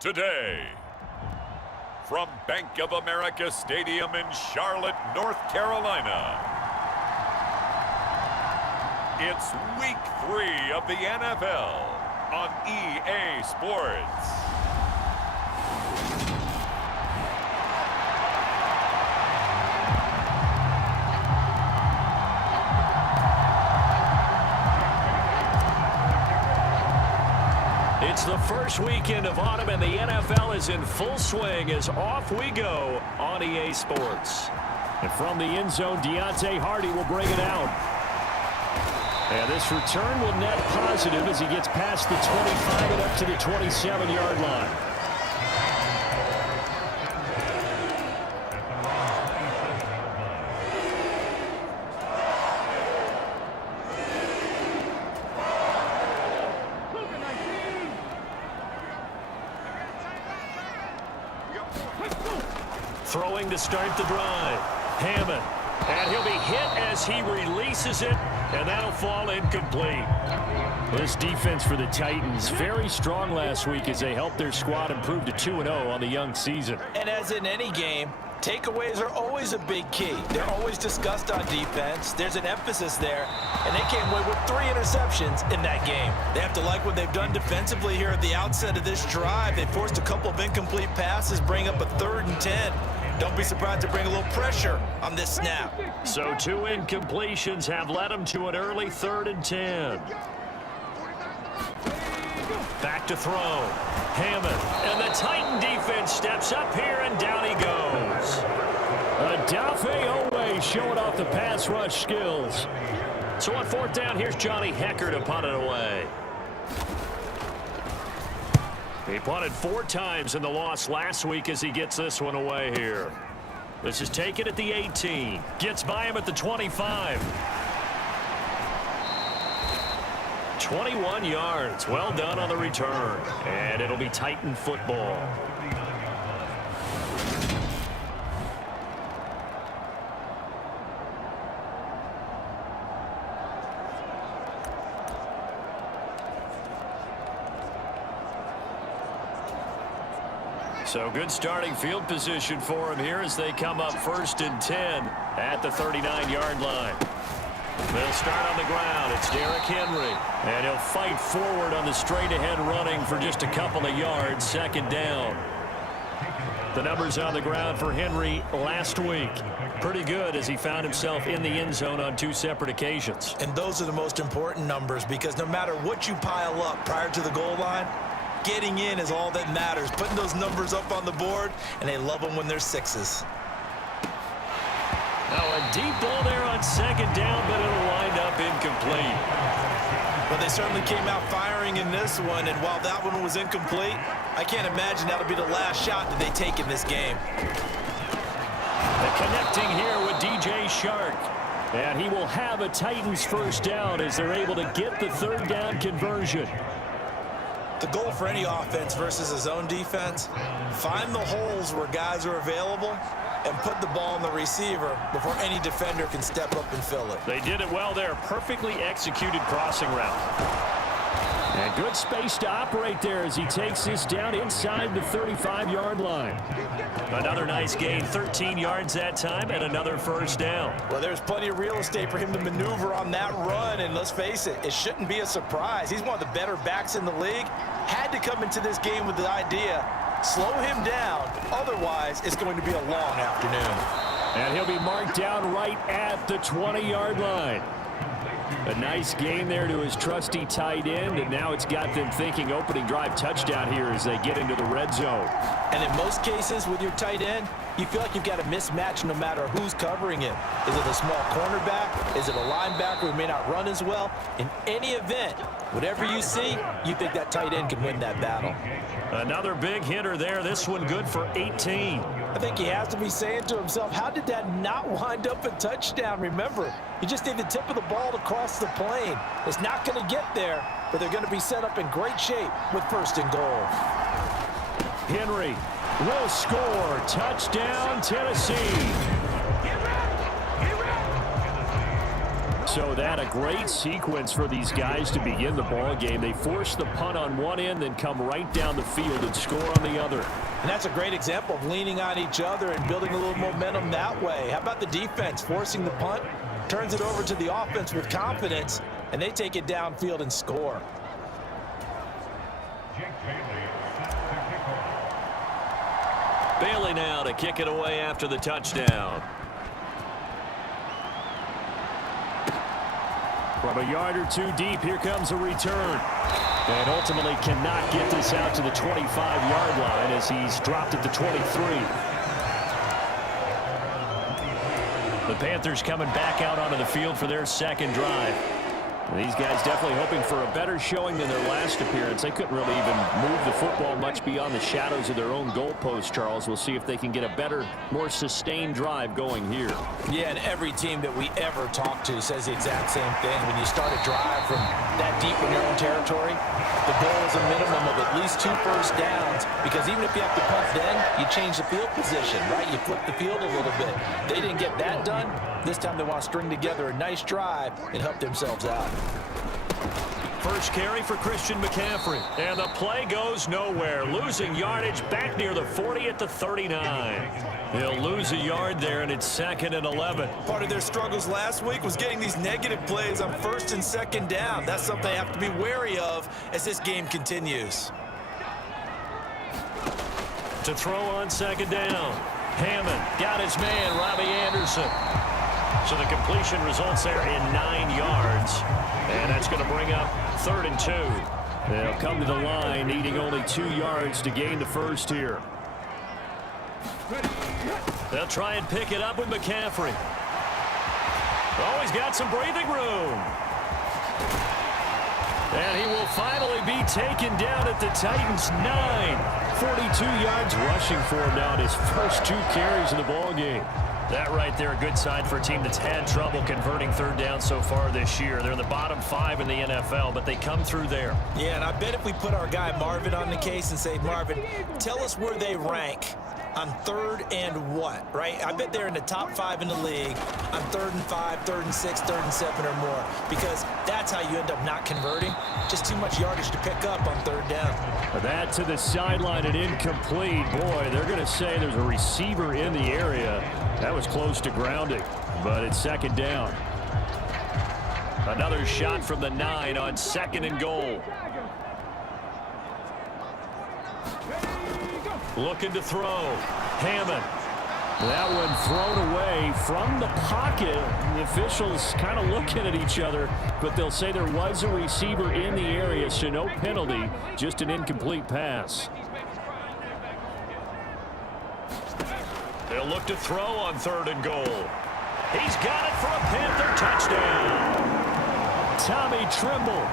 today. From Bank of America Stadium in Charlotte, North Carolina, it's Week 3 of the NFL on EA Sports. It's the first weekend of autumn, and the NFL is in full swing as off we go on EA Sports. And from the end zone, Deontay Hardy will bring it out. And this return will net positive as he gets past the 25 and up to the 27-yard line. Throwing to start the drive. Hammond. And he'll be hit as he releases it, and that'll fall incomplete. This defense for the Titans, very strong last week as they helped their squad improve to 2-0 on the young season. And as in any game, takeaways are always a big key. They're always discussed on defense. There's an emphasis there, and they came away with 3 interceptions in that game. They have to like what they've done defensively here at the outset of this drive. They forced a couple of incomplete passes, bring up a 3rd and 10. Don't be surprised to bring a little pressure on this snap. So 2 incompletions have led them to an early 3rd and 10. Back to throw. Hammond. And the Titan defense steps up here, and down he goes. Odafe Oweh showing off the pass rush skills. So on 4th down, here's Johnny Hekker to punt it away. He punted 4 times in the loss last week as he gets this one away here. This is taken at the 18. Gets by him at the 25. 21 yards. Well done on the return. And it'll be Titan football. So good starting field position for him here as they come up 1st and 10 at the 39-yard line. They'll start on the ground. It's Derrick Henry. And he'll fight forward on the straight-ahead running for just a couple of yards. 2nd down. The numbers on the ground for Henry last week. Pretty good as he found himself in the end zone on 2 separate occasions. And those are the most important numbers because no matter what you pile up prior to the goal line, getting in is all that matters. Putting those numbers up on the board, and they love them when they're 6s. Now a deep ball there on 2nd down, but it'll wind up incomplete. But they certainly came out firing in this one, and while that one was incomplete, I can't imagine that'll be the last shot that they take in this game. The connecting here with DJ Chark. And he will have a Titans 1st down as they're able to get the 3rd down conversion. The goal for any offense versus a zone defense, find the holes where guys are available and put the ball on the receiver before any defender can step up and fill it. They did it well there. Perfectly executed crossing route. And good space to operate there as he takes this down inside the 35-yard line. Another nice gain, 13 yards that time, and another 1st down. Well, there's plenty of real estate for him to maneuver on that run, and let's face it, it shouldn't be a surprise. He's one of the better backs in the league. Had to come into this game with the idea, slow him down, otherwise it's going to be a long afternoon. And he'll be marked down right at the 20-yard line. A nice gain there to his trusty tight end, and now it's got them thinking opening drive touchdown here as they get into the red zone. And in most cases with your tight end, you feel like you've got a mismatch no matter who's covering it. Is it a small cornerback? Is it a linebacker who may not run as well? In any event, whatever you see, you think that tight end can win that battle. Another big hitter there. This one good for 18. I think he has to be saying to himself, how did that not wind up a touchdown? Remember, you just need the tip of the ball to cross the plane. It's not going to get there, but they're going to be set up in great shape with 1st and goal. Henry will score. Touchdown, Tennessee. So that a great sequence for these guys to begin the ball game. They force the punt on one end, then come right down the field and score on the other. And that's a great example of leaning on each other and building a little momentum that way. How about the defense forcing the punt, turns it over to the offense with confidence, and they take it downfield and score. Bailey now to kick it away after the touchdown. From a yard or two deep, here comes a return. And ultimately cannot get this out to the 25-yard line as he's dropped at the 23. The Panthers coming back out onto the field for their second drive. These guys definitely hoping for a better showing than their last appearance. They couldn't really even move the football much beyond the shadows of their own goalpost, Charles. We'll see if they can get a better, more sustained drive going here. Yeah, and every team that we ever talk to says the exact same thing. When you start a drive from that deep in your own territory, the goal is a minimum of at least 2 first downs, because even if you have to punt then, you change the field position, right? You flip the field a little bit. They didn't get that done. This time they want to string together a nice drive and help themselves out. First carry for Christian McCaffrey. And the play goes nowhere. Losing yardage back near the 40 at the 39. He'll lose a yard there, and it's 2nd and 11. Part of their struggles last week was getting these negative plays on 1st and 2nd down. That's something they have to be wary of as this game continues. To throw on 2nd down. Hammond got his man, Robbie Anderson. So the completion results there in 9 yards. And that's going to bring up 3rd and 2. They'll come to the line, needing only 2 yards to gain the first here. They'll try and pick it up with McCaffrey. Oh, he's got some breathing room. And he will finally be taken down at the Titans' 9. 42 yards rushing for him now in his first 2 carries of the ball game. That right there, a good sign for a team that's had trouble converting 3rd down so far this year. They're in the bottom 5 in the NFL, but they come through there. Yeah, and I bet if we put our guy Marvin on the case and say, Marvin, tell us where they rank on 3rd and what, right? I bet they're in the top 5 in the league on 3rd and 5, 3rd and 6, 3rd and 7 or more, because that's how you end up not converting. Just too much yardage to pick up on 3rd down. That to the sideline and incomplete. Boy, they're going to say there's a receiver in the area. That was close to grounding, but it's 2nd down. Another shot from the 9 on 2nd and goal. Looking to throw. Hammond. That one thrown away from the pocket. The officials kind of looking at each other, but they'll say there was a receiver in the area, so no penalty, just an incomplete pass. They'll look to throw on 3rd and goal. He's got it for a Panther touchdown. Tommy Tremble,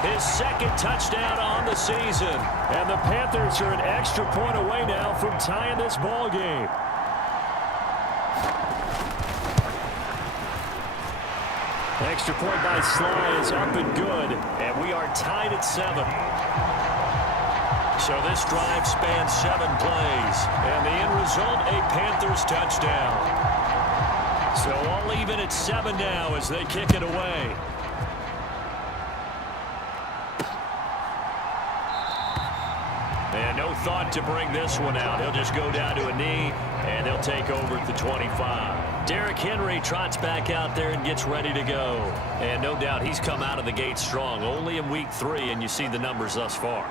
his 2nd touchdown on the season. And the Panthers are an extra point away now from tying this ball game. Extra point by Sly is up and good. And we are tied at 7. So this drive spans 7 plays, and the end result, a Panthers touchdown. So all even at 7 now as they kick it away. And no thought to bring this one out. He'll just go down to a knee, and he'll take over at the 25. Derrick Henry trots back out there and gets ready to go. And no doubt he's come out of the gate strong, only in week 3, and you see the numbers thus far.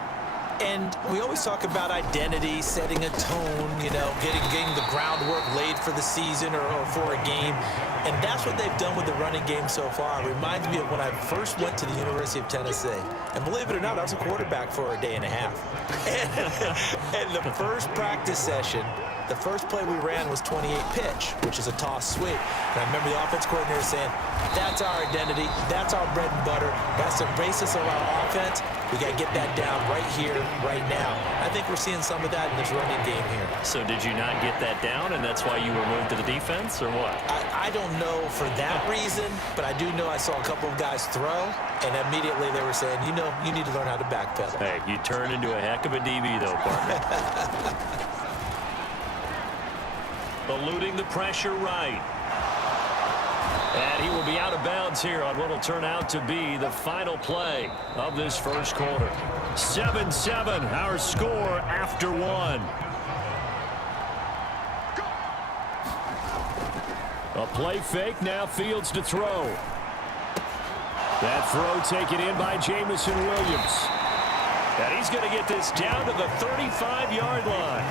And we always talk about identity, setting a tone, you know, getting the groundwork laid for the season or for a game. And that's what they've done with the running game so far. It reminds me of when I first went to the University of Tennessee. And believe it or not, I was a quarterback for a day and a half. And the first practice session, the first play we ran was 28 pitch, which is a toss sweep. And I remember the offense coordinator saying, that's our identity, that's our bread and butter, that's the basis of our offense. We got to get that down right here, right now. I think we're seeing some of that in this running game here. So did you not get that down, and that's why you were moved to the defense, or what? I don't know for that reason, but I do know I saw a couple of guys throw, and immediately they were saying, you know, you need to learn how to backpedal. Hey, you turned into a heck of a DB, though, partner. Eluding the pressure right. And he will be out of bounds here on what will turn out to be the final play of this first quarter. 7-7, our score after one. A play fake, now Fields to throw. That throw taken in by Jameson Williams. And he's going to get this down to the 35-yard line.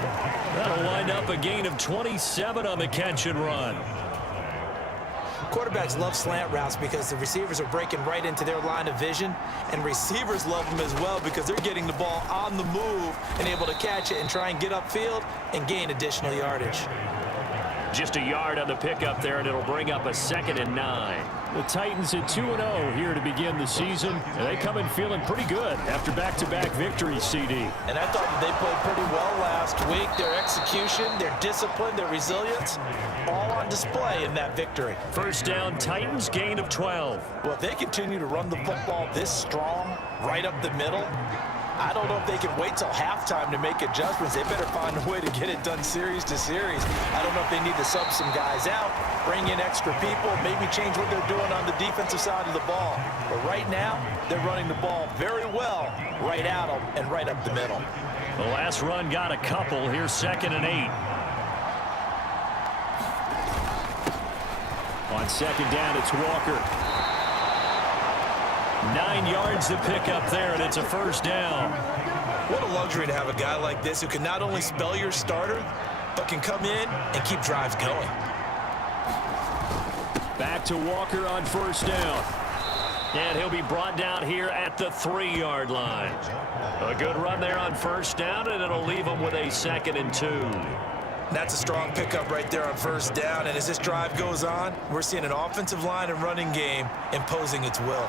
That'll wind up a gain of 27 on the catch and run. Quarterbacks love slant routes because the receivers are breaking right into their line of vision, and receivers love them as well because they're getting the ball on the move and able to catch it and try and get upfield and gain additional yardage. Just a yard on the pickup there, and it'll bring up a 2nd and 9. The Titans at 2-0 here to begin the season, and they come in feeling pretty good after back-to-back victories, CD. And I thought that they played pretty well last week. Their execution, their discipline, their resilience, all on display in that victory. First down, Titans, gain of 12. Well, if they continue to run the football this strong, right up the middle, I don't know if they can wait till halftime to make adjustments. They better find a way to get it done series to series. I don't know if they need to sub some guys out, bring in extra people, maybe change what they're doing on the defensive side of the ball. But right now, they're running the ball very well right at them and right up the middle. The last run got a couple. Here's 2nd and 8. On 2nd down, it's Walker. 9 yards to pick up there, and it's a first down. What a luxury to have a guy like this who can not only spell your starter, but can come in and keep drives going. Back to Walker on first down. And he'll be brought down here at the 3-yard line. A good run there on first down, and it'll leave him with a 2nd and 2. That's a strong pickup right there on first down, and as this drive goes on, we're seeing an offensive line and running game imposing its will.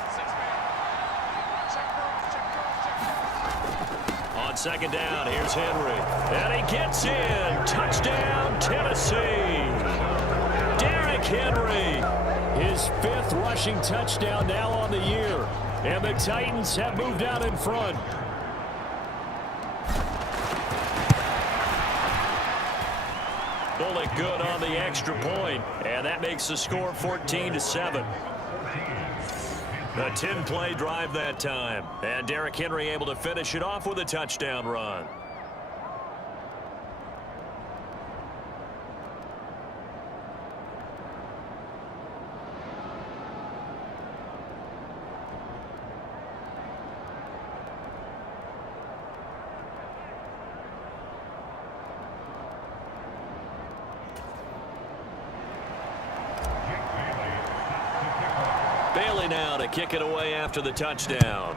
On 2nd down, here's Henry. And he gets in. Touchdown, Tennessee. Derrick Henry. His 5th rushing touchdown now on the year. And the Titans have moved out in front. Bullock good on the extra point. And that makes the score 14-7. A 10-play drive that time. And Derrick Henry able to finish it off with a touchdown run. Bailey now to kick it away after the touchdown.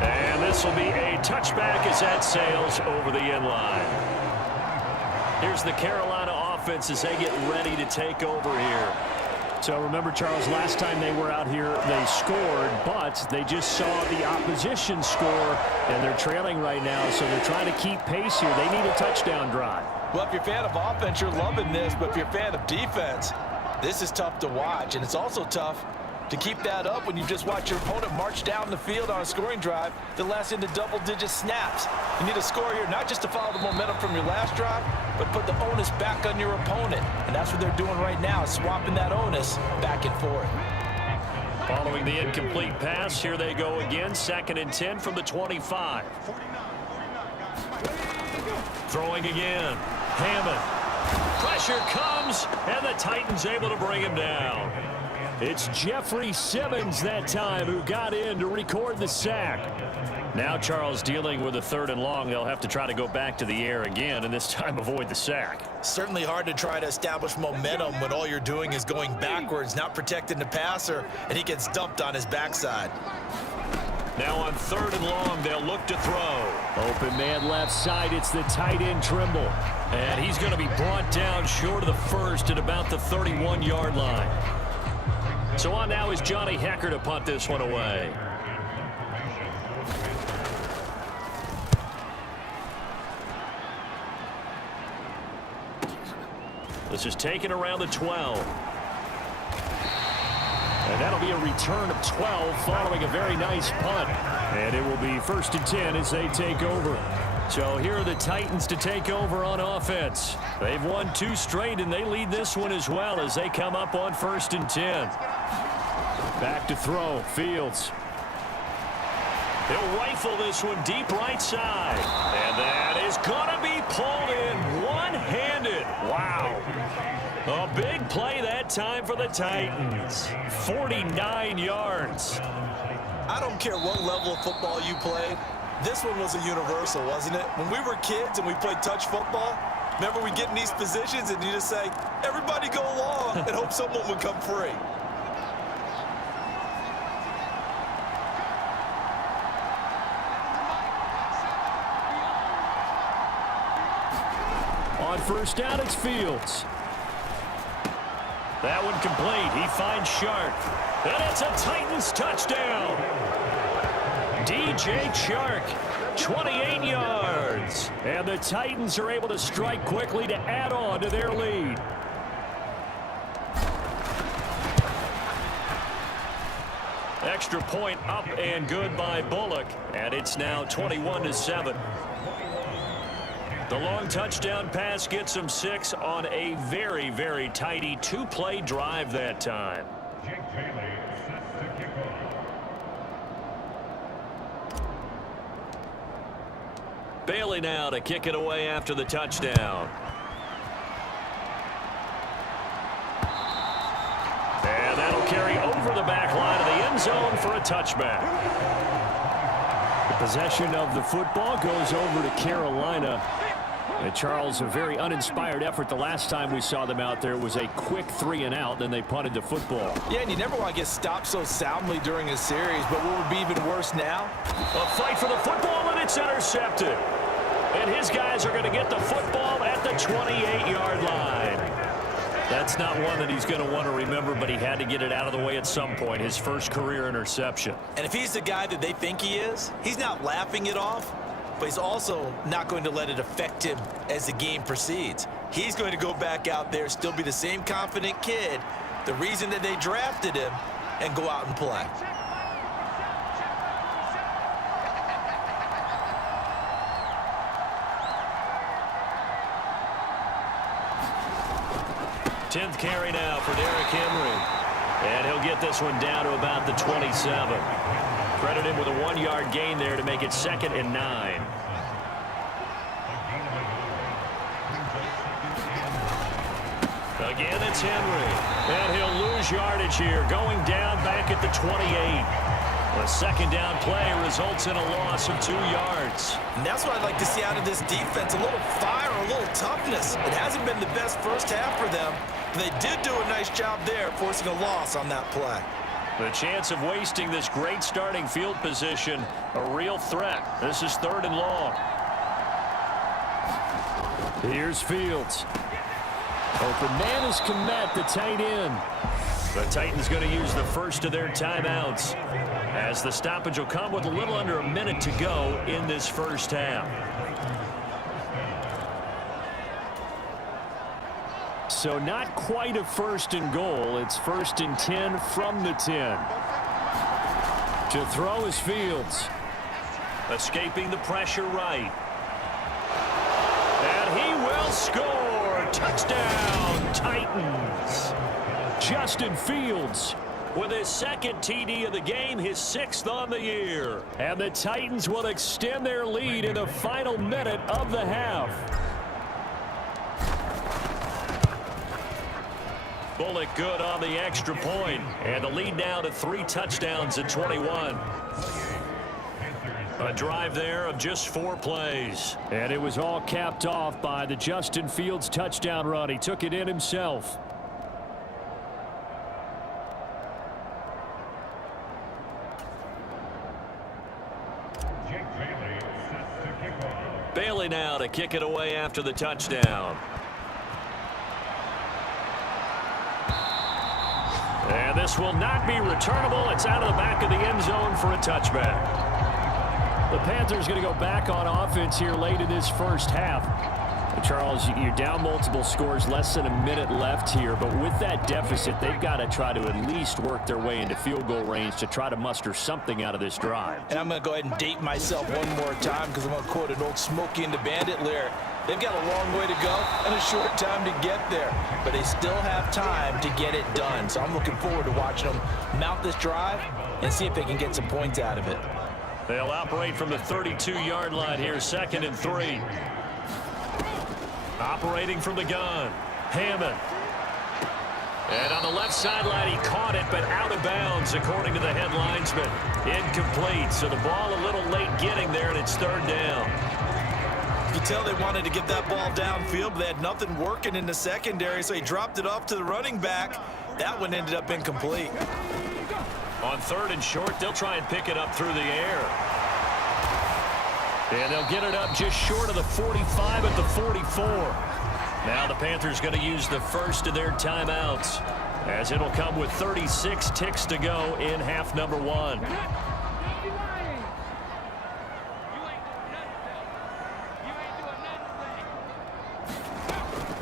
And this will be a touchback as that sails over the end line. Here's the Carolina offense as they get ready to take over here. So remember, Charles, last time they were out here, they scored, but they just saw the opposition score, and they're trailing right now, so they're trying to keep pace here. They need a touchdown drive. Well, if you're a fan of offense, you're loving this, but if you're a fan of defense, this is tough to watch, and it's also tough to keep that up when you just watch your opponent march down the field on a scoring drive that lasts into double-digit snaps. You need a score here not just to follow the momentum from your last drive, but put the onus back on your opponent. And that's what they're doing right now, swapping that onus back and forth. Following the incomplete pass, here they go again. 2nd and 10 from the 25. Throwing again. Hammond. Pressure comes, and the Titans able to bring him down. It's Jeffrey Simmons that time who got in to record the sack. Now Charles dealing with a 3rd and long. They'll have to try to go back to the air again and this time avoid the sack. Certainly hard to try to establish momentum when all you're doing is going backwards, not protecting the passer, and he gets dumped on his backside. Now on 3rd and long, they'll look to throw. Open man left side. It's the tight end Trimble. And he's going to be brought down short of the 1st at about the 31-yard line. So on now is Johnny Hekker to punt this one away. This is taken around the 12. And that'll be a return of 12 following a very nice punt. And it will be 1st and 10 as they take over. So here are the Titans to take over on offense. They've won 2 straight, and they lead this one as well as they come up on 1st and 10. Back to throw, Fields. He'll rifle this one deep right side. And that is going to be pulled in one-handed. Wow. A big play that time for the Titans. 49 yards. I don't care what level of football you played. This one was a universal, wasn't it? When we were kids and we played touch football, remember we get in these positions and you just say, everybody go along and hope someone would come free. On 1st down, it's Fields. That one complete. He finds Chark. And it's a Titans touchdown. DJ Chark, 28 yards. And the Titans are able to strike quickly to add on to their lead. Extra point up and good by Bullock. And it's now 21-7. The long touchdown pass gets him 6 on a very, very tidy 2-play drive that time. Bailey now to kick it away after the touchdown. And that'll carry over the back line of the end zone for a touchback. The possession of the football goes over to Carolina. And Charles, a very uninspired effort the last time we saw them out there. It was a quick 3-and-out, then they punted the football. Yeah, and you never want to get stopped so soundly during a series, but what would be even worse now? A fight for the football, and it's intercepted. And his guys are going to get the football at the 28-yard line. That's not one that he's going to want to remember, but he had to get it out of the way at some point, his first career interception. And if he's the guy that they think he is, he's not laughing it off, but he's also not going to let it affect him as the game proceeds. He's going to go back out there, still be the same confident kid, the reason that they drafted him, and go out and play. Tenth carry now for Derrick Henry. And he'll get this one down to about the 27. Credit him with a 1-yard gain there to make it 2nd and 9. Again, it's Henry. And he'll lose yardage here, going down back at the 28. The 2nd down play results in a loss of 2 yards. And that's what I'd like to see out of this defense, a little fire, a little toughness. It hasn't been the best first half for them. They did do a nice job there, forcing a loss on that play. The chance of wasting this great starting field position, a real threat. This is 3rd and long. Here's Fields. Open man is Kmet, the tight end. The Titans going to use the first of their timeouts, as the stoppage will come with a little under a minute to go in this first half. So not quite a 1st and goal. It's 1st and 10 from the 10. To throw is Fields. Escaping the pressure right. And he will score. Touchdown, Titans. Justin Fields with his 2nd TD of the game, his 6th on the year. And the Titans will extend their lead in the final minute of the half. Bullock good on the extra point, and the lead now to 3 touchdowns at 21. A drive there of just 4 plays. And it was all capped off by the Justin Fields touchdown run. He took it in himself. Bailey now to kick it away after the touchdown. And this will not be returnable. It's out of the back of the end zone for a touchback. The Panthers going to go back on offense here late in this first half. Charles, you're down multiple scores, less than a minute left here, but with that deficit, they've got to try to at least work their way into field goal range to try to muster something out of this drive. And I'm going to go ahead and date myself one more time because I'm going to quote an old Smokey and the Bandit lyric. They've got a long way to go and a short time to get there, but they still have time to get it done. So I'm looking forward to watching them mount this drive and see if they can get some points out of it. They'll operate from the 32-yard line here, 2nd and 3. Operating from the gun, Hammond. And on the left sideline, he caught it, but out of bounds, according to the head linesman. Incomplete, so the ball a little late getting there, and it's 3rd down. You can tell they wanted to get that ball downfield, but they had nothing working in the secondary, so he dropped it off to the running back. That one ended up incomplete. On 3rd and short, they'll try and pick it up through the air. And they'll get it up just short of the 45 at the 44. Now the Panthers going to use the first of their timeouts, as it'll come with 36 ticks to go in half number 1.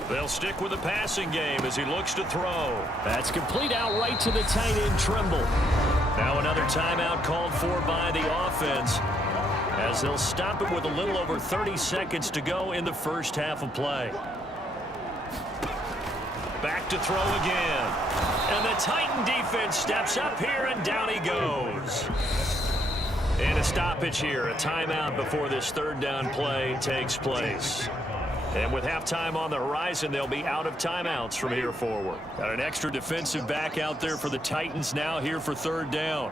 They'll stick with the passing game as he looks to throw. That's complete out right to the tight end, Trimble. Now another timeout called for by the offense, as they'll stop it with a little over 30 seconds to go in the first half of play. Back to throw again. And the Titan defense steps up here, and down he goes. And a stoppage here, a timeout before this 3rd down play takes place. And with halftime on the horizon, they'll be out of timeouts from here forward. Got an extra defensive back out there for the Titans now here for 3rd down.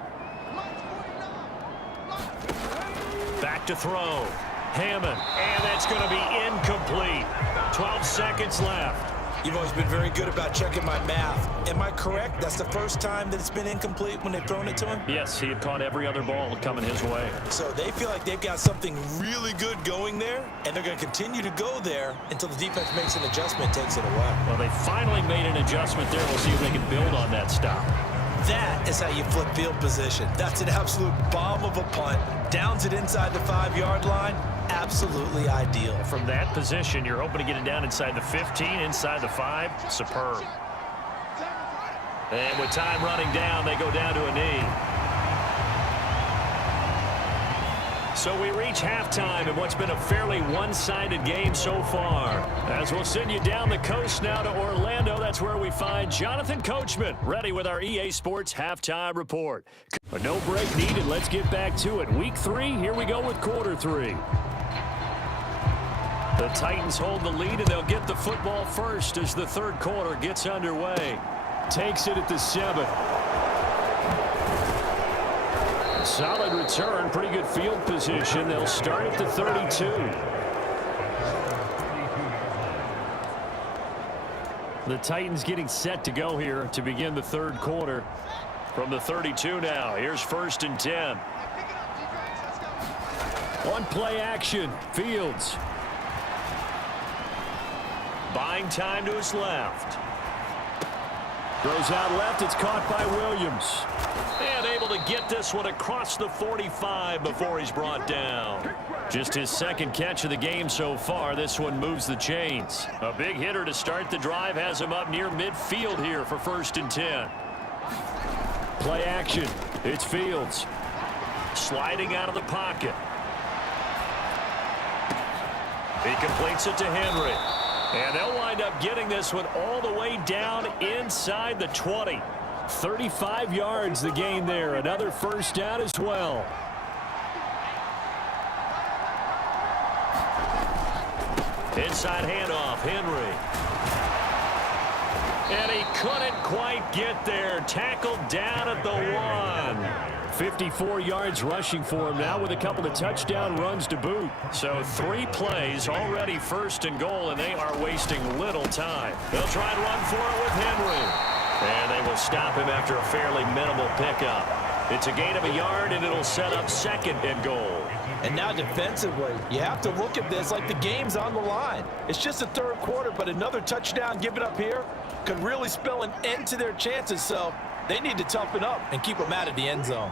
Back to throw. Hammond. And that's going to be incomplete. 12 seconds left. You've always been very good about checking my math. Am I correct? That's the first time that it's been incomplete when they've thrown it to him? Yes, he had caught every other ball coming his way. So they feel like they've got something really good going there, and they're going to continue to go there until the defense makes an adjustment, takes it away. Well, they finally made an adjustment there. We'll see if they can build on that stop. That is how you flip field position. That's an absolute bomb of a punt. Downs it inside the 5-yard line. Absolutely ideal. From that position, you're hoping to get it down inside the 15, inside the 5. Superb. And with time running down, they go down to a knee. So we reach halftime in what's been a fairly one-sided game so far. As we'll send you down the coast now to Orlando, that's where we find Jonathan Coachman, ready with our EA Sports Halftime Report. But no break needed. Let's get back to it. Week 3, here we go with quarter 3. The Titans hold the lead, and they'll get the football first as the 3rd quarter gets underway. Takes it at the 7. Solid return, pretty good field position. They'll start at the 32. The Titans getting set to go here to begin the 3rd quarter. From the 32 now, here's 1st and 10. One play action, Fields. Buying time to his left. Throws out left, it's caught by Williams. And able to get this one across the 45 before he's brought down. Just his 2nd catch of the game so far. This one moves the chains. A big hitter to start the drive has him up near midfield here for 1st and 10. Play action, it's Fields. Sliding out of the pocket. He completes it to Henry. And they'll wind up getting this one all the way down inside the 20. 35 yards the gain there. Another 1st down as well. Inside handoff, Henry. And he couldn't quite get there. Tackled down at the 1. 54 yards rushing for him now with a couple of touchdown runs to boot. So 3 plays already 1st and goal, and they are wasting little time. They'll try and run for it with Henry. And they will stop him after a fairly minimal pickup. It's a gain of a yard, and it'll set up 2nd and goal. And now defensively, you have to look at this like the game's on the line. It's just the 3rd quarter, but another touchdown given up here could really spell an end to their chances. So they need to toughen up and keep them out of the end zone.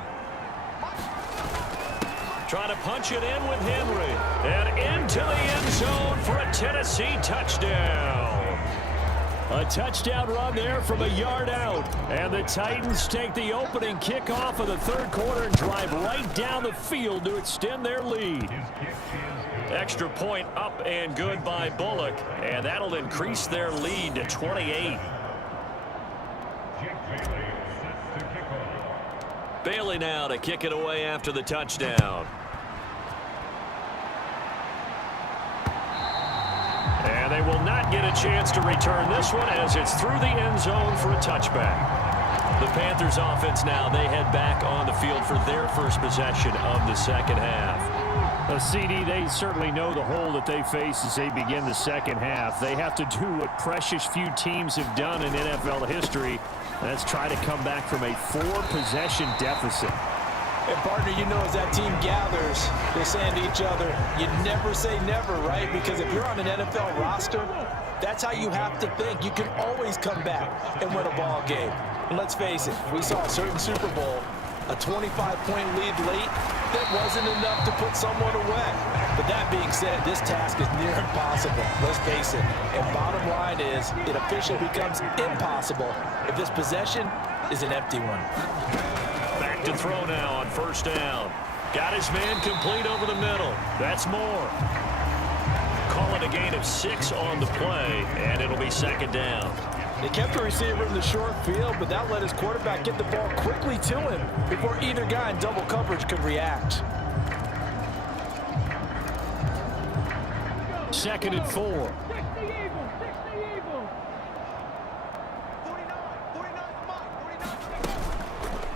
Trying to punch it in with Henry. And into the end zone for a Tennessee touchdown. A touchdown run there from a yard out. And the Titans take the opening kickoff of the third quarter and drive right down the field to extend their lead. Extra point up and good by Bullock. And that'll increase their lead to 28. Bailey now to kick it away after the touchdown. And they will not get a chance to return this one as it's through the end zone for a touchback. The Panthers offense now, they head back on the field for their first possession of the second half. CD, they certainly know the hole that they face as they begin the second half. They have to do what precious few teams have done in NFL history. That's try to come back from a 4-possession deficit. And partner, you know, as that team gathers, they're saying to each other, you never say never, right? Because if you're on an NFL roster, that's how you have to think. You can always come back and win a ball game. And let's face it, we saw a certain Super Bowl, a 25-point lead late, that wasn't enough to put someone away. But that being said, this task is near impossible. Let's face it. And bottom line is, it officially becomes impossible if this possession is an empty one. Back to throw now on first down. Got his man complete over the middle. That's Moore. Call it a gain of 6 on the play, and it'll be second down. They kept the receiver in the short field, but that let his quarterback get the ball quickly to him before either guy in double coverage could react. 2nd and 4.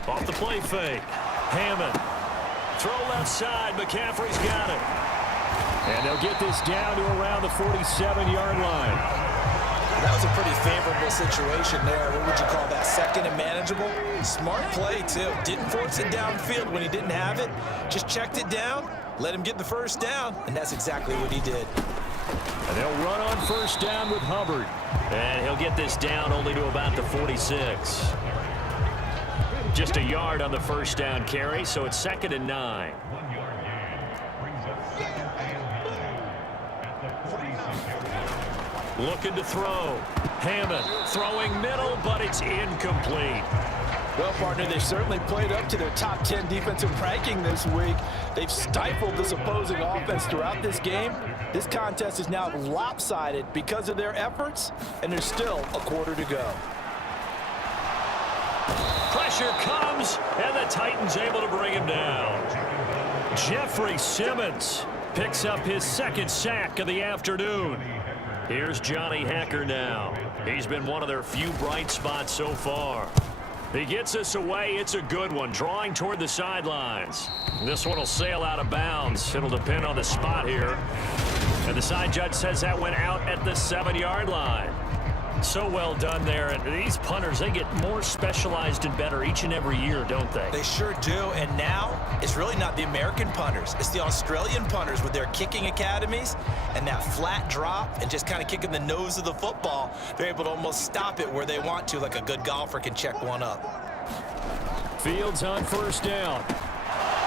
Off the play fake. Hammond. Throw left side. McCaffrey's got it. And they'll get this down to around the 47-yard line. That was a pretty favorable situation there. What would you call that? Second and manageable? Smart play, too. Didn't force it downfield when he didn't have it. Just checked it down, let him get the first down, and that's exactly what he did. And they'll run on first down with Hubbard. And he'll get this down only to about the 46. Just a yard on the first down carry, so it's 2nd and 9. Looking to throw. Hammond throwing middle, but it's incomplete. Well, partner, they've certainly played up to their top 10 defensive ranking this week. They've stifled this opposing offense throughout this game. This contest is now lopsided because of their efforts, and there's still a quarter to go. Pressure comes, and the Titans able to bring him down. Jeffrey Simmons picks up his 2nd sack of the afternoon. Here's Johnny Hekker now. He's been one of their few bright spots so far. He gets us away. It's a good one, drawing toward the sidelines. This one will sail out of bounds. It'll depend on the spot here. And the side judge says that went out at the 7-yard line. So well done there. And these punters, they get more specialized and better each and every year, don't they? They sure do. And now it's really not the American punters. It's the Australian punters with their kicking academies and that flat drop and just kind of kicking the nose of the football. They're able to almost stop it where they want to, like a good golfer can check one up. Fields on first down.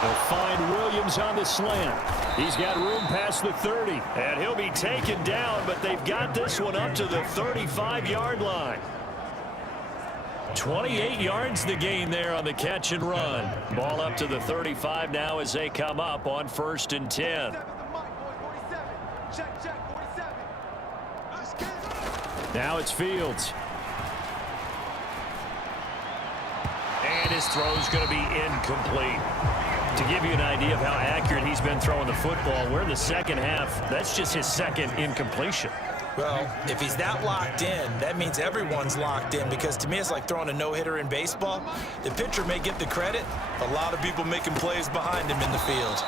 They'll find Williams on the slant. He's got room past the 30. And he'll be taken down, but they've got this one up to the 35-yard line. 28 yards the gain there on the catch and run. Ball up to the 35 now as they come up on 1st and 10. Now it's Fields. And his throw's going to be incomplete. To give you an idea of how accurate he's been throwing the football, we're in the second half. That's just his 2nd incompletion. Well, if he's that locked in, that means everyone's locked in, because to me it's like throwing a no-hitter in baseball. The pitcher may get the credit, a lot of people making plays behind him in the field.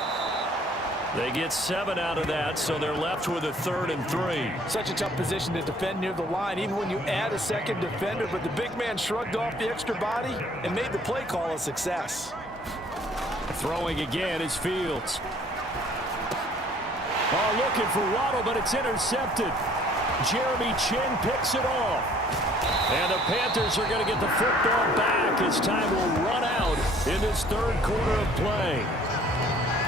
They get 7 out of that, so they're left with a 3rd and 3. Such a tough position to defend near the line, even when you add a second defender, but the big man shrugged off the extra body and made the play call a success. Throwing again is Fields. Oh, looking for Waddle, but it's intercepted. Jeremy Chinn picks it off. And the Panthers are going to get the football back as time will run out in this third quarter of play.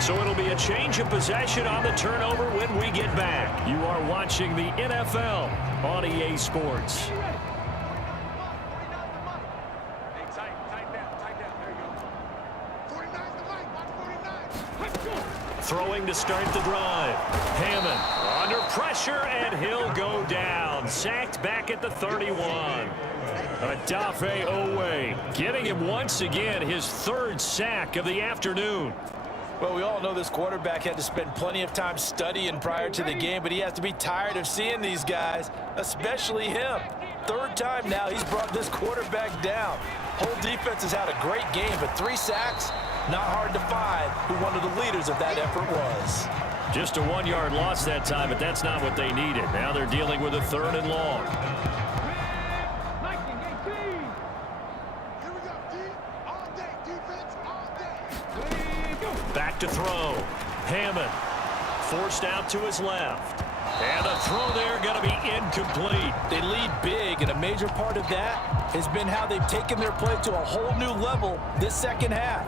So it'll be a change of possession on the turnover when we get back. You are watching the NFL on EA Sports. Throwing to start the drive. Hammond under pressure, and he'll go down. Sacked back at the 31. Odafe Oweh getting him once again his third sack of the afternoon. Well, we all know this quarterback had to spend plenty of time studying prior to the game, but he has to be tired of seeing these guys, especially him. Third time now he's brought this quarterback down. Whole defense has had a great game, but 3 sacks, not hard to find who one of the leaders of that effort was. Just a 1-yard loss that time, but that's not what they needed. Now they're dealing with a 3rd and long. Back to throw. Hammond forced out to his left. And the throw there going to be incomplete. They lead big, and a major part of that has been how they've taken their play to a whole new level this second half.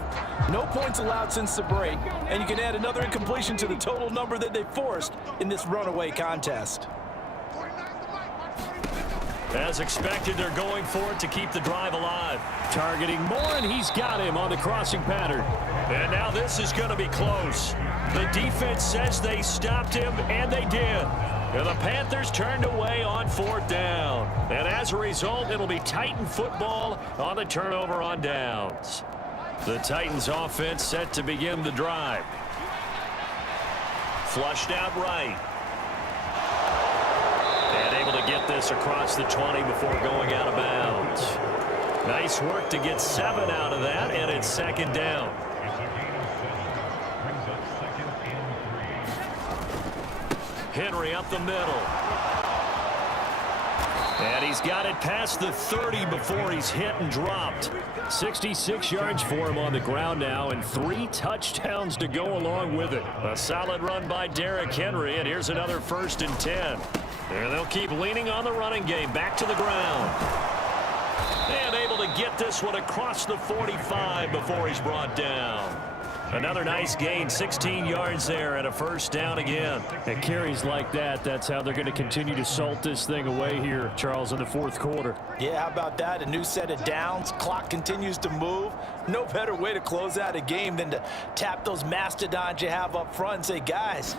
No points allowed since the break, and you can add another incompletion to the total number that they forced in this runaway contest. As expected, they're going for it to keep the drive alive. Targeting Moore, and he's got him on the crossing pattern. And now this is going to be close. The defense says they stopped him, and they did. And the Panthers turned away on 4th down. And as a result, it'll be Titan football on the turnover on downs. The Titans offense set to begin the drive. Flushed out right. And able to get this across the 20 before going out of bounds. Nice work to get 7 out of that, and it's 2nd down. Henry up the middle. And he's got it past the 30 before he's hit and dropped. 66 yards for him on the ground now, and 3 touchdowns to go along with it. A solid run by Derrick Henry, and here's another 1st and 10. And they'll keep leaning on the running game. Back to the ground. And able to get this one across the 45 before he's brought down. Another nice gain, 16 yards there, and a 1st down again. And carries like that, that's how they're going to continue to salt this thing away here, Charles, in the 4th quarter. Yeah, how about that? A new set of downs. Clock continues to move. No better way to close out a game than to tap those mastodons you have up front and say, guys,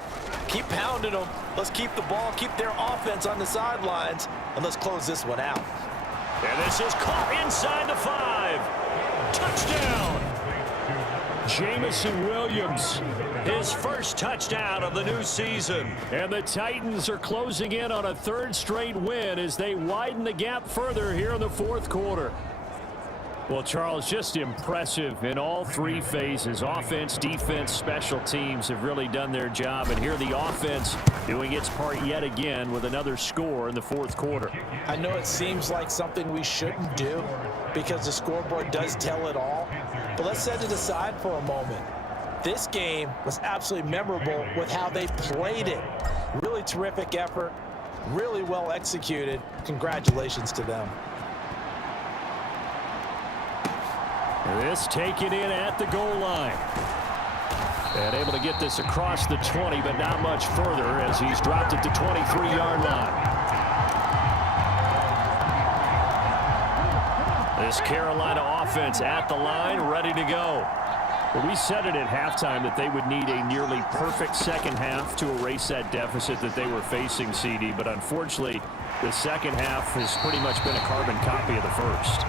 keep pounding them. Let's keep the ball, keep their offense on the sidelines, and let's close this one out. And this is caught inside the 5. Touchdown! Jameson Williams, his first touchdown of the new season. And the Titans are closing in on a 3rd straight win as they widen the gap further here in the 4th quarter. Well, Charles, just impressive in all 3 phases. Offense, defense, special teams have really done their job. And here the offense doing its part yet again with another score in the 4th quarter. I know it seems like something we shouldn't do because the scoreboard does tell it all. But let's set it aside for a moment. This game was absolutely memorable with how they played it. Really terrific effort, really well executed. Congratulations to them. This taken in at the goal line. And able to get this across the 20, but not much further as he's dropped it to 23-yard line. This Carolina offense at the line, ready to go. Well, we said it at halftime that they would need a nearly perfect second half to erase that deficit that they were facing, CD. But unfortunately, the second half has pretty much been a carbon copy of the first.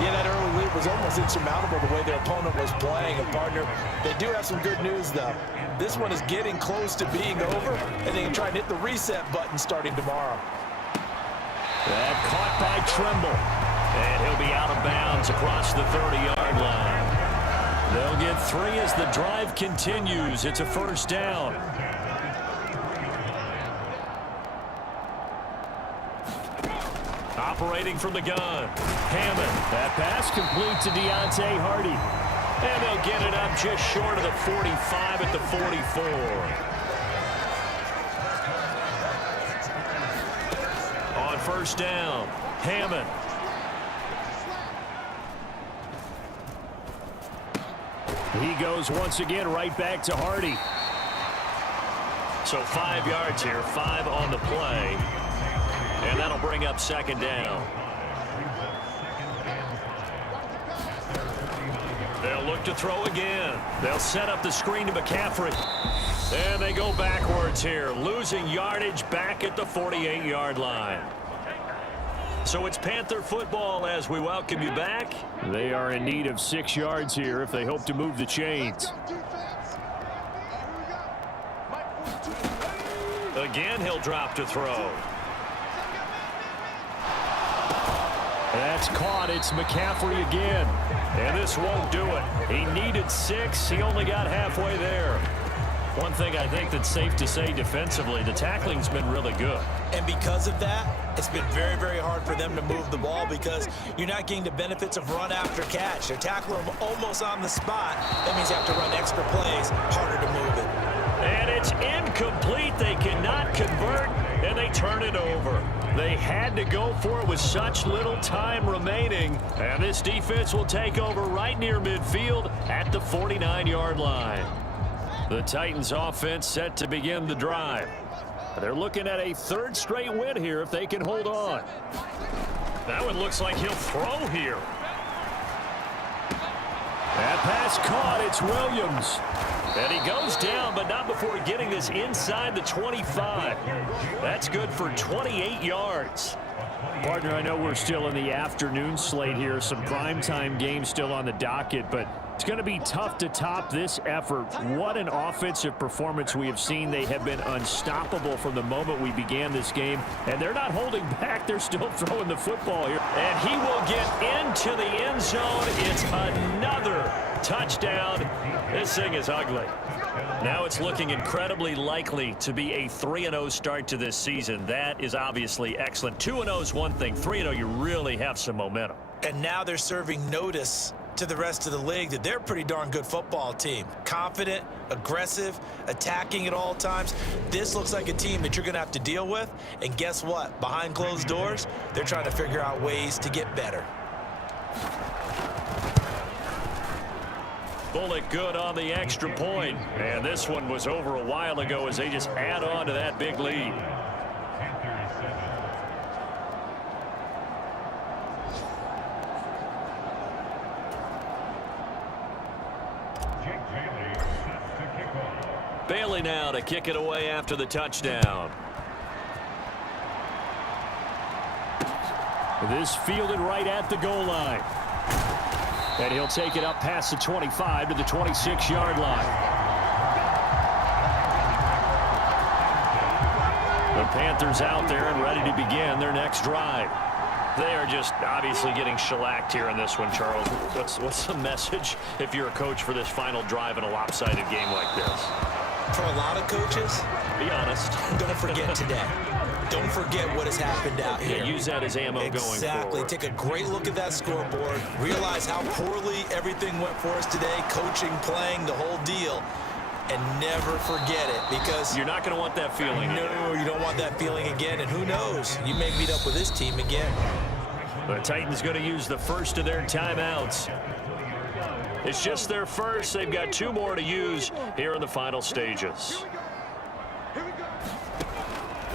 Yeah, that early lead was almost insurmountable the way their opponent was playing. And, partner, they do have some good news, though. This one is getting close to being over, and they can try and hit the reset button starting tomorrow. That caught by Tremble. And he'll be out of bounds across the 30-yard line. They'll get 3 as the drive continues. It's a 1st down. Operating from the gun. Hammond. That pass complete to Deontay Hardy. And they'll get it up just short of the 45 at the 44. On 1st down, Hammond. He goes once again right back to Hardy. So 5 yards here, 5 on the play. And that'll bring up second down. They'll look to throw again. They'll set up the screen to McCaffrey. And they go backwards here, losing yardage back at the 48-yard line. So it's Panther football as we welcome you back. They are in need of 6 yards here if they hope to move the chains. Again, he'll drop to throw. That's caught. It's McCaffrey again. And this won't do it. He needed 6. He only got halfway there. One thing I think that's safe to say defensively, the tackling's been really good. And because of that, it's been very, very hard for them to move the ball because you're not getting the benefits of run after catch. They're tackling them almost on the spot. That means you have to run extra plays, harder to move it. And it's incomplete. They cannot convert, and they turn it over. They had to go for it with such little time remaining. And this defense will take over right near midfield at the 49-yard line. The Titans offense set to begin the drive. They're looking at a 3rd straight win here if they can hold on. That one looks like he'll throw here. That pass caught. It's Williams. And he goes down, but not before getting this inside the 25. That's good for 28 yards. Partner, I know we're still in the afternoon slate here. Some primetime games still on the docket, but it's going to be tough to top this effort. What an offensive performance we have seen. They have been unstoppable from the moment we began this game, and they're not holding back. They're still throwing the football here. And he will get into the end zone. It's another touchdown. This thing is ugly. Now it's looking incredibly likely to be a 3-0 start to this season. That is obviously excellent. 2-0 is one thing. 3-0, you really have some momentum. And now they're serving notice to the rest of the league that they're a pretty darn good football team. Confident, aggressive, attacking at all times. This looks like a team that you're going to have to deal with. And guess what? Behind closed doors, they're trying to figure out ways to get better. Bullock good on the extra point. And this one was over a while ago as they just add on to that big lead. Bailey now to kick it away after the touchdown. This fielded right at the goal line. And he'll take it up past the 25 to the 26-yard line. The Panthers out there and ready to begin their next drive. They are just obviously getting shellacked here in this one, Charles. What's the message if you're a coach for this final drive in a lopsided game like this? For a lot of coaches, be honest. Don't forget today. Don't forget what has happened out here. Yeah, use that as ammo going forward. Exactly. Take a great look at that scoreboard. Realize how poorly everything went for us today. Coaching, playing, the whole deal. And never forget it because you're not going to want that feeling. No, you don't want that feeling again. And who knows? You may meet up with this team again. The Titans going to use the first of their timeouts. It's just their first. They've got 2 more to use here in the final stages.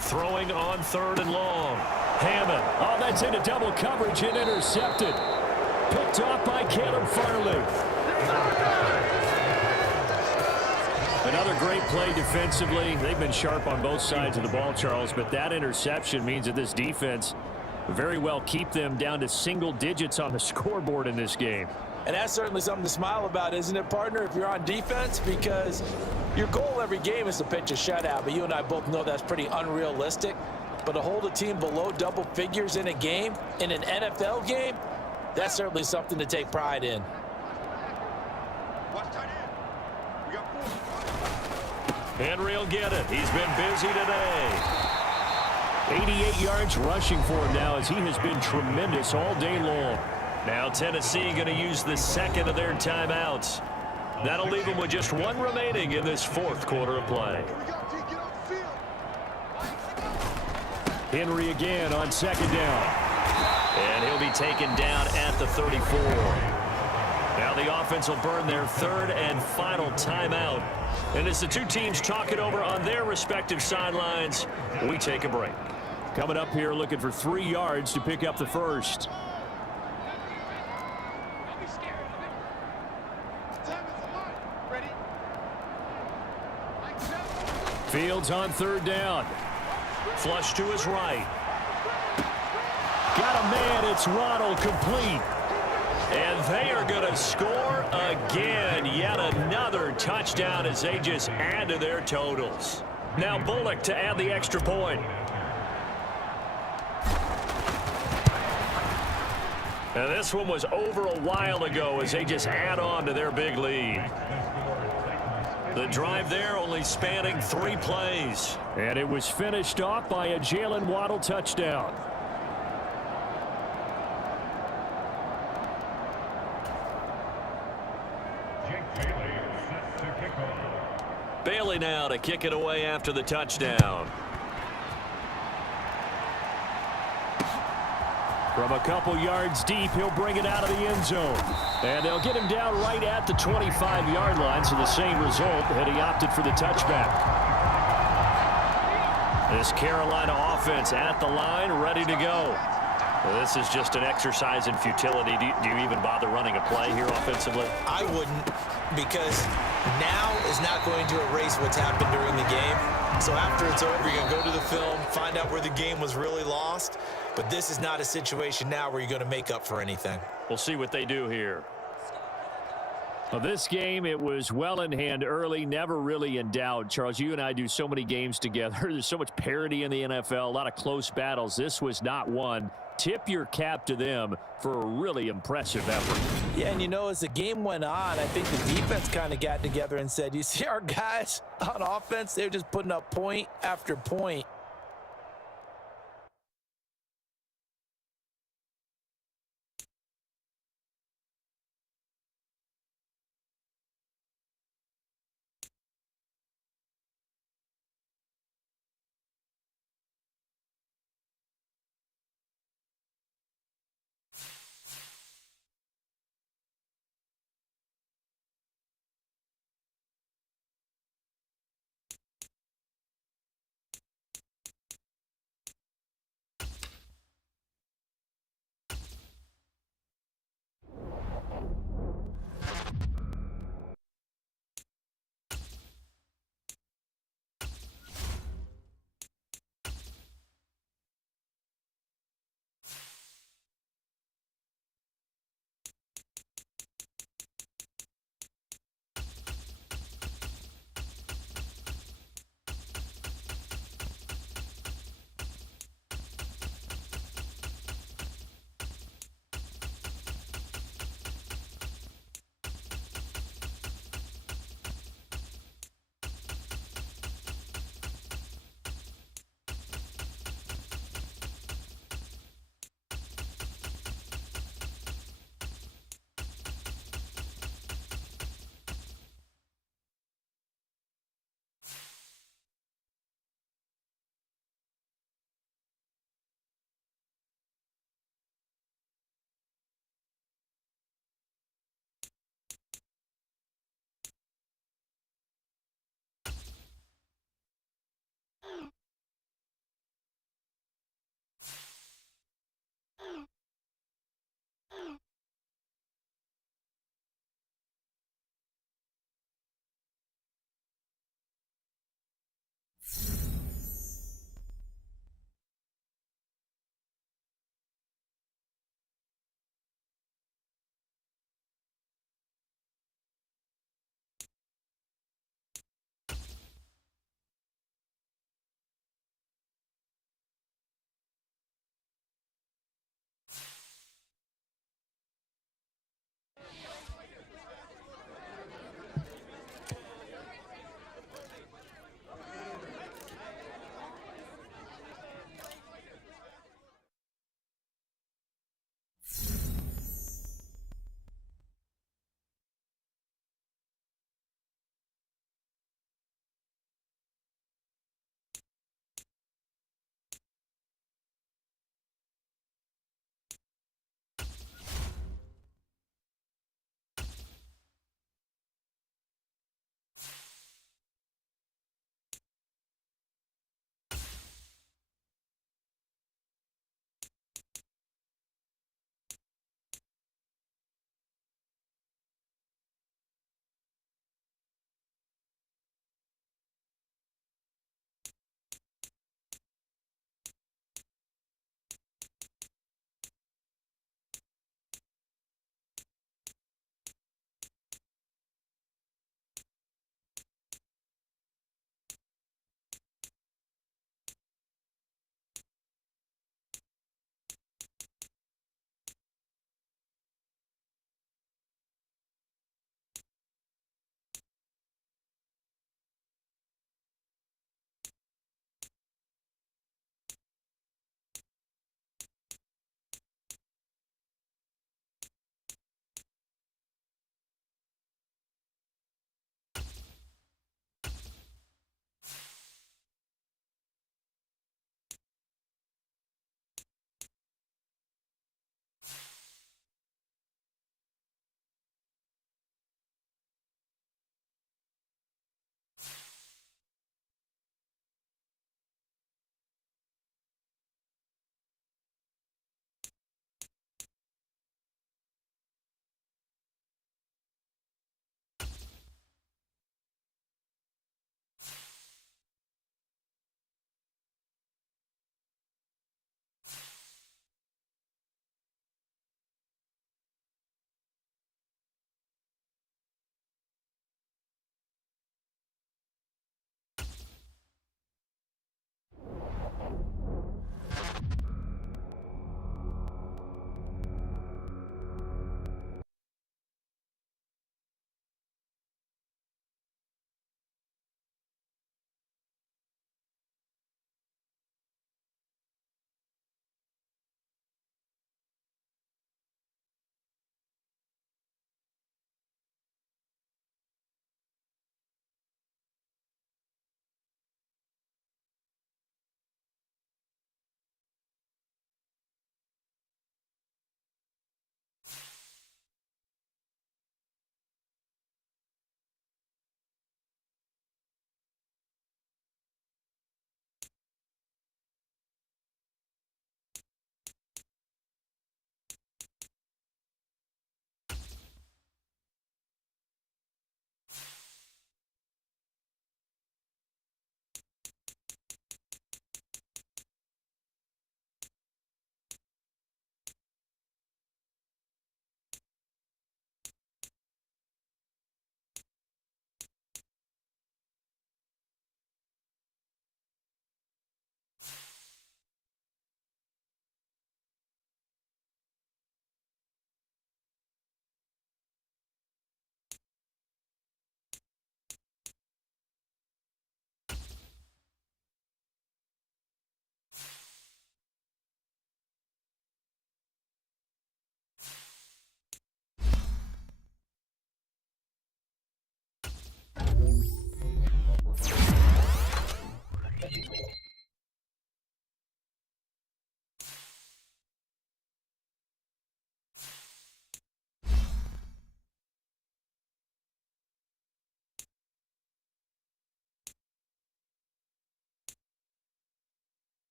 Throwing on 3rd and long. Hammond. Oh, that's into double coverage and intercepted. Picked off by Caleb Farley. Another great play defensively. They've been sharp on both sides of the ball, Charles, but that interception means that this defense very well keep them down to single digits on the scoreboard in this game. And that's certainly something to smile about, isn't it, partner, if you're on defense? Because your goal every game is to pitch a shutout, but you and I both know that's pretty unrealistic. But to hold a team below double figures in a game, in an NFL game, that's certainly something to take pride in. Henry will get it. He's been busy today. 88 yards rushing for him now as he has been tremendous all day long. Now Tennessee going to use the second of their timeouts. That'll leave them with just 1 remaining in this 4th quarter of play. Henry again on 2nd down. And he'll be taken down at the 34. Now the offense will burn their third and final timeout. And as the two teams talk it over on their respective sidelines, we take a break. Coming up here looking for 3 yards to pick up the first. Fields on third down. Flush to his right. Got a man. It's Waddle, complete. And they are going to score again. Yet another touchdown as they just add to their totals. Now Bullock to add the extra point. And this one was over a while ago as they just add on to their big lead. The drive there only spanning 3 plays. And it was finished off by a Jalen Waddle touchdown. Bailey now to kick it away after the touchdown. From a couple yards deep, he'll bring it out of the end zone. And they'll get him down right at the 25-yard line, so the same result, and he opted for the touchback. This Carolina offense at the line, ready to go. Well, this is just an exercise in futility. Do you even bother running a play here offensively? I wouldn't, because now is not going to erase what's happened during the game. So after it's over, you're going to go to the film, find out where the game was really lost. But this is not a situation now where you're going to make up for anything. We'll see what they do here. Well, this game, it was well in hand early, never really in doubt. Charles, you and I do so many games together. There's so much parity in the NFL, a lot of close battles. This was not one. Tip your cap to them for a really impressive effort. Yeah, and you know, as the game went on, I think the defense kind of got together and said, you see our guys on offense, they're just putting up point after point.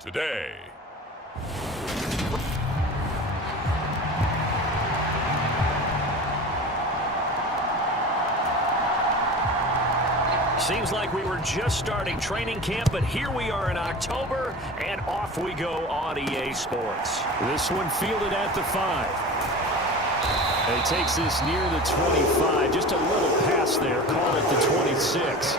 today. Seems like we were just starting training camp, but here we are in October, and off we go on EA Sports. This one fielded at the 5. And he takes this near the 25. Just a little pass there. Called it the 26.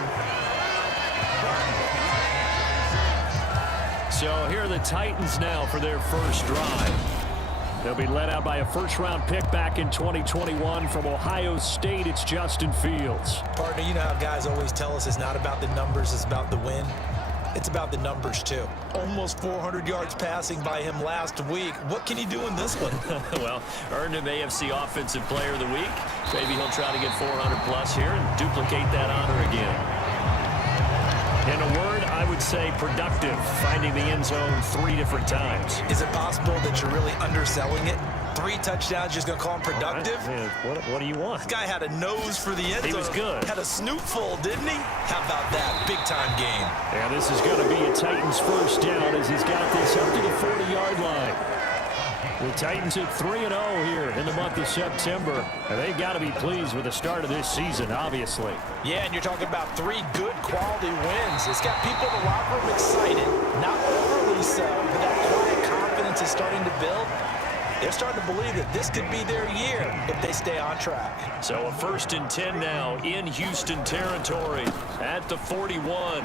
So here are the Titans now for their first drive. They'll be led out by a first-round pick back in 2021 from Ohio State. It's Justin Fields. Partner, you know how guys always tell us it's not about the numbers, it's about the win. It's about the numbers, too. Almost 400 yards passing by him last week. What can he do in this one? Well, earned him AFC Offensive Player of the Week. Maybe he'll try to get 400-plus here and duplicate that honor again. In a word, I would say productive, finding the end zone 3 different times. Is it possible that you're really underselling it? 3 touchdowns, just going to call him productive? Right. What do you want? This guy had a nose for the end zone. He was good. Had a snootful, didn't he? How about that? Big-time game. And this is going to be a Titans first down as he's got this up to the 40-yard line. The Titans at 3-0 here in the month of September. And they've got to be pleased with the start of this season, obviously. Yeah, and you're talking about 3 good quality wins. It's got people in the locker room excited. Not overly so, but that quiet confidence is starting to build. They're starting to believe that this could be their year if they stay on track. So a 1st and 10 now in Houston territory at the 41.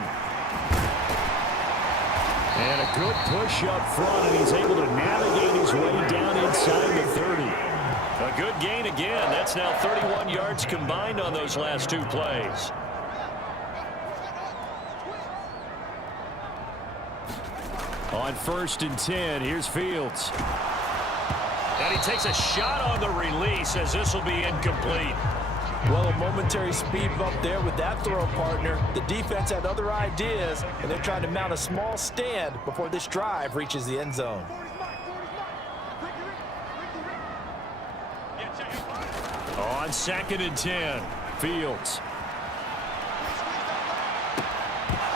And a good push up front, and he's able to navigate his way down inside the 30. A good gain again. That's now 31 yards combined on those last 2 plays. On 1st and 10, here's Fields. And he takes a shot on the release as this will be incomplete. Well, a momentary speed bump there with that throw, partner. The defense had other ideas, and they're trying to mount a small stand before this drive reaches the end zone. On 2nd and 10, Fields.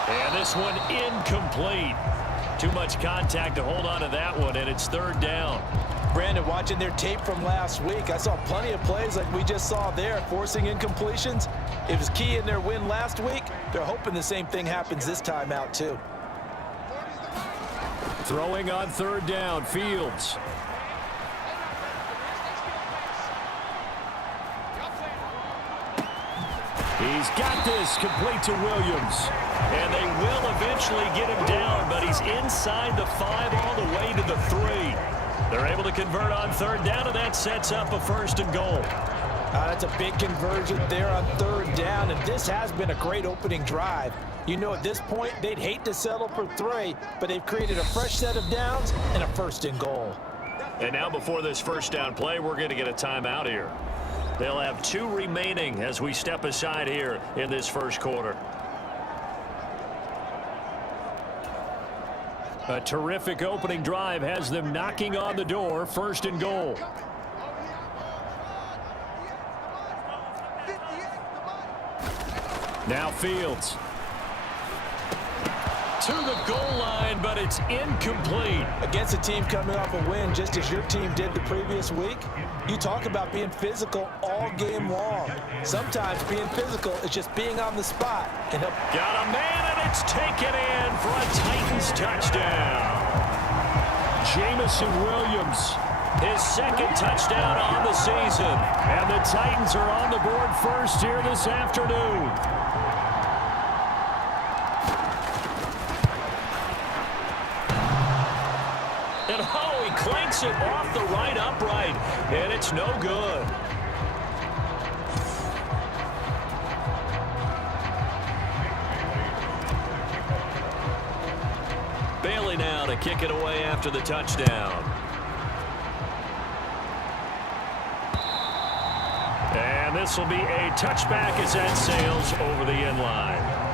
And this one incomplete. Too much contact to hold on to that one, and it's 3rd down. Brandon, watching their tape from last week, I saw plenty of plays like we just saw there, forcing incompletions. It was key in their win last week. They're hoping the same thing happens this time out, too. Throwing on 3rd down, Fields. He's got this complete to Williams. And they will eventually get him down, but he's inside the 5 all the way to the 3. They're able to convert on 3rd down, and that sets up a 1st and goal. That's a big conversion there on 3rd down, and this has been a great opening drive. You know, at this point, they'd hate to settle for 3, but they've created a fresh set of downs and a 1st and goal. And now before this 1st down play, we're going to get a timeout here. They'll have 2 remaining as we step aside here in this 1st quarter. A terrific opening drive has them knocking on the door. 1st and goal. Now Fields. To the goal line, but it's incomplete. Against a team coming off a win just as your team did the previous week, you talk about being physical all game long. Sometimes being physical is just being on the spot. And got a man, and it's taken in for a Titans touchdown. Jameson Williams. His 2nd touchdown on the season. And the Titans are on the board first here this afternoon. And oh, he clanks it off the right upright, and it's no good. Bailey now to kick it away after the touchdown. And this will be a touchback as that sails over the end line.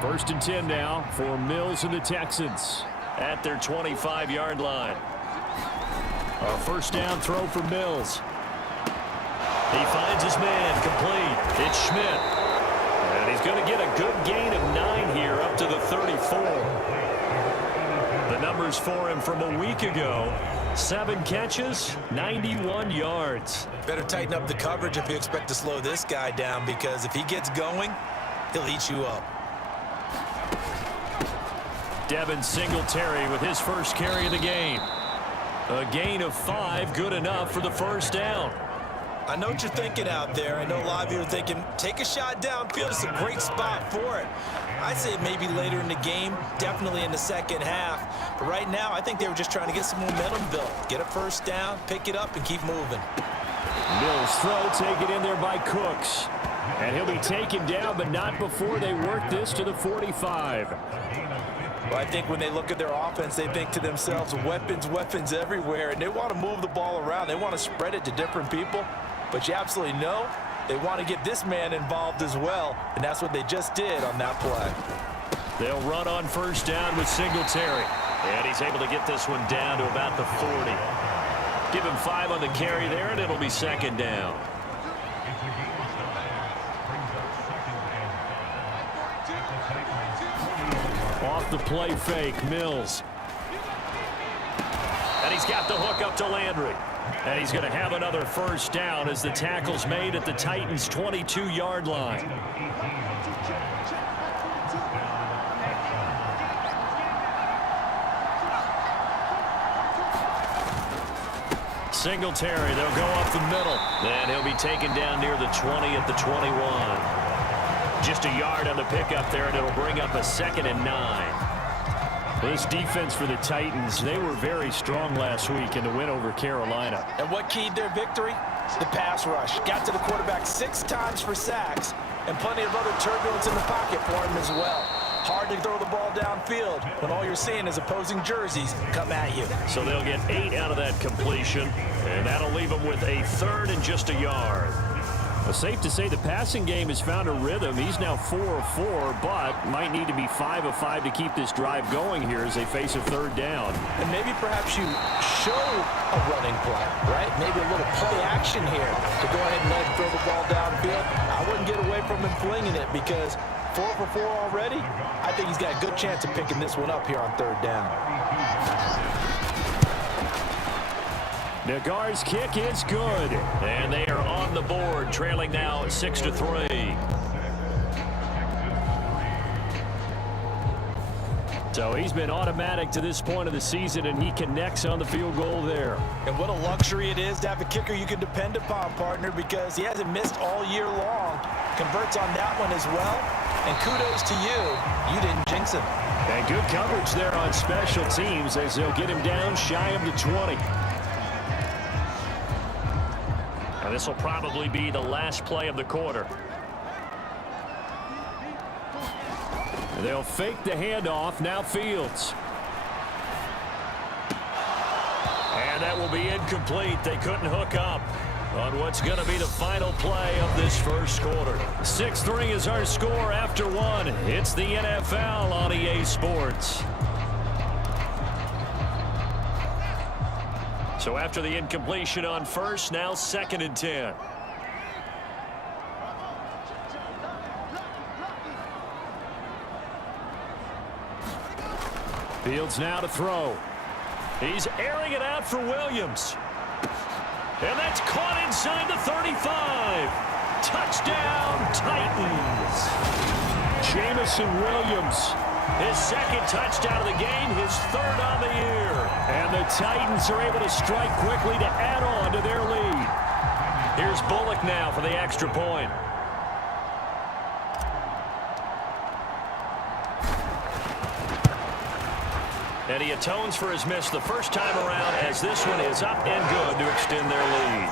First and 10 now for Mills and the Texans at their 25-yard line. A 1st down throw for Mills. He finds his man complete. It's Schmidt. And he's going to get a good gain of 9 here up to the 34. The numbers for him from a week ago: 7 catches, 91 yards. Better tighten up the coverage if you expect to slow this guy down, because if he gets going, he'll eat you up. Devin Singletary with his first carry of the game. A gain of 5, good enough for the first down. I know what you're thinking out there. I know a lot of you are thinking, take a shot downfield. It's a great spot for it. I'd say maybe later in the game, definitely in the second half. But right now, I think they were just trying to get some momentum built. Get a first down, pick it up, and keep moving. Mills throw taken in there by Cooks. And he'll be taken down, but not before they work this to the 45. Well, I think when they look at their offense, they think to themselves, weapons, weapons everywhere, and they want to move the ball around. They want to spread it to different people, but you absolutely know they want to get this man involved as well, and that's what they just did on that play. They'll run on first down with Singletary, and he's able to get this one down to about the 40. Give him 5 on the carry there, and it'll be second down. Off the play fake, Mills. And he's got the hook up to Landry. And he's going to have another first down as the tackle's made at the Titans' 22-yard line. Singletary, they'll go up the middle. And he'll be taken down near the 20 at the 21. Just a yard on the pickup there, and it'll bring up a 2nd and 9. This defense for the Titans, they were very strong last week in the win over Carolina. And what keyed their victory? The pass rush. Got to the quarterback 6 times for sacks, and plenty of other turbulence in the pocket for him as well. Hard to throw the ball downfield when all you're seeing is opposing jerseys come at you. So they'll get 8 out of that completion, and that'll leave them with a 3rd and just a yard. Well, safe to say the passing game has found a rhythm. He's now 4 of 4, but might need to be 5 of 5 to keep this drive going here as they face a 3rd down. And maybe perhaps you show a running play, right? Maybe a little play action here to go ahead and let him throw the ball downfield. I wouldn't get away from him flinging it, because 4 for 4 already, I think he's got a good chance of picking this one up here on 3rd down. Nagar's kick is good. And they are on the board, trailing now 6-3. So he's been automatic to this point of the season, and he connects on the field goal there. And what a luxury it is to have a kicker you can depend upon, partner, because he hasn't missed all year long. Converts on that one as well. And kudos to you. You didn't jinx him. And good coverage there on special teams as they'll get him down shy of the 20. And this will probably be the last play of the quarter. They'll fake the handoff. Now Fields. And that will be incomplete. They couldn't hook up on what's going to be the final play of this first quarter. 6-3 is our score after 1. It's the NFL on EA Sports. So after the incompletion on first, now 2nd and 10. Fields now to throw. He's airing it out for Williams. And that's caught inside the 35. Touchdown, Titans. Jamison Williams. His 2nd touchdown of the game, his 3rd on the year. And the Titans are able to strike quickly to add on to their lead. Here's Bullock now for the extra point. And he atones for his miss the first time around, as this one is up and good to extend their lead.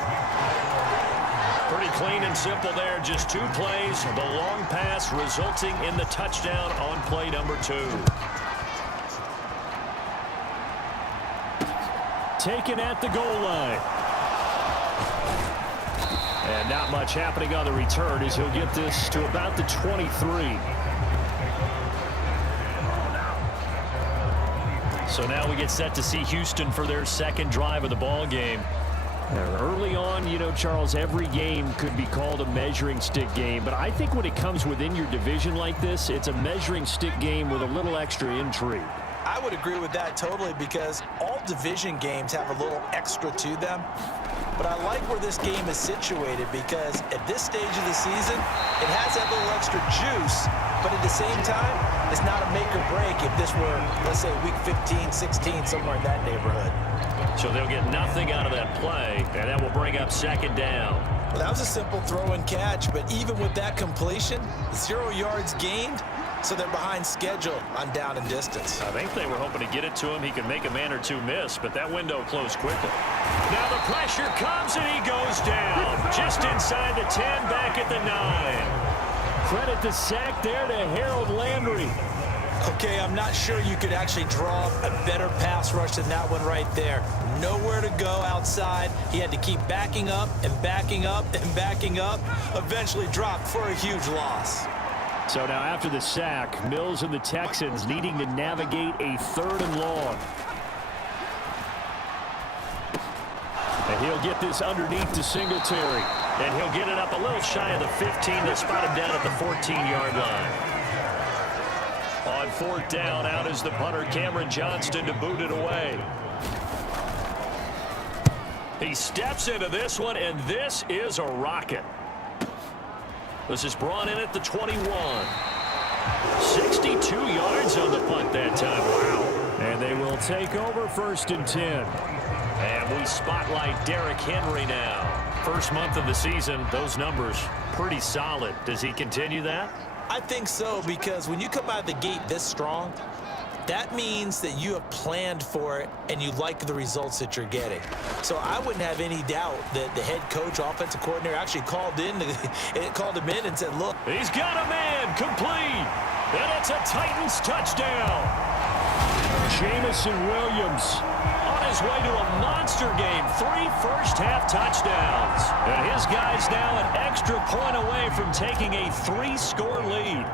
Pretty clean and simple there. Just 2 plays. The long pass resulting in the touchdown on play number 2. Taken at the goal line. And not much happening on the return as he'll get this to about the 23. So now we get set to see Houston for their 2nd drive of the ball game. Early on, you know, Charles, every game could be called a measuring stick game. But I think when it comes within your division like this, it's a measuring stick game with a little extra intrigue. I would agree with that totally because all division games have a little extra to them. But I like where this game is situated because at this stage of the season, it has that little extra juice. But at the same time, it's not a make or break if this were, let's say, week 15, 16, somewhere in that neighborhood. So they'll get nothing out of that play, and that will bring up second down. Well, that was a simple throw and catch, but even with that completion, 0 yards gained, so they're behind schedule on down and distance. I think they were hoping to get it to him. He could make a man or two miss, but that window closed quickly. Now the pressure comes, and he goes down. Just inside the 10, back at the 9. Credit the sack there to Harold Landry. Okay, I'm not sure you could actually draw a better pass rush than that one right there. Nowhere to go outside. He had to keep backing up and backing up and backing up. Eventually dropped for a huge loss. So now after the sack, Mills and the Texans needing to navigate a 3rd and long. And he'll get this underneath to Singletary. And he'll get it up a little shy of the 15. They'll spot him down at the 14-yard line. On 4th down, out is the punter, Cameron Johnston, to boot it away. He steps into this one, and this is a rocket. This is brought in at the 21. 62 yards on the punt that time. Wow. And they will take over 1st and 10. And we spotlight Derrick Henry now. First month of the season, those numbers pretty solid. Does he continue that? I think so, because when you come out of the gate this strong, that means that you have planned for it and you like the results that you're getting. So I wouldn't have any doubt that the head coach, offensive coordinator, actually called him in and said, look. He's got a man, complete. And it's a Titans touchdown. Jameson Williams On his way to a monster game, 3 first-half touchdowns. And his guy's now an extra point away from taking a 3-score lead.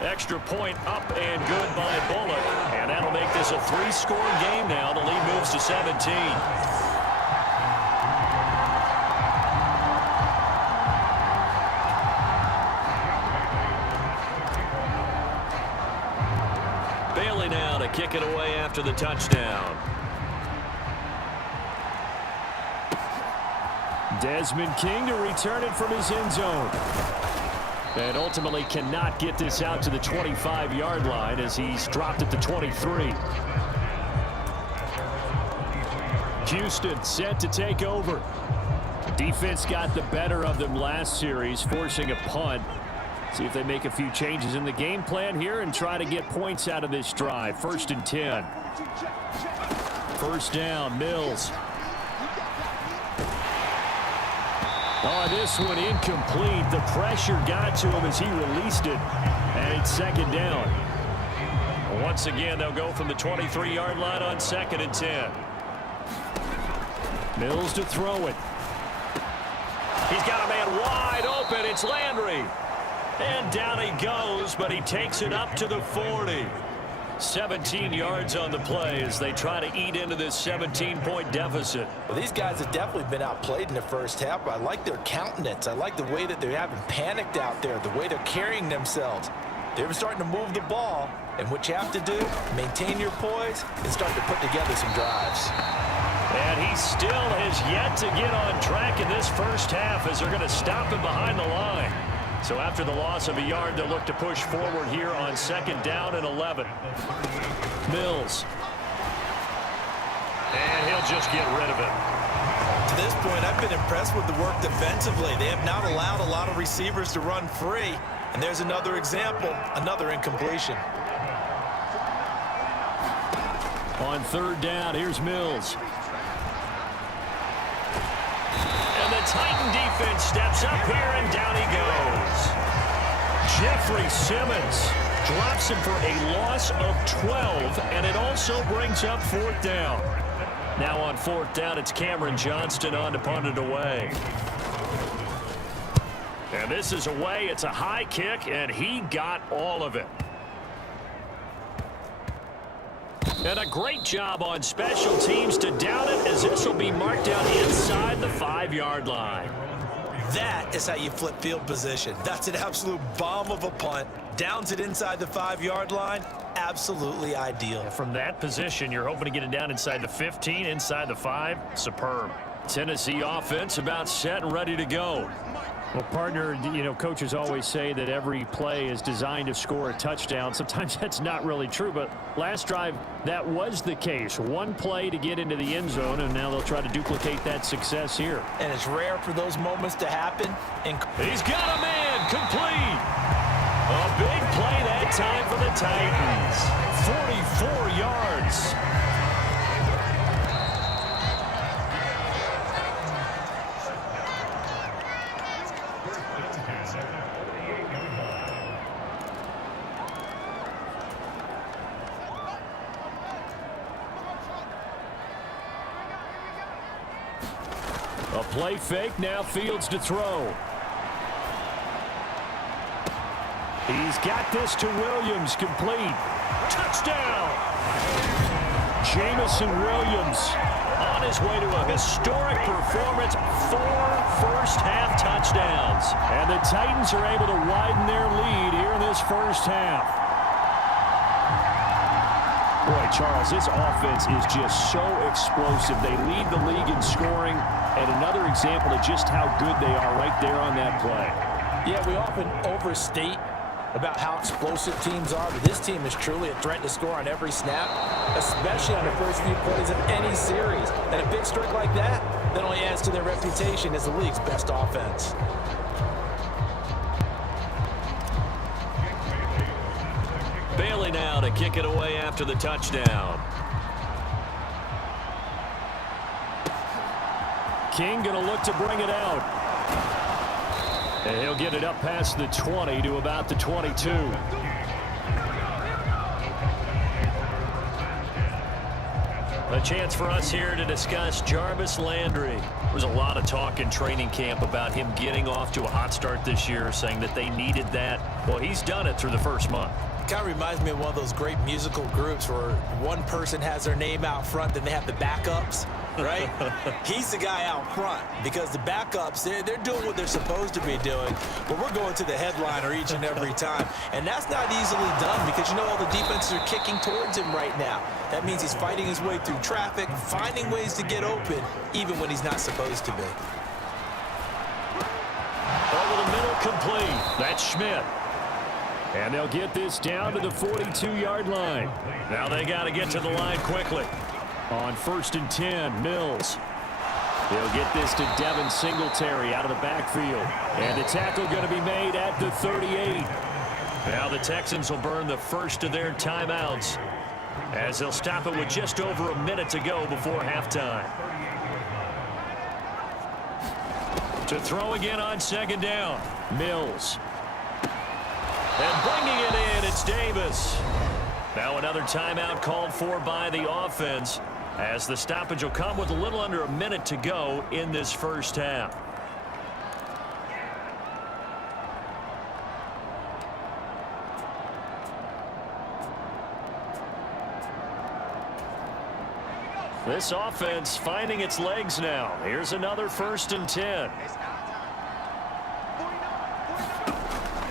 Extra point up and good by Bullock. And that'll make this a 3-score game now. The lead moves to 17. Bailey now to kick it away after the touchdown. Desmond King to return it from his end zone. And ultimately cannot get this out to the 25-yard line as he's dropped at the 23. Houston set to take over. Defense got the better of them last series, forcing a punt. See if they make a few changes in the game plan here and try to get points out of this drive. 1st and 10. 1st down, Mills. Oh, this one incomplete. The pressure got to him as he released it. And it's 2nd down. Once again, they'll go from the 23-yard line on 2nd and 10. Mills to throw it. He's got a man wide open. It's Landry. And down he goes, but he takes it up to the 40. 17 yards on the play as they try to eat into this 17-point deficit. Well, these guys have definitely been outplayed in the first half, but I like their countenance. I like the way that they haven't panicked out there, the way they're carrying themselves. They're starting to move the ball, and what you have to do, maintain your poise and start to put together some drives. And he still has yet to get on track in this first half as they're going to stop him behind the line. So after the loss of a yard, they'll look to push forward here on 2nd down and 11. Mills. And he'll just get rid of it. To this point, I've been impressed with the work defensively. They have not allowed a lot of receivers to run free. And there's another example, another incompletion. On 3rd down, here's Mills. And the Titan defense steps up here, and down he goes. Jeffrey Simmons drops him for a loss of 12, and it also brings up 4th down. Now on 4th down, it's Cameron Johnston on to punt it away. And this is away. It's a high kick, and he got all of it. And a great job on special teams to down it, as this will be marked down inside the 5-yard line. That is how you flip field position. That's an absolute bomb of a punt. Downs it inside the 5-yard line. Absolutely ideal. From that position, you're hoping to get it down inside the 15, inside the 5. Superb. Tennessee offense about set and ready to go. Well, partner, you know, coaches always say that every play is designed to score a touchdown. Sometimes that's not really true, but last drive, that was the case. One play to get into the end zone, and now they'll try to duplicate that success here. And it's rare for those moments to happen. He's got a man complete. A big play that time for the Titans. 44 yards. A play fake, now Fields to throw. He's got this to Williams, complete. Touchdown! Jameson Williams On his way to a historic performance, 4 first-half touchdowns. And the Titans are able to widen their lead here in this first half. Boy, Charles, this offense is just so explosive. They lead the league in scoring, and another example of just how good they are right there on that play. Yeah, we often overstate about how explosive teams are, but this team is truly a threat to score on every snap, especially on the first few plays of any series. And a big streak like that only adds to their reputation as the league's best offense. Bailey now to kick it away after the touchdown. King going to look to bring it out. And he'll get it up past the 20 to about the 22. A chance for us here to discuss Jarvis Landry. There's a lot of talk in training camp about him getting off to a hot start this year, saying that they needed that. Well, he's done it through the first month. It kind of reminds me of one of those great musical groups where one person has their name out front, then they have the backups, right? He's the guy out front because the backups, they're doing what they're supposed to be doing, but we're going to the headliner each and every time. And that's not easily done because, you know, all the defenses are kicking towards him right now. That means he's fighting his way through traffic, finding ways to get open, even when he's not supposed to be. Over the middle, complete. That's Schmidt. And they'll get this down to the 42-yard line. Now they got to get to the line quickly. On 1st and 10, Mills. He'll get this to Devin Singletary out of the backfield. And the tackle going to be made at the 38. Now the Texans will burn the first of their timeouts as they'll stop it with just over a minute to go before halftime. To throw again on 2nd down. Mills. And bringing it in, it's Davis. Now another timeout called for by the offense as the stoppage will come with a little under a minute to go in this first half. This offense finding its legs now. Here's another 1st and 10.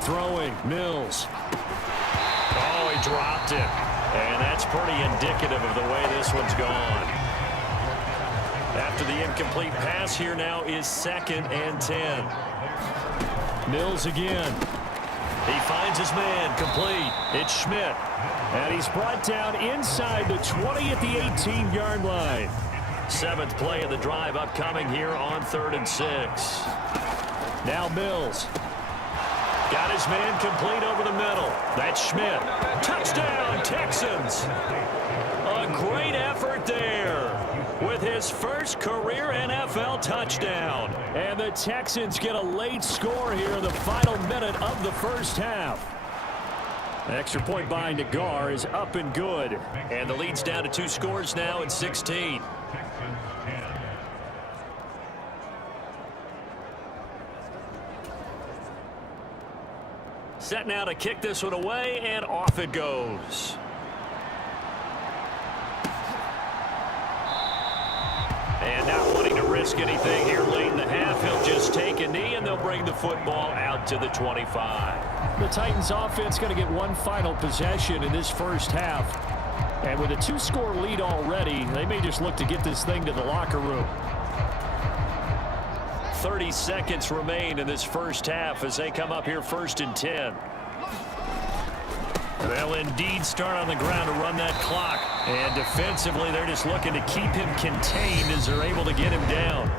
Throwing, Mills. Oh, he dropped it. And that's pretty indicative of the way this one's gone. After the incomplete pass, here now is 2nd and 10. Mills again. He finds his man, complete. It's Schmidt. And he's brought down inside the 20 at the 18-yard line. 7th play of the drive upcoming here on 3rd and 6. Now Mills. Got his man complete over the middle. That's Schmidt. Touchdown, Texans. A great effort there with his first career NFL touchdown. And the Texans get a late score here in the final minute of the first half. The extra point by Nagar is up and good. And the lead's down to 2 scores now at 16. Set now to kick this one away, and off it goes. risk anything here late in the half. He'll just take a knee, and they'll bring the football out to the 25. The Titans offense going to get one final possession in this first half. And with a 2-score lead already, they may just look to get this thing to the locker room. 30 seconds remain in this first half as they come up here 1st and 10. They'll indeed start on the ground to run that clock. And defensively, they're just looking to keep him contained as they're able to get him down.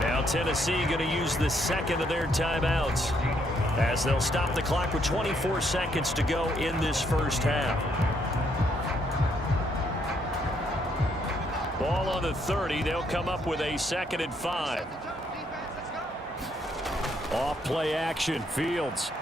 Now Tennessee going to use the second of their timeouts as they'll stop the clock with 24 seconds to go in this first half. Ball on the 30. They'll come up with a 2nd and 5. Off play action. Fields.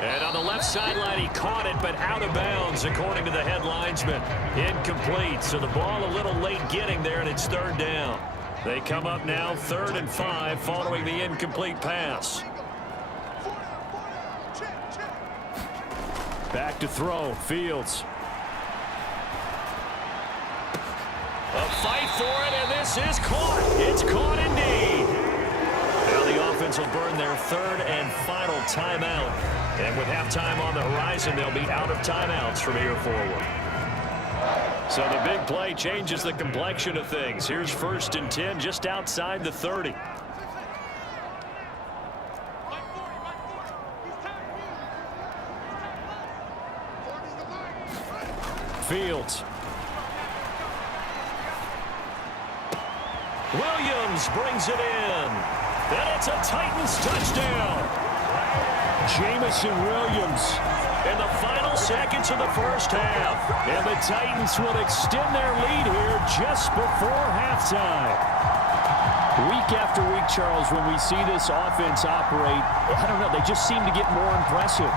And on the left sideline, he caught it, but out of bounds, according to the head linesman. Incomplete, so the ball a little late getting there, and it's 3rd down. They come up now 3rd and 5 following the incomplete pass. Back to throw. Fields. A fight for it, and this is caught. It's caught indeed. Now the offense will burn their 3rd and final timeout. And with halftime on the horizon, they'll be out of timeouts from here forward. So the big play changes the complexion of things. Here's 1st and 10 just outside the 30. Fields. Williams brings it in. And it's a Titans touchdown. Jamison Williams. In the final seconds of the first half. And the Titans will extend their lead here just before halftime. Week after week, Charles, when we see this offense operate, I don't know, they just seem to get more impressive.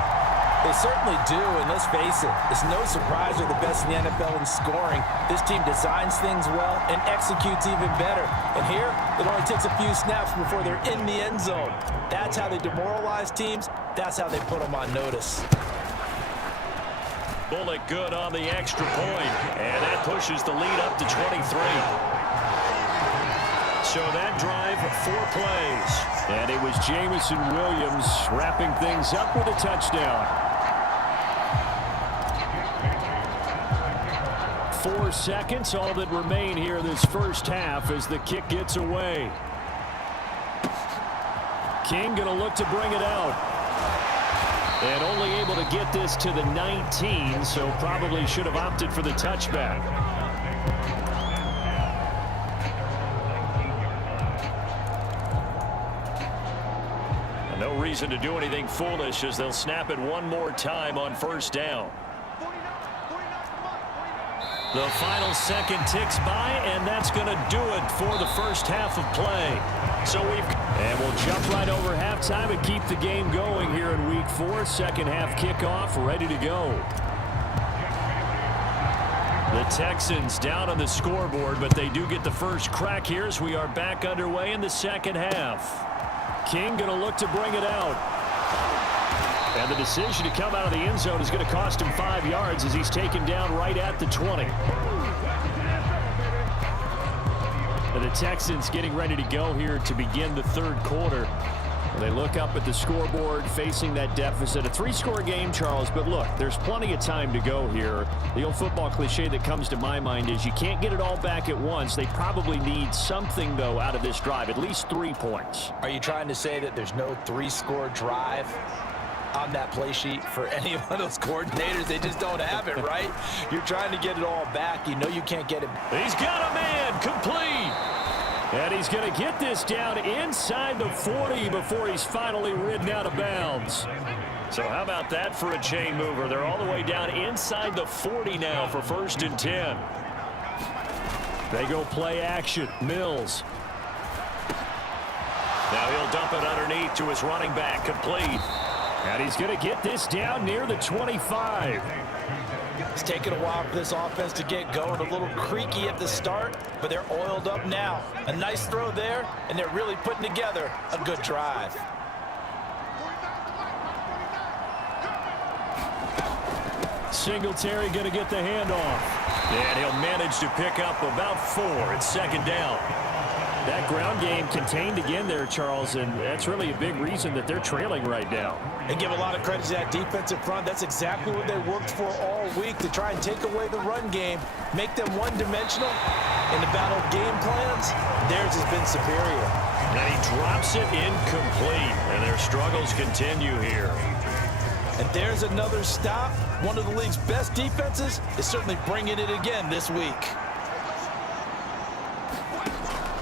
They certainly do, and let's face it, it's no surprise they're the best in the NFL in scoring. This team designs things well and executes even better. And here, it only takes a few snaps before they're in the end zone. That's how they demoralize teams. That's how they put them on notice. Bullock good on the extra point, and that pushes the lead up to 23. So that drive, 4 plays. And it was Jamison Williams wrapping things up with a touchdown. 4 seconds, all that remain here this first half as the kick gets away. King going to look to bring it out. And only able to get this to the 19, so probably should have opted for the touchback. No reason to do anything foolish as they'll snap it one more time on 1st down. The final second ticks by, and that's going to do it for the first half of play. And we'll jump right over halftime and keep the game going here in Week 4. Second half kickoff ready to go. The Texans down on the scoreboard, but they do get the first crack here as we are back underway in the second half. King going to look to bring it out. And the decision to come out of the end zone is going to cost him 5 yards as he's taken down right at the 20. And the Texans getting ready to go here to begin the 3rd quarter. They look up at the scoreboard facing that deficit. A 3-score game, Charles, but look, there's plenty of time to go here. The old football cliche that comes to my mind is you can't get it all back at once. They probably need something, though, out of this drive, at least 3 points. Are you trying to say that there's no 3-score drive on that play sheet for any of those coordinators? They just don't have it, right? You're trying to get it all back. You know you can't get it. He's got a man complete. And he's going to get this down inside the 40 before he's finally ridden out of bounds. So how about that for a chain mover? They're all the way down inside the 40 now for 1st and 10. They go play action. Mills. Now he'll dump it underneath to his running back, complete. And he's going to get this down near the 25. It's taken a while for this offense to get going. A little creaky at the start, but they're oiled up now. A nice throw there, and they're really putting together a good drive. Singletary going to get the handoff. And he'll manage to pick up about 4. It's second down. That ground game contained again there, Charles, and that's really a big reason that they're trailing right now. And give a lot of credit to that defensive front. That's exactly what they worked for all week, to try and take away the run game, make them one-dimensional. In the battle of game plans, theirs has been superior. And he drops it incomplete, and their struggles continue here. And there's another stop. One of the league's best defenses is certainly bringing it again this week.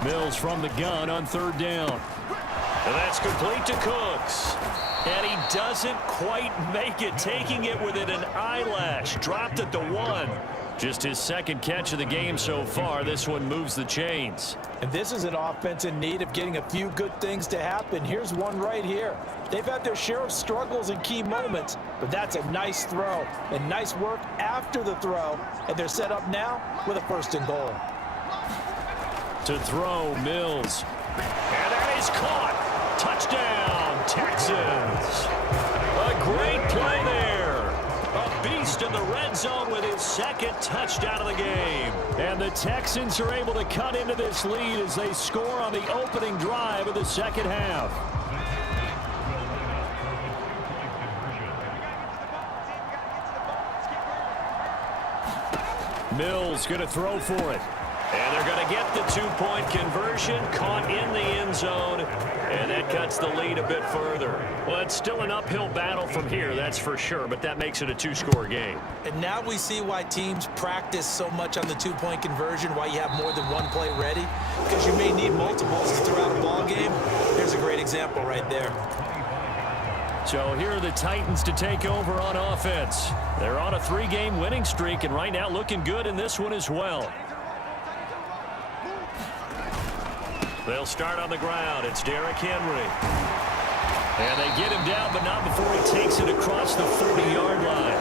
Mills from the gun on third down. And that's complete to Cooks. And he doesn't quite make it, taking it within an eyelash. Dropped at the 1. Just his second catch of the game so far. This one moves the chains. And this is an offense in need of getting a few good things to happen. Here's one right here. They've had their share of struggles in key moments, but that's a nice throw and nice work after the throw. And they're set up now with a 1st and goal. To throw, Mills. And that is caught. Touchdown, Texans. A great play there. A beast in the red zone with his second touchdown of the game. And the Texans are able to cut into this lead as they score on the opening drive of the second half. Mills going to throw for it. And they're going to get the 2-point conversion, caught in the end zone, and that cuts the lead a bit further. Well, it's still an uphill battle from here, that's for sure, but that makes it a 2-score game. And now we see why teams practice so much on the 2-point conversion, why you have more than one play ready, because you may need multiples to throw out a ball game. Here's a great example right there. So here are the Titans to take over on offense. They're on a 3-game winning streak, and right now looking good in this one as well. They'll start on the ground. It's Derrick Henry. And they get him down, but not before he takes it across the 40-yard line.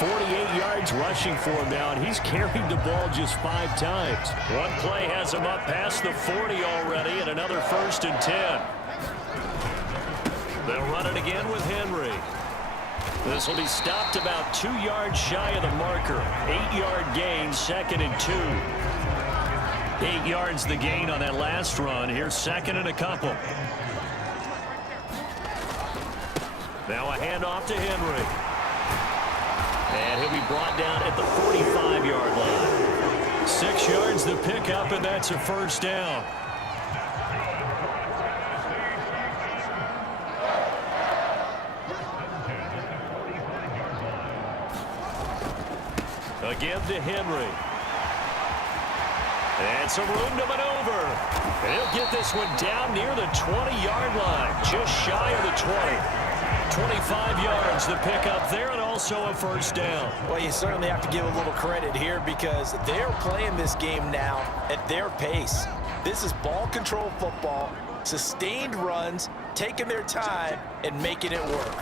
48 yards rushing for him now, and he's carried the ball just 5 times. One play has him up past the 40 already, and another 1st and 10. They'll run it again with Henry. This will be stopped about 2 yards shy of the marker. 8-yard gain, 2nd and 2. 8 yards the gain on that last run. Here's 2nd and a couple. Now a handoff to Henry. And he'll be brought down at the 45-yard line. 6 yards the pickup, and that's a 1st down. Again to Henry. And some room to maneuver. And he'll get this one down near the 20-yard line, just shy of the 20. 25 yards the pickup there, and also a 1st down. Well, you certainly have to give a little credit here because they're playing this game now at their pace. This is ball control football, sustained runs, taking their time, and making it work.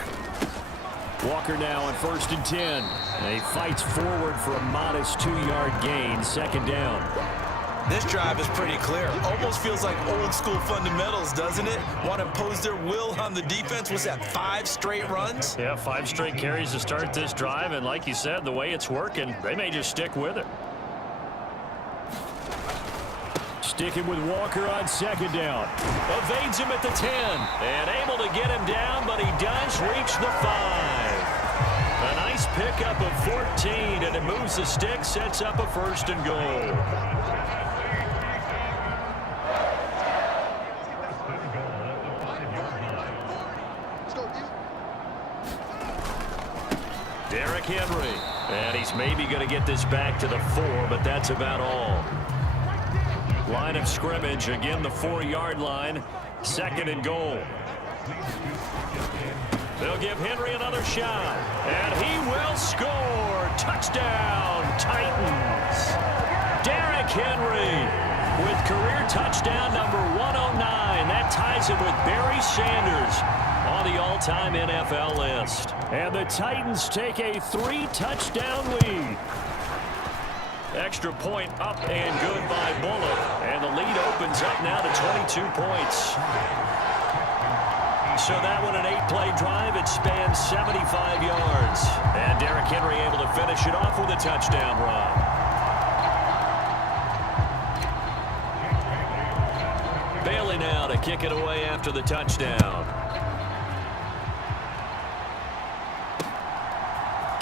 Walker now on 1st and 10. And he fights forward for a modest 2-yard gain, 2nd down. This drive is pretty clear. Almost feels like old school fundamentals, doesn't it? Want to impose their will on the defense. Was that 5 straight runs? Yeah, 5 straight carries to start this drive, and like you said, the way it's working, they may just stick with it. Sticking with Walker on 2nd down. Evades him at the 10. And able to get him down, but he does reach the 5. A nice pickup of 14, and it moves the stick, sets up a 1st and goal. Derrick Henry. And he's maybe going to get this back to the 4, but that's about all. Line of scrimmage, again the 4-yard line, 2nd and goal. They'll give Henry another shot, and he will score. Touchdown, Titans. Derrick Henry with career touchdown number 109. That ties him with Barry Sanders on the all-time NFL list. And the Titans take a 3-touchdown lead. Extra point up and good by Bullock. And the lead opens up now to 22 points. So that one an 8-play drive. It spans 75 yards. And Derrick Henry able to finish it off with a touchdown run. Bailey now to kick it away after the touchdown.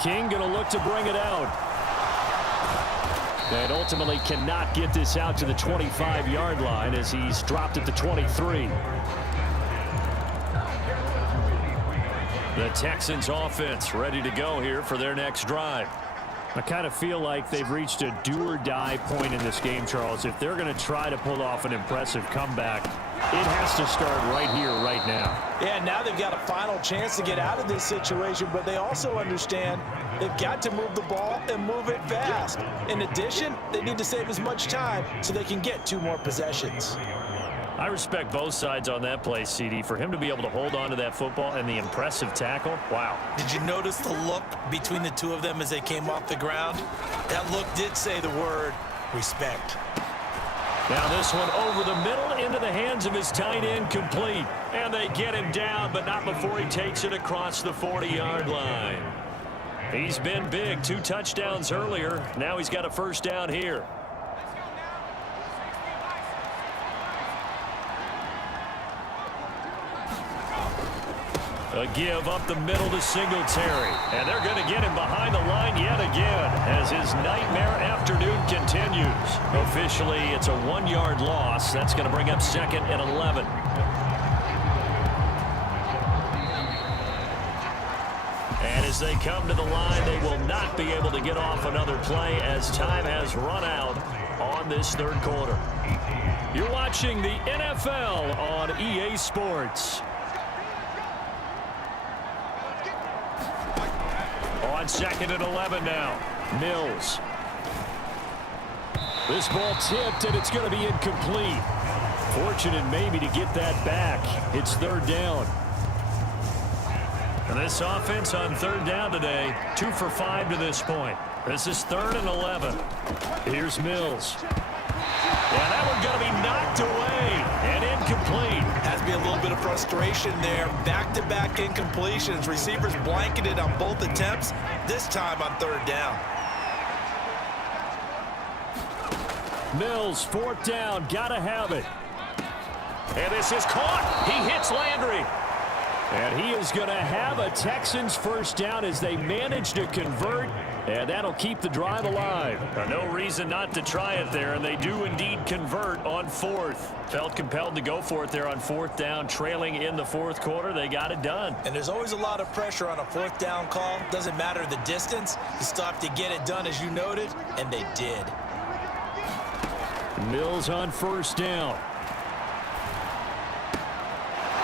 King going to look to bring it out. And ultimately cannot get this out to the 25-yard line as he's dropped at the 23. The Texans offense ready to go here for their next drive. I kind of feel like they've reached a do-or-die point in this game, Charles. If they're going to try to pull off an impressive comeback, it has to start right here, right now. Yeah, now they've got a final chance to get out of this situation, but they also understand they've got to move the ball and move it fast. In addition, they need to save as much time so they can get 2 more possessions. I respect both sides on that play, CD. For him to be able to hold on to that football and the impressive tackle, wow. Did you notice the look between the two of them as they came off the ground? That look did say the word respect. Now this one over the middle into the hands of his tight end, complete. And they get him down, but not before he takes it across the 40-yard line. He's been big. 2 touchdowns earlier. Now he's got a first down here. A give up the middle to Singletary. And they're going to get him behind the line yet again as his nightmare afternoon continues. Officially, it's a 1-yard loss. That's going to bring up 2nd and 11. And as they come to the line, they will not be able to get off another play as time has run out on this 3rd quarter. You're watching the NFL on EA Sports. On 2nd and 11 now. Mills. This ball tipped, and it's going to be incomplete. Fortunate maybe to get that back. It's 3rd down. And this offense on 3rd down today, 2 for 5 to this point. This is 3rd and 11. Here's Mills. Yeah, that one's going to be knocked away and incomplete. Has to be a little bit of frustration there. Back-to-back incompletions. Receivers blanketed on both attempts, this time on 3rd down. Mills, 4th down, gotta have it. And this is caught. He hits Landry. And he is going to have a Texans first down as they manage to convert, and that'll keep the drive alive. No reason not to try it there, and they do indeed convert on 4th. Felt compelled to go for it there on 4th down, trailing in the 4th quarter. They got it done. And there's always a lot of pressure on a 4th down call. Doesn't matter the distance. You still have to get it done, as you noted, and they did. Mills on 1st down.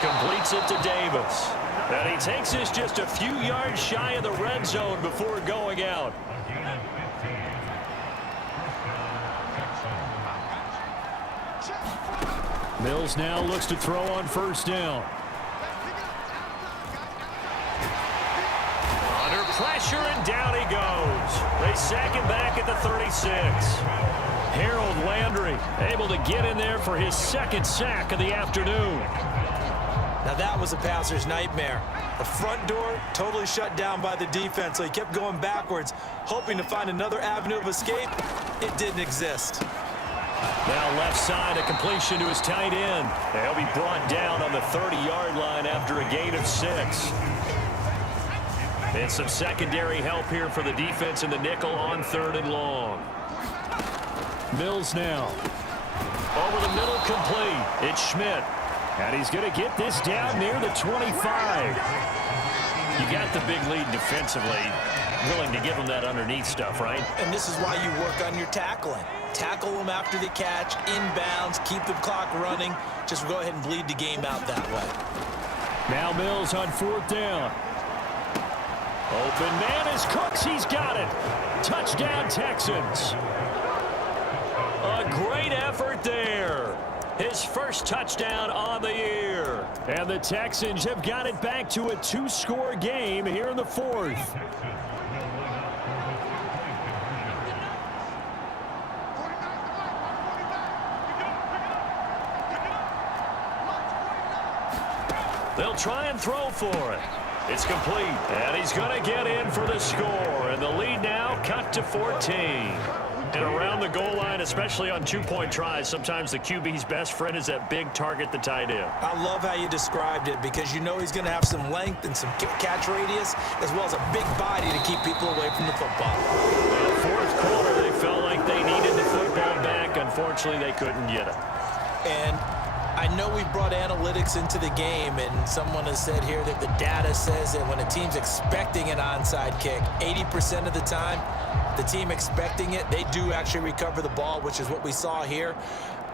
Completes it to Davis. And he takes this just a few yards shy of the red zone before going out. Mills now looks to throw on 1st down. Under pressure, and down he goes. They sack him back at the 36. Harold Landry able to get in there for his 2nd sack of the afternoon. Now that was a passer's nightmare. The front door totally shut down by the defense, so he kept going backwards, hoping to find another avenue of escape. It didn't exist. Now left side, a completion to his tight end. He'll be brought down on the 30-yard line after a gain of 6. And some secondary help here for the defense in the nickel on 3rd and long. Mills now. Over the middle, complete. It's Schmidt. And he's going to get this down near the 25. You got the big lead defensively. Willing to give them that underneath stuff, right? And this is why you work on your tackling. Tackle them after the catch, inbounds, keep the clock running. Just go ahead and bleed the game out that way. Now Mills on 4th down. Open man is Cooks. He's got it. Touchdown, Texans. A great effort there. His first touchdown on the year. And the Texans have got it back to a 2-score game here in the 4th. They'll try and throw for it. It's complete. And he's going to get in for the score. And the lead now cut to 14. And around the goal line, especially on two-point tries, sometimes the QB's best friend is that big target, the tight end. I love how you described it because you know he's going to have some length and some catch radius as well as a big body to keep people away from the football. Well, fourth quarter, they felt like they needed the football back. Unfortunately, they couldn't get it. And I know we brought analytics into the game, and someone has said here that the data says that when a team's expecting an onside kick, 80% of the time, the team expecting it, they do actually recover the ball, which is what we saw here.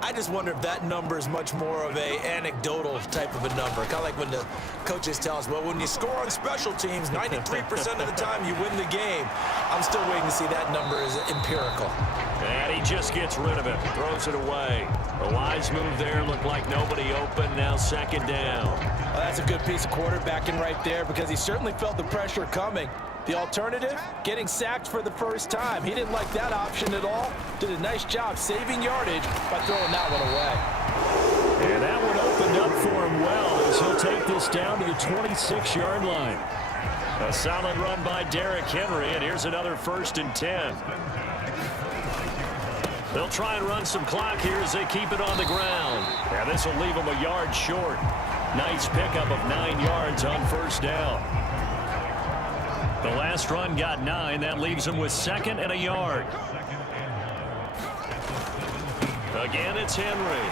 I just wonder if that number is much more of a anecdotal type of a number. Kind of like when the coaches tell us, well, when you score on special teams, 93% of the time you win the game. I'm still waiting to see that number is empirical. And he just gets rid of it, throws it away. A wise move there, looked like nobody open, now second down. Well, that's a good piece of quarterbacking right there because he certainly felt the pressure coming. The alternative, getting sacked for the first time. He didn't like that option at all. Did a nice job saving yardage by throwing that one away. And that one opened up for him well as he'll take this down to the 26-yard line. A solid run by Derrick Henry, and here's another 1st and 10. They'll try and run some clock here as they keep it on the ground. And this will leave them a yard short. Nice pickup of 9 yards on first down. The last run got 9. That leaves them with 2nd and a yard. Again, it's Henry.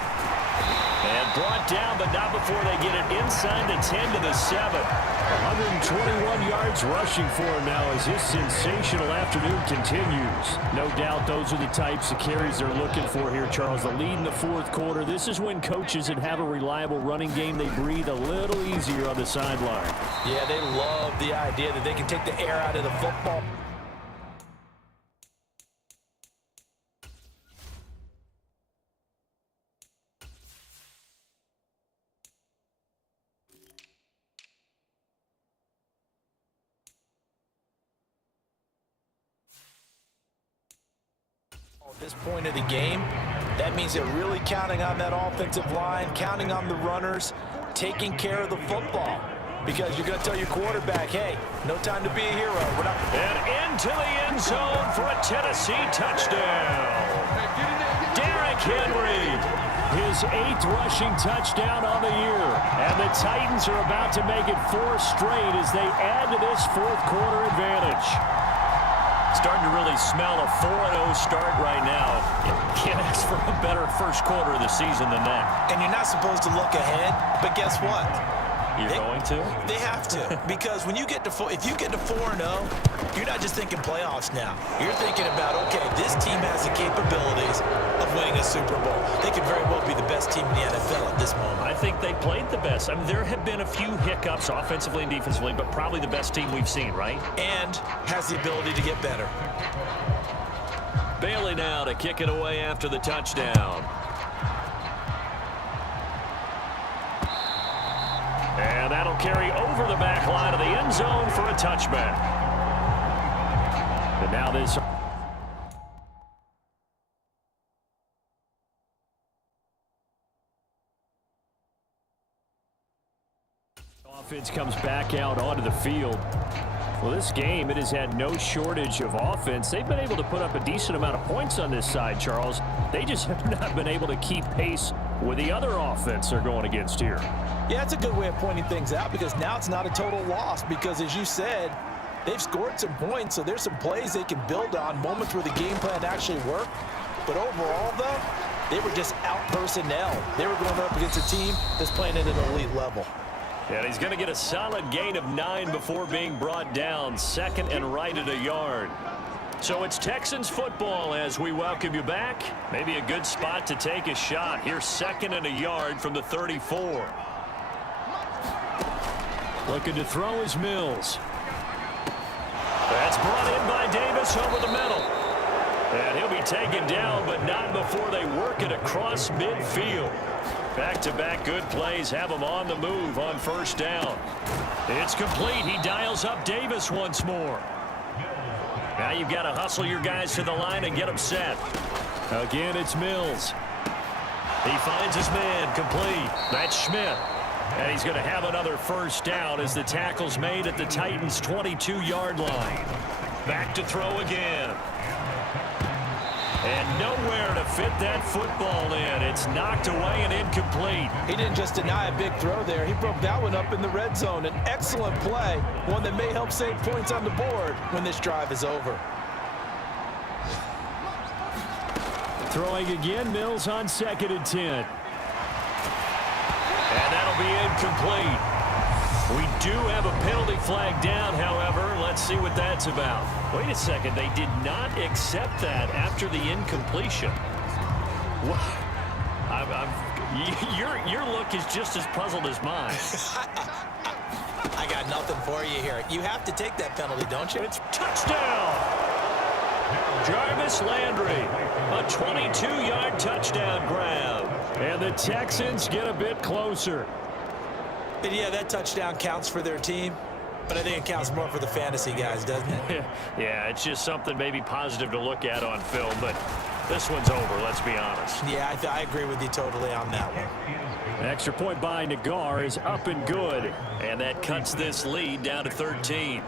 And brought down, but not before they get it inside the 10 to the 7. 121 yards rushing for him now as this sensational afternoon continues. No doubt those are the types of carries they're looking for here, Charles. The lead in the fourth quarter. This is when coaches that have a reliable running game, they breathe a little easier on the sideline. Yeah, they love the idea that they can take the air out of the football. At this point of the game, that means they're really counting on that offensive line, counting on the runners, taking care of the football. Because you're going to tell your quarterback, hey, no time to be a hero. We're not. And into the end zone for a Tennessee touchdown. Derrick Henry. His 8th rushing touchdown on the year. And the Titans are about to make it 4 straight as they add to this fourth quarter advantage. Starting to really smell a 4-0 start right now. You can't ask for a better first quarter of the season than that. And you're not supposed to look ahead, but guess what? You're going to? They have to, because when you get to if you get to 4-0, you're not just thinking playoffs now. You're thinking about, okay, this team has the capabilities of winning a Super Bowl. They could very well be the best team in the NFL at this moment. I think they played the best. I mean, there have been a few hiccups offensively and defensively, but probably the best team we've seen, right? And has the ability to get better. Bailey now to kick it away after the touchdown. And that'll carry over the back line of the end zone for a touchback. And now this offense comes back out onto the field. Well, this game, it has had no shortage of offense. They've been able to put up a decent amount of points on this side, Charles. They just have not been able to keep pace with the other offense they're going against here. Yeah, it's a good way of pointing things out because now it's not a total loss because, as you said, they've scored some points, so there's some plays they can build on, moments where the game plan actually worked. But overall, though, they were just out personnel. They were going up against a team that's playing at an elite level. And he's going to get a solid gain of 9 before being brought down. 2nd and right at a yard. So it's Texans football as we welcome you back. Maybe a good spot to take a shot. Here's 2nd and a yard from the 34. Looking to throw is Mills. That's brought in by Davis over the middle. And he'll be taken down, but not before they work it across midfield. Back-to-back good plays have him on the move on first down. It's complete. He dials up Davis once more. Now you've got to hustle your guys to the line and get them set. Again, it's Mills. He finds his man complete. That's Schmidt. And he's going to have another first down as the tackle's made at the Titans' 22-yard line. Back to throw again. And nowhere to fit that football in. It's knocked away and incomplete. He didn't just deny a big throw there. He broke that one up in the red zone. An excellent play, one that may help save points on the board when this drive is over. Throwing again, Mills on 2nd and 10. And that'll be incomplete. We do have a penalty flag down, however. Let's see what that's about. Wait a second. They did not accept that after the incompletion. Your look is just as puzzled as mine. I got nothing for you here. You have to take that penalty, don't you? It's touchdown. Jarvis Landry, a 22-yard touchdown grab. And the Texans get a bit closer. And yeah, that touchdown counts for their team, but I think it counts more for the fantasy guys, doesn't it? Yeah, it's just something maybe positive to look at on film, but this one's over, let's be honest. Yeah, I agree with you totally on that one. An extra point by Nagar is up and good. And that cuts this lead down to 13.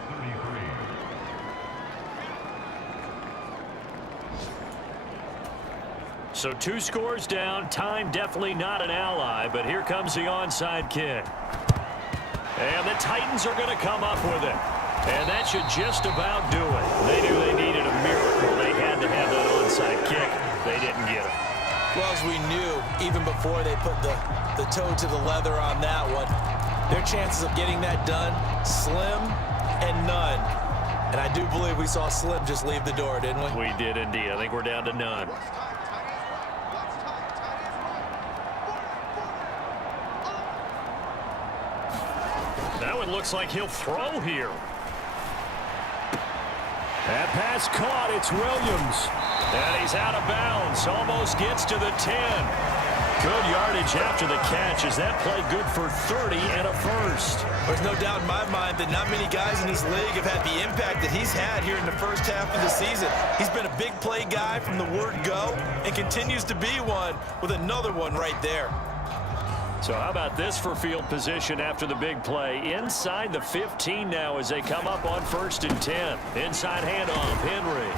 So 2 scores down. Time definitely not an ally, but here comes the onside kick. And the Titans are going to come up with it. And that should just about do it. They knew they needed a miracle. They had to have that onside kick. They didn't get it. Well, as we knew, even before they put the toe to the leather on that one, their chances of getting that done, slim and none. And I do believe we saw Slim just leave the door, didn't we? We did indeed. I think we're down to none. That one looks like he'll throw here. That pass caught. It's Williams. And he's out of bounds. Almost gets to the 10. Good yardage after the catch. Is that play good for 30 and a first? There's no doubt in my mind that not many guys in this league have had the impact that he's had here in the first half of the season. He's been a big play guy from the word go and continues to be one with another one right there. So how about this for field position after the big play? Inside the 15 now as they come up on 1st and 10. Inside handoff, Henry.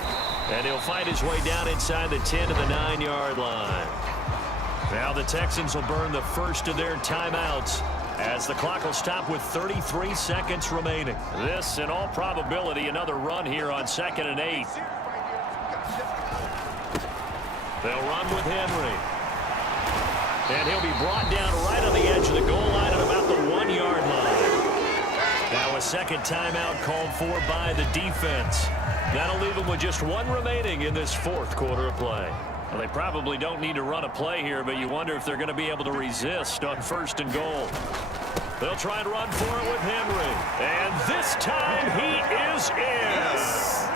And he'll fight his way down inside the 10 to the 9-yard line. Now the Texans will burn the first of their timeouts as the clock will stop with 33 seconds remaining. This, in all probability, another run here on 2nd and 8. They'll run with Henry. And he'll be brought down right on the edge of the goal line at about the 1-yard line. Now a second timeout called for by the defense. That'll leave them with just one remaining in this 4th quarter of play. Well, they probably don't need to run a play here, but you wonder if they're going to be able to resist on 1st and goal. They'll try and run for it with Henry. And this time he is in. Yes.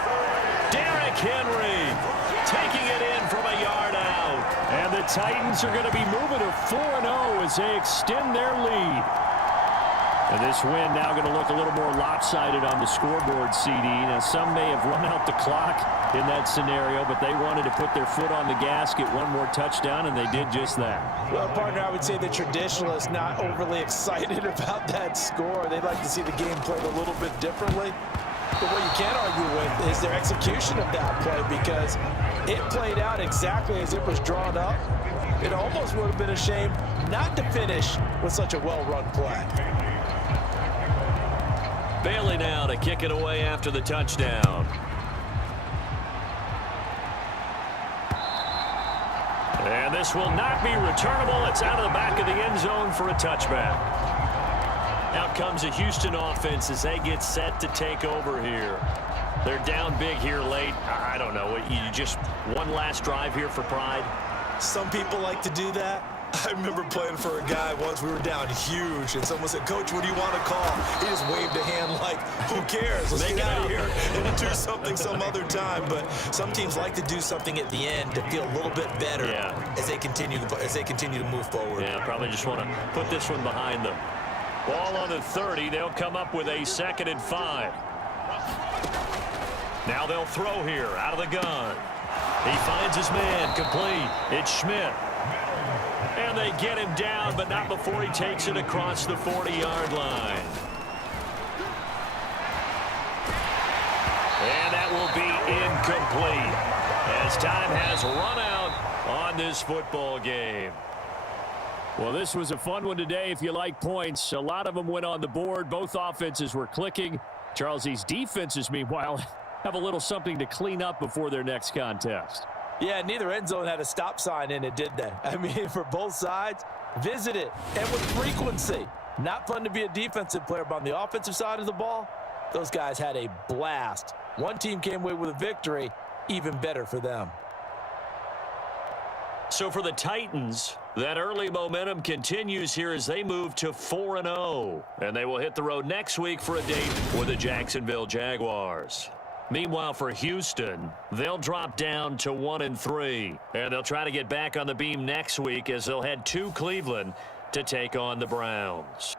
Derrick Henry taking it in from a yard out. And the Titans are going to be moving to 4-0 as they extend their lead. And this win now going to look a little more lopsided on the scoreboard, CD. Now, some may have run out the clock in that scenario, but they wanted to put their foot on the gas, get one more touchdown, and they did just that. Well, partner, I would say the traditionalists not overly excited about that score. They'd like to see the game played a little bit differently. But what you can't argue with is their execution of that play, because it played out exactly as it was drawn up. It almost would have been a shame not to finish with such a well-run play. Bailey now to kick it away after the touchdown. And this will not be returnable. It's out of the back of the end zone for a touchback. Out comes a Houston offense as they get set to take over here. They're down big here late. I don't know. You just one last drive here for pride? Some people like to do that. I remember playing for a guy once. We were down huge, and someone said, "Coach, what do you want to call?" He just waved a hand like, "Who cares? Let's get out of here and do something some other time." But some teams like to do something at the end to feel a little bit better as they continue to move forward. Yeah, probably just want to put this one behind them. Ball on the 30. They'll come up with a 2nd and 5. Now they'll throw here out of the gun. He finds his man complete. It's Schmidt. And they get him down, but not before he takes it across the 40-yard line. And that will be incomplete as time has run out on this football game. Well, this was a fun one today if you like points. A lot of them went on the board. Both offenses were clicking. Charles, these defenses, meanwhile, have a little something to clean up before their next contest. Yeah, neither end zone had a stop sign in it, did they? I mean, for both sides, visit it, and with frequency. Not fun to be a defensive player, but on the offensive side of the ball, those guys had a blast. One team came away with a victory, even better for them. So for the Titans, that early momentum continues here as they move to 4-0. And they will hit the road next week for a date with the Jacksonville Jaguars. Meanwhile, for Houston, they'll drop down to 1-3. And they'll try to get back on the beam next week as they'll head to Cleveland to take on the Browns.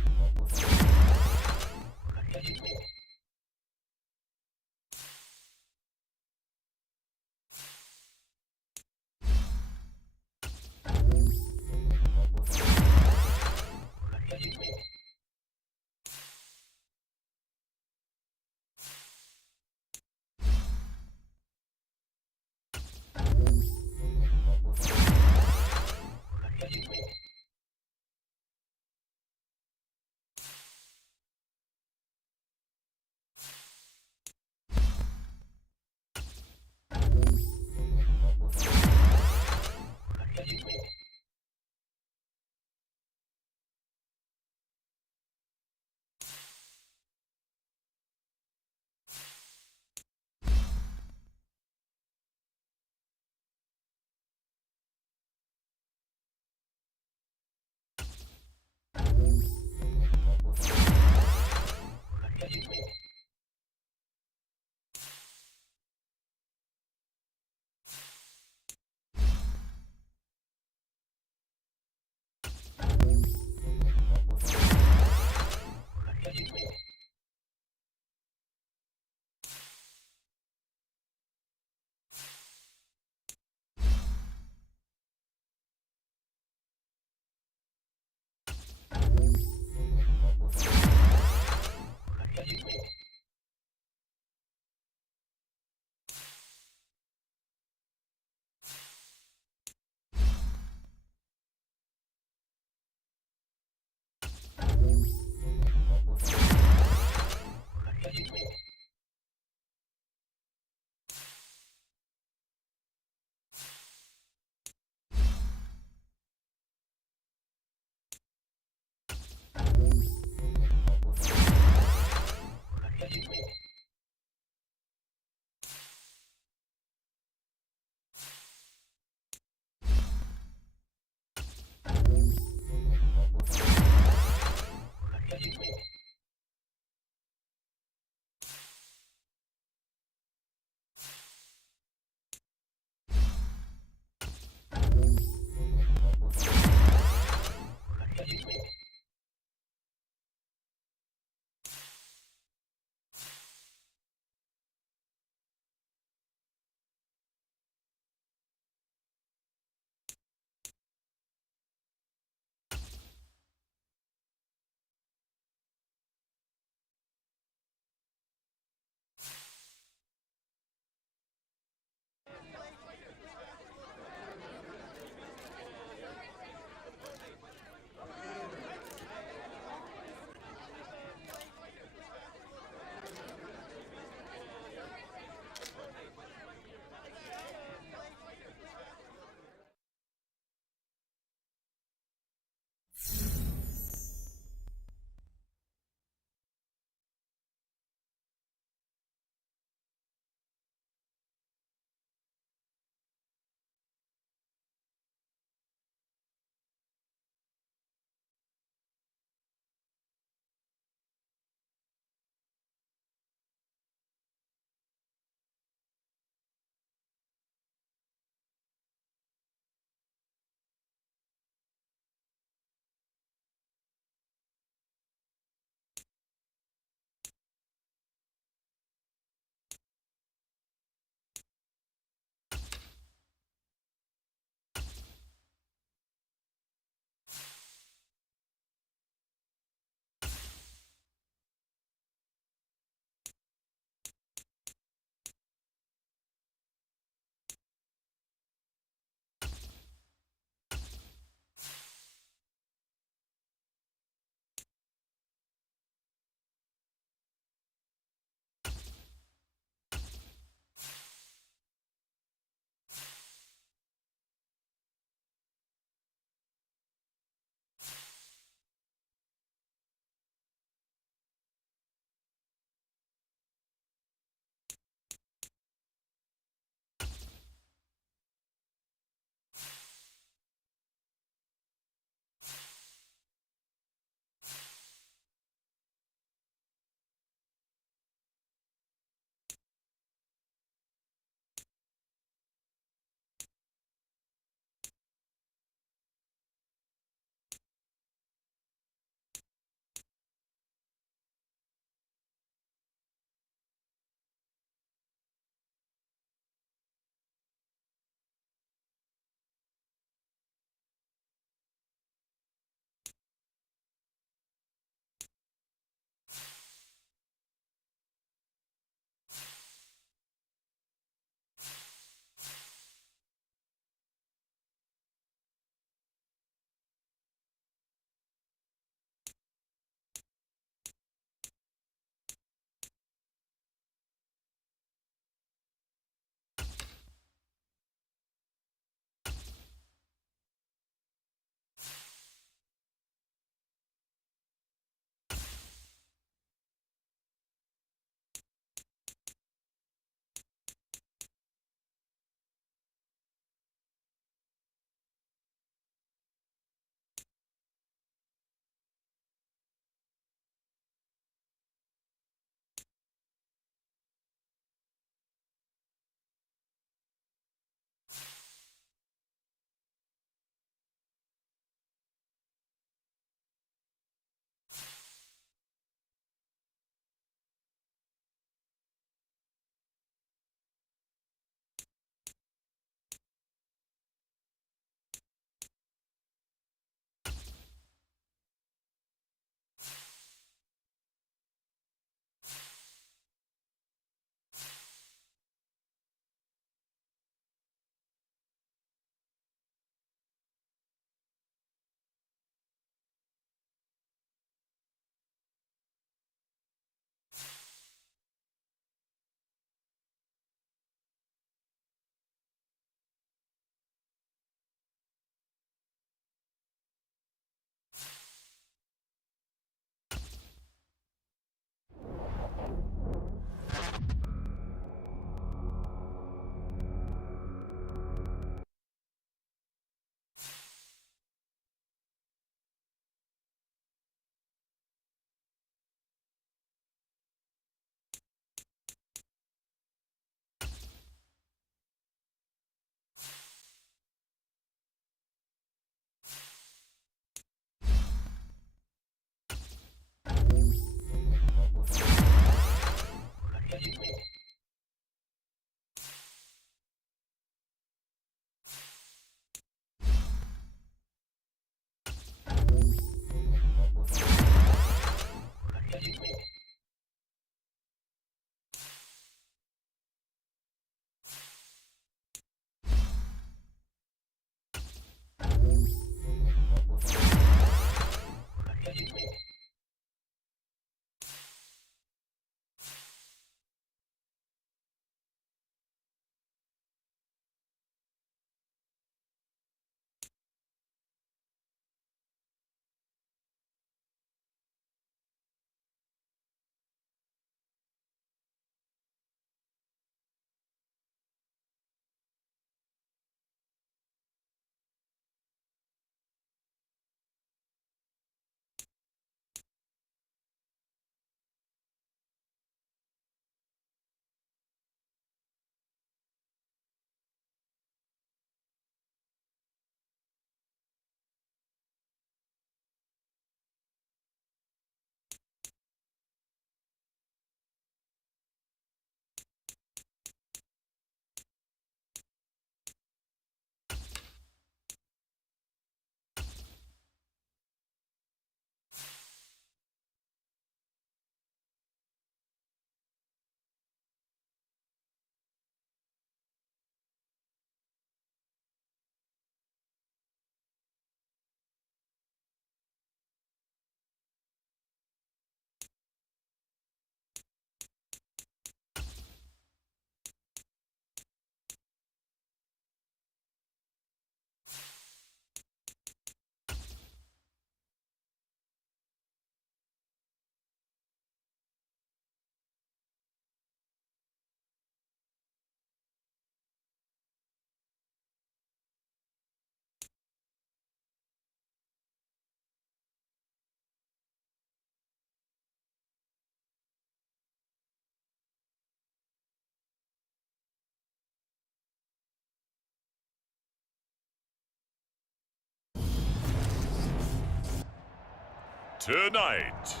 Tonight,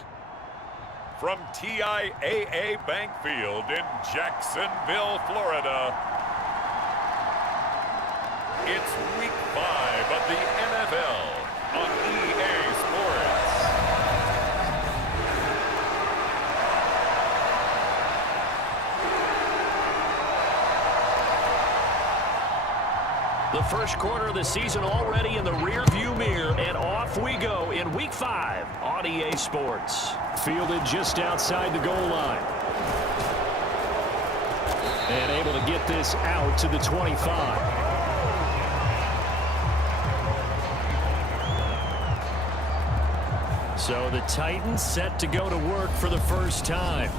from TIAA Bank Field in Jacksonville, Florida, it's Week 5 of the NFL on EA Sports. The first quarter of the season already in the rearview mirror, and off we go in Week 5 on EA Sports. Fielded just outside the goal line. And able to get this out to the 25. So the Titans set to go to work for the first time.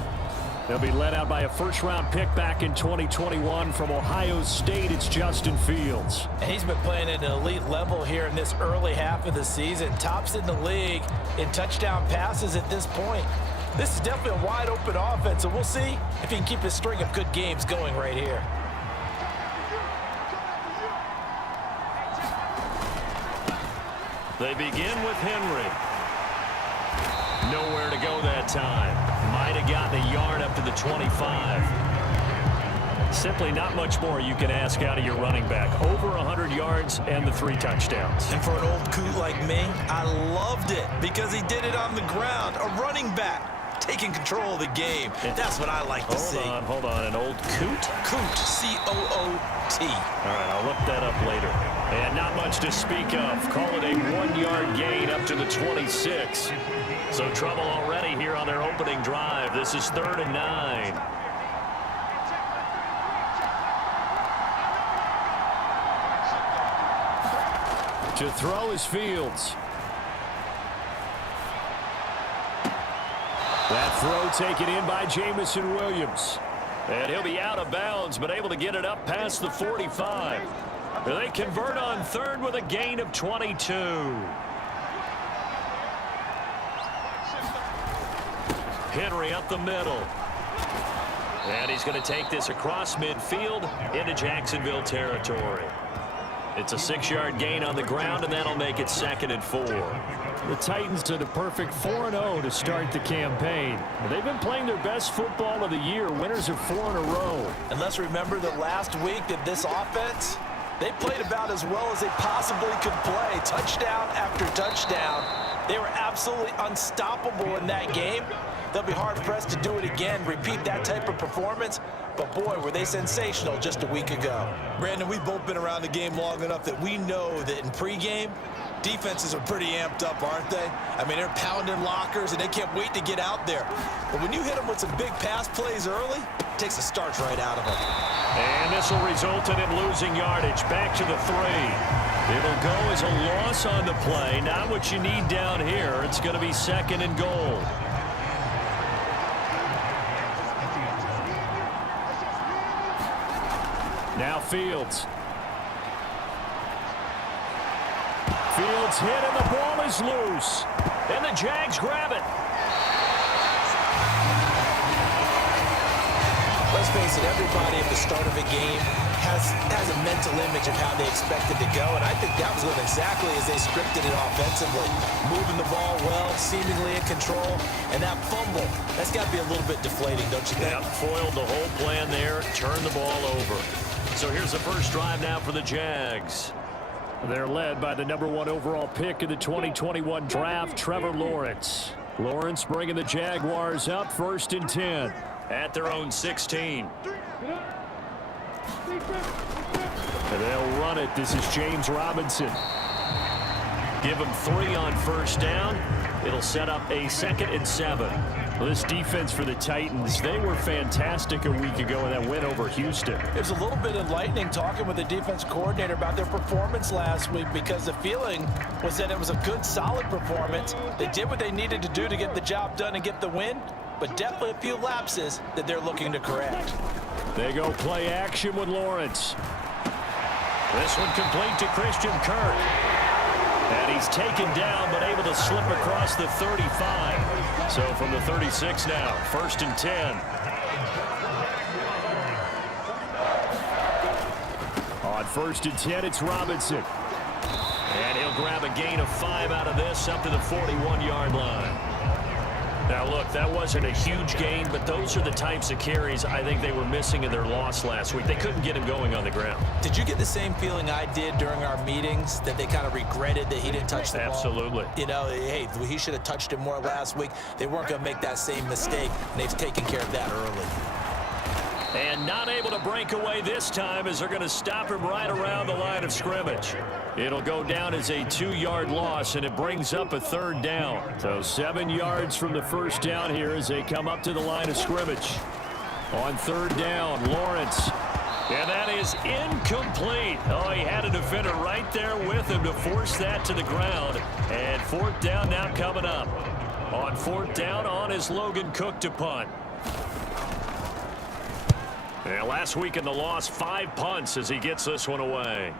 They'll be led out by a first-round pick back in 2021 from Ohio State. It's Justin Fields. And he's been playing at an elite level here in this early half of the season. Tops in the league in touchdown passes at this point. This is definitely a wide-open offense, so we'll see if he can keep his string of good games going right here. They begin with Henry. Nowhere to go that time. Might have gotten a yard up to the 25. Simply not much more you can ask out of your running back. Over 100 yards and the 3 touchdowns. And for an old coot like me, I loved it because he did it on the ground. A running back taking control of the game. That's what I like to see. Hold on. An old coot? Coot, C-O-O-T. All right, I'll look that up later. And not much to speak of. Call it a 1-yard gain up to the 26. So trouble already here on their opening drive. This is 3rd and 9. To throw is Fields. That throw taken in by Jameson Williams. And he'll be out of bounds, but able to get it up past the 45. They convert on 3rd with a gain of 22. Henry up the middle. And he's going to take this across midfield into Jacksonville territory. It's a 6-yard gain on the ground, and that'll make it 2nd and 4. The Titans to the perfect 4-0 to start the campaign. They've been playing their best football of the year. Winners of 4 in a row. And let's remember that last week that this offense, they played about as well as they possibly could play. Touchdown after touchdown. They were absolutely unstoppable in that game. They'll be hard-pressed to do it again, repeat that type of performance. But, boy, were they sensational just a week ago. Brandon, we've both been around the game long enough that we know that in pregame, defenses are pretty amped up, aren't they? I mean, they're pounding lockers, and they can't wait to get out there. But when you hit them with some big pass plays early, it takes the starch right out of them. And this will result in him losing yardage back to the 3. It'll go as a loss on the play. Not what you need down here. It's going to be 2nd and goal. Now Fields. Fields hit and the ball is loose. And the Jags grab it. Let's face it, everybody at the start of a game has a mental image of how they expect it to go, and I think that was going exactly as they scripted it offensively. Moving the ball well, seemingly in control, and that fumble, that's got to be a little bit deflating, don't you think? Yep, foiled the whole plan there, turned the ball over. So here's the first drive now for the Jags. They're led by the #1 overall pick in the 2021 draft, Trevor Lawrence. Lawrence bringing the Jaguars up 1st and 10. At their own 16. And they'll run it. This is James Robinson. Give them 3 on 1st down. It'll set up a 2nd and 7. Well, this defense for the Titans, they were fantastic a week ago in that win over Houston. It was a little bit enlightening talking with the defense coordinator about their performance last week because the feeling was that it was a good, solid performance. They did what they needed to do to get the job done and get the win, but definitely a few lapses that they're looking to correct. They go play action with Lawrence. This one complete to Christian Kirk. And he's taken down, but able to slip across the 35. So from the 36 now, 1st and 10. On 1st and 10, it's Robinson. And he'll grab a gain of 5 out of this up to the 41-yard line. Now, look, that wasn't a huge gain, but those are the types of carries I think they were missing in their loss last week. They couldn't get him going on the ground. Did you get the same feeling I did during our meetings, that they kind of regretted that he didn't touch the ball? Absolutely. You know, hey, he should have touched it more last week. They weren't going to make that same mistake, and they've taken care of that early. And not able to break away this time as they're going to stop him right around the line of scrimmage. It'll go down as a 2-yard loss, and it brings up a 3rd down. So 7 yards from the first down here as they come up to the line of scrimmage. On 3rd down, Lawrence. And that is incomplete. Oh, he had a defender right there with him to force that to the ground. And 4th down now coming up. On 4th down, on is Logan Cook to punt. And last week in the loss, 5 punts as he gets this one away.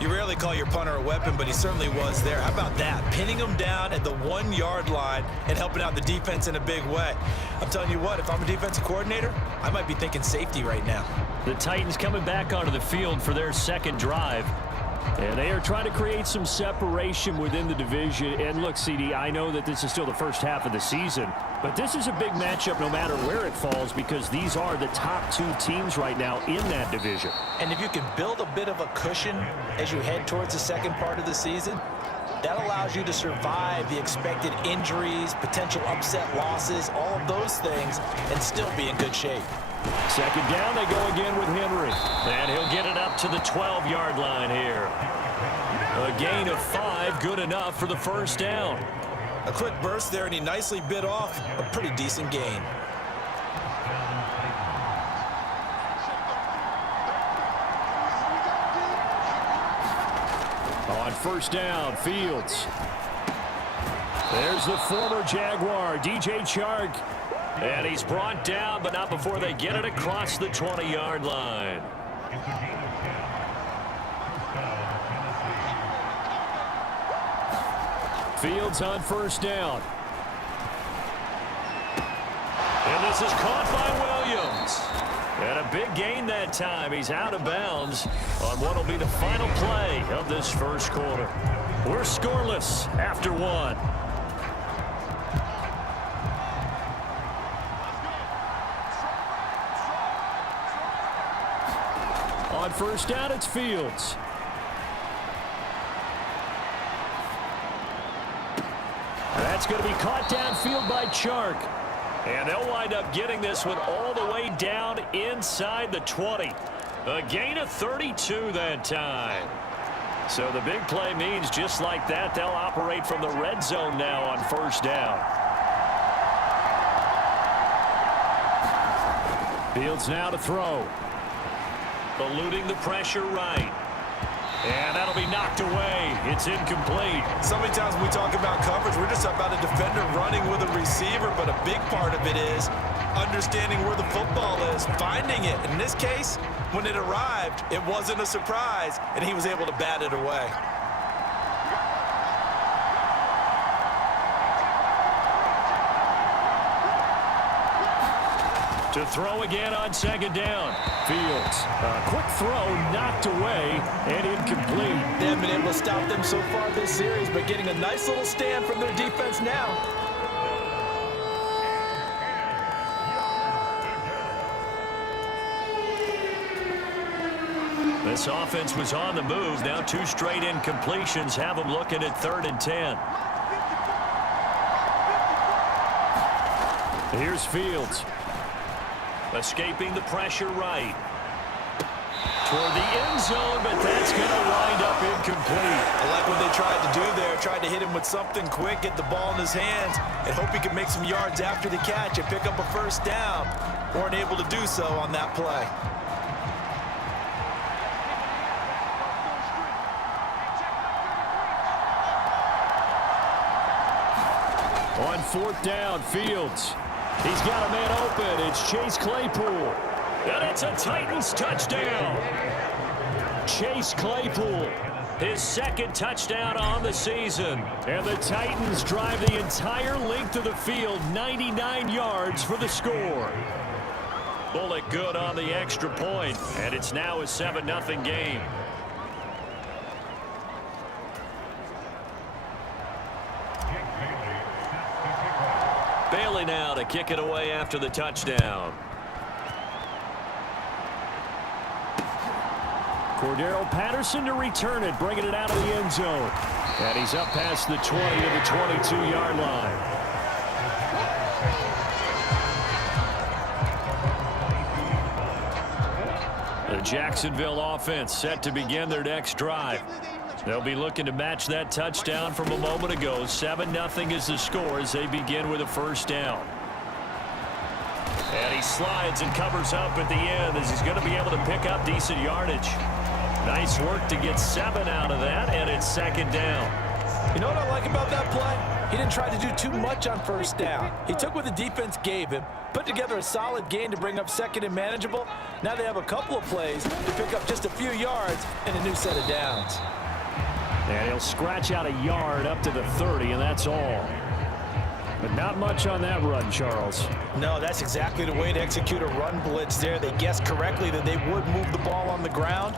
You rarely call your punter a weapon, but he certainly was there. How about that? Pinning him down at the 1-yard line and helping out the defense in a big way. I'm telling you what, if I'm a defensive coordinator, I might be thinking safety right now. The Titans coming back onto the field for their 2nd drive. And they are trying to create some separation within the division. And look, CD, I know that this is still the first half of the season, but this is a big matchup no matter where it falls, because these are the top 2 teams right now in that division. And if you can build a bit of a cushion as you head towards the second part of the season, that allows you to survive the expected injuries, potential upset losses, all of those things, and still be in good shape. 2nd down, they go again with Henry. And he'll get it up to the 12-yard line here. A gain of 5, good enough for the 1st down. A quick burst there, and he nicely bit off a pretty decent gain. On 1st down, Fields. There's the former Jaguar, DJ Chark. And he's brought down, but not before they get it across the 20-yard line. Fields on 1st down. And this is caught by Williams. And a big gain that time. He's out of bounds on what will be the final play of this 1st quarter. We're scoreless after 1. On 1st down, it's Fields. That's going to be caught downfield by Chark. And they'll wind up getting this one all the way down inside the 20. A gain of 32 that time. So the big play means just like that, they'll operate from the red zone now on 1st down. Fields now to throw. Eluding the pressure right. And that'll be knocked away. It's incomplete. So many times when we talk about coverage, we're just about a defender running with a receiver, but a big part of it is understanding where the football is, finding it. In this case, when it arrived, it wasn't a surprise, and he was able to bat it away. To throw again on 2nd down. Fields, a quick throw knocked away and incomplete. They haven't been able to stop them so far this series, but getting a nice little stand from their defense now. This offense was on the move. Now 2 straight incompletions have them looking at 3rd and 10. Here's Fields. Escaping the pressure right. Toward the end zone, but that's going to wind up incomplete. I like what they tried to do there. Tried to hit him with something quick, get the ball in his hands, and hope he could make some yards after the catch and pick up a 1st down. Weren't able to do so on that play. On 4th down, Fields. He's got a man open. It's Chase Claypool. And it's a Titans touchdown. Chase Claypool, His 2nd touchdown on the season. and the Titans drive the entire length of the field, 99 yards for the score. Bullock good on the extra point, and it's now a 7-0 game. Bailey now to kick it away after the touchdown. Cordero Patterson to return it, bringing it out of the end zone. And he's up past the 20 to the 22-yard line. The Jacksonville offense set to begin their next drive. They'll be looking to match that touchdown from a moment ago. 7-0 is the score as they begin with a first down. And he slides and covers up at the end as he's going to be able to pick up decent yardage. Nice work to get 7 out of that, and it's second down. You know what I like about that play? He didn't try to do too much on first down. He took what the defense gave him, put together a solid gain to bring up second and manageable. Now they have a couple of plays to pick up just a few yards and a new set of downs. And he'll scratch out a yard up to the 30, and that's all. But not much on that run, Charles. No, that's exactly the way to execute a run blitz there. They guessed correctly that they would move the ball on the ground,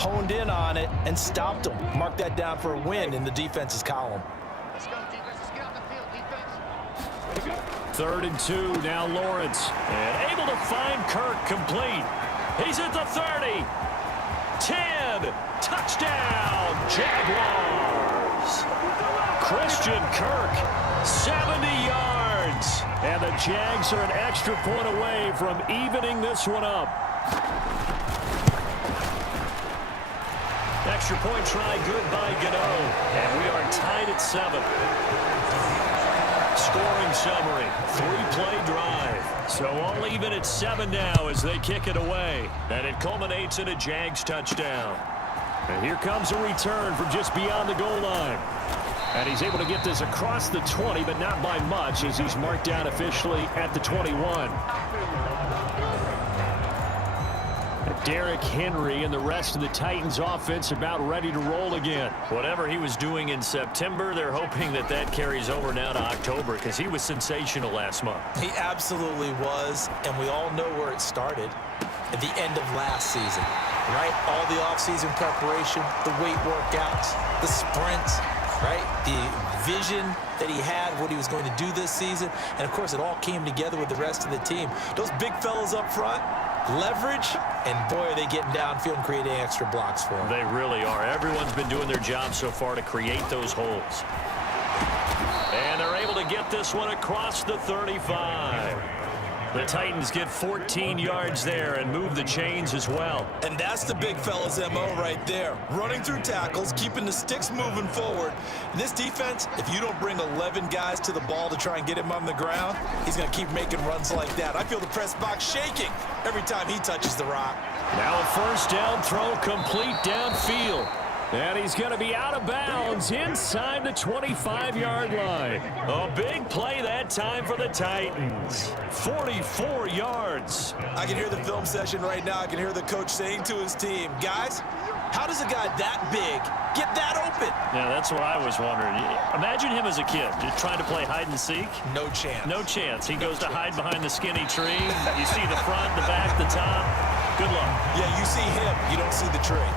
honed in on it, and stopped them. Mark that down for a win in the defense's column. Let's go, defense. Let's get on the field, defense. 3rd and 2, now Lawrence. And able to find Kirk complete. He's at the 30. 10. Touchdown, Jaguars. Christian Kirk, 70 yards. And the Jags are an extra point away from evening this one up. Extra point try good by Gano. And we are tied at 7. Scoring summary, 3-play drive. So all even at 7 now as they kick it away. And it culminates in a Jags touchdown. And here comes a return from just beyond the goal line. And he's able to get this across the 20, but not by much as he's marked down officially at the 21. Derrick Henry and the rest of the Titans offense about ready to roll again. Whatever he was doing in September, they're hoping that that carries over now to October because he was sensational last month. He absolutely was, and we all know where it started at the end of last season, right? All the offseason preparation, the weight workouts, the sprints, right? The vision that he had, what he was going to do this season, and of course it all came together with the rest of the team. Those big fellas up front, leverage, and boy, are they getting downfield and creating extra blocks for him. They really are. Everyone's been doing their job so far to create those holes. And they're able to get this one across the 35. The Titans get 14 yards there and move the chains as well. And that's the big fella's MO right there. Running through tackles, keeping the sticks moving forward. And this defense, if you don't bring 11 guys to the ball to try and get him on the ground, he's going to keep making runs like that. I feel the press box shaking every time he touches the rock. Now a first down throw complete downfield. And he's going to be out of bounds inside the 25-yard line. A big play that time for the Titans. 44 yards. I can hear the film session right now. I can hear the coach saying to his team, guys, how does a guy that big get that open? Yeah, that's what I was wondering. Imagine him as a kid, just trying to play hide and seek. No chance. No chance. He goes to hide behind the skinny tree. You see the front, the back, the top. Good luck. Yeah, you see him. You don't see the tree.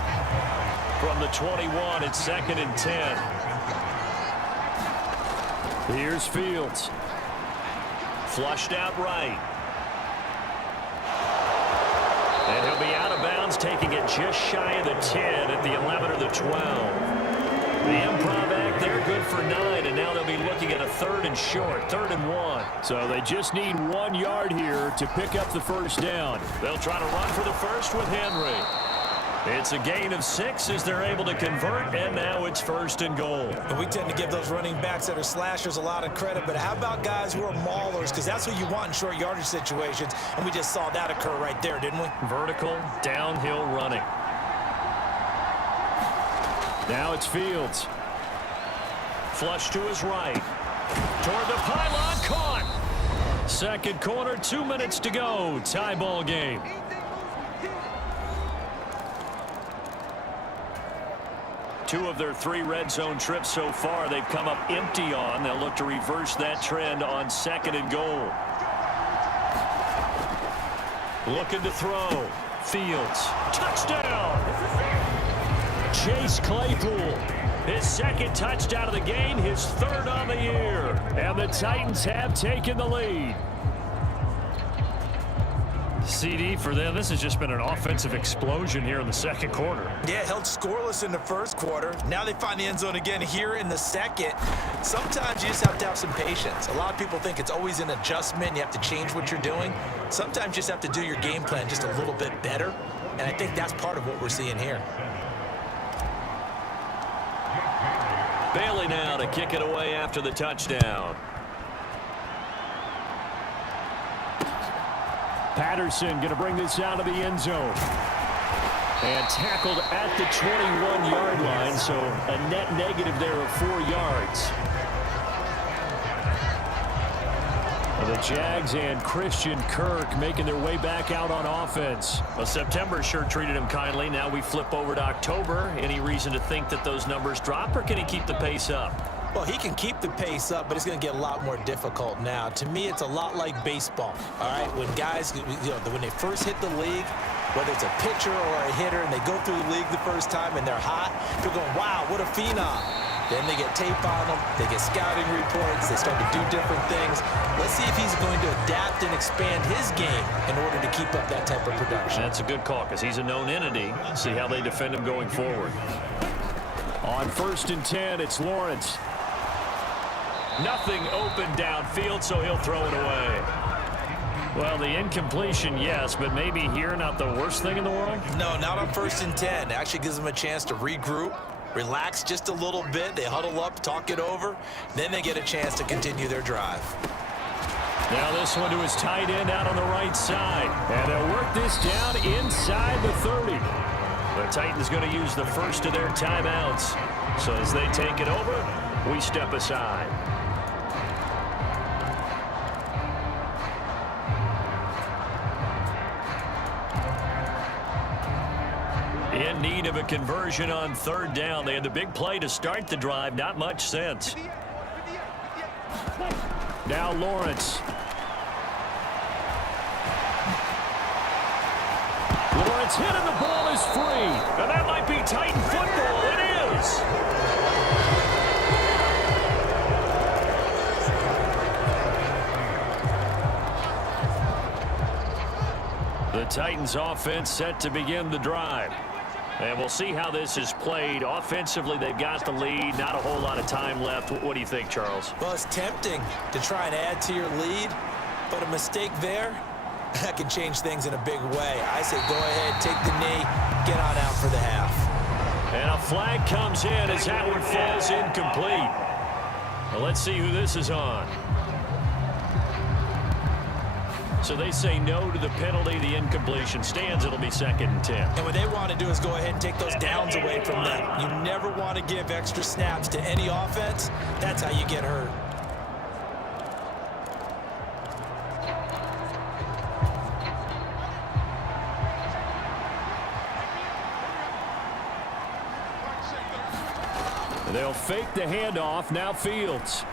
From the 21, it's 2nd and 10. Here's Fields. Flushed out right. And he'll be out of bounds, taking it just shy of the 10 at the 11 or the 12. The improv act there, good for 9, and now they'll be looking at a 3rd and short, 3rd and 1. So they just need 1 yard here to pick up the first down. They'll try to run for the first with Henry. It's a gain of 6 as they're able to convert, and now it's 1st and goal. And we tend to give those running backs that are slashers a lot of credit, but how about guys who are maulers? Because that's what you want in short yardage situations, and we just saw that occur right there, didn't we? Vertical, downhill running. Now it's Fields. Flush to his right. Toward the pylon, caught. Second quarter, 2 minutes to go. Tie ball game. Two of their 3 red zone trips so far, they've come up empty on. They'll look to reverse that trend on 2nd and goal. Looking to throw. Fields. Touchdown! Chase Claypool. His second touchdown of the game, his third on the year. And the Titans have taken the lead. CD for them, this has just been an offensive explosion here in the second quarter. Yeah, held scoreless in the first quarter. Now they find the end zone again here in the second. Sometimes you just have to have some patience. A lot of people think it's always an adjustment. You have to change what you're doing. Sometimes you just have to do your game plan just a little bit better. And I think that's part of what we're seeing here. Bailey now to kick it away after the touchdown. Patterson going to bring this out of the end zone. And tackled at the 21-yard line, so a net negative there of 4 yards. The Jags and Christian Kirk making their way back out on offense. Well, September sure treated him kindly. Now we flip over to October. Any reason to think that those numbers drop, or can he keep the pace up? Well, he can keep the pace up, but it's going to get a lot more difficult now. To me, it's a lot like baseball, all right? When guys, when they first hit the league, whether it's a pitcher or a hitter, and they go through the league the first time and they're hot, they're going, wow, what a phenom. Then they get tape on them, they get scouting reports, they start to do different things. Let's see if he's going to adapt and expand his game in order to keep up that type of production. That's a good call because he's a known entity. See how they defend him going forward. On 1st and 10, it's Lawrence. Nothing open downfield, so he'll throw it away. Well, the incompletion, yes, but maybe here not the worst thing in the world? No, not on 1st and 10. It actually gives them a chance to regroup, relax just a little bit. They huddle up, talk it over. Then they get a chance to continue their drive. Now this one to his tight end out on the right side. And they'll work this down inside the 30. The Titans going to use the first of their timeouts. So as they take it over, we step aside. In need of a conversion on 3rd down. They had the big play to start the drive. Not much sense. Now Lawrence. Lawrence hit and the ball is free. And that might be Titan football. It is. The Titans offense set to begin the drive. And we'll see how this is played. Offensively, they've got the lead. Not a whole lot of time left. What do you think, Charles? Well, it's tempting to try and add to your lead, but a mistake there, that can change things in a big way. I say go ahead, take the knee, get on out for the half. And a flag comes in as that one falls incomplete. Well, let's see who this is on. So they say no to the penalty. The incompletion stands. It'll be 2nd and 10. And what they want to do is go ahead and take those downs away from them. You never want to give extra snaps to any offense. That's how you get hurt. They'll fake the handoff. Now Fields.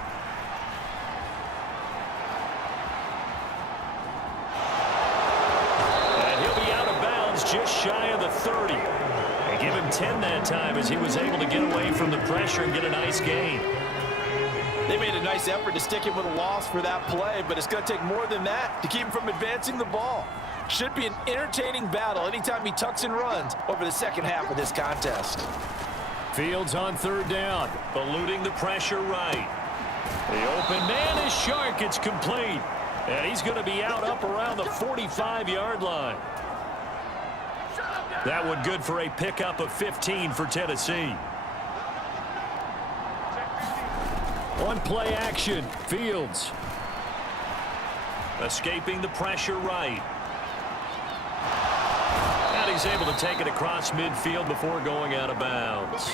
Just shy of the 30. They give him 10 that time as he was able to get away from the pressure and get a nice gain. They made a nice effort to stick him with a loss for that play, but it's going to take more than that to keep him from advancing the ball. Should be an entertaining battle anytime he tucks and runs over the second half of this contest. Fields on 3rd down. Eluding the pressure right. The open man is Shark. It's complete. And he's going to be out up around the 45-yard line. That one good for a pickup of 15 for Tennessee. On play action, Fields. Escaping the pressure right. And he's able to take it across midfield before going out of bounds.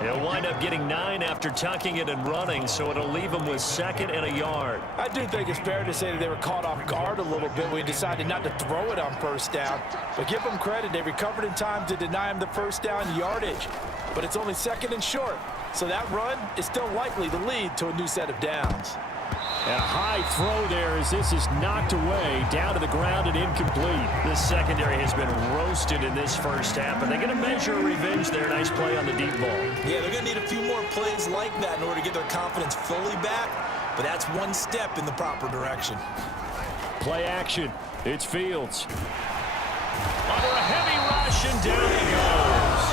He'll wind up getting 9 after tucking it and running, so it'll leave him with 2nd and a yard. I do think it's fair to say that they were caught off guard a little bit when we decided not to throw it on 1st down. But give them credit, they recovered in time to deny him the 1st down yardage. But it's only 2nd and short, so that run is still likely to lead to a new set of downs. And a high throw there as this is knocked away, down to the ground and incomplete. The secondary has been roasted in this first half, and they're going to measure revenge there. Nice play on the deep ball. Yeah, they're going to need a few more plays like that in order to get their confidence fully back, but that's one step in the proper direction. Play action. It's Fields. Under a heavy rush, and down he goes.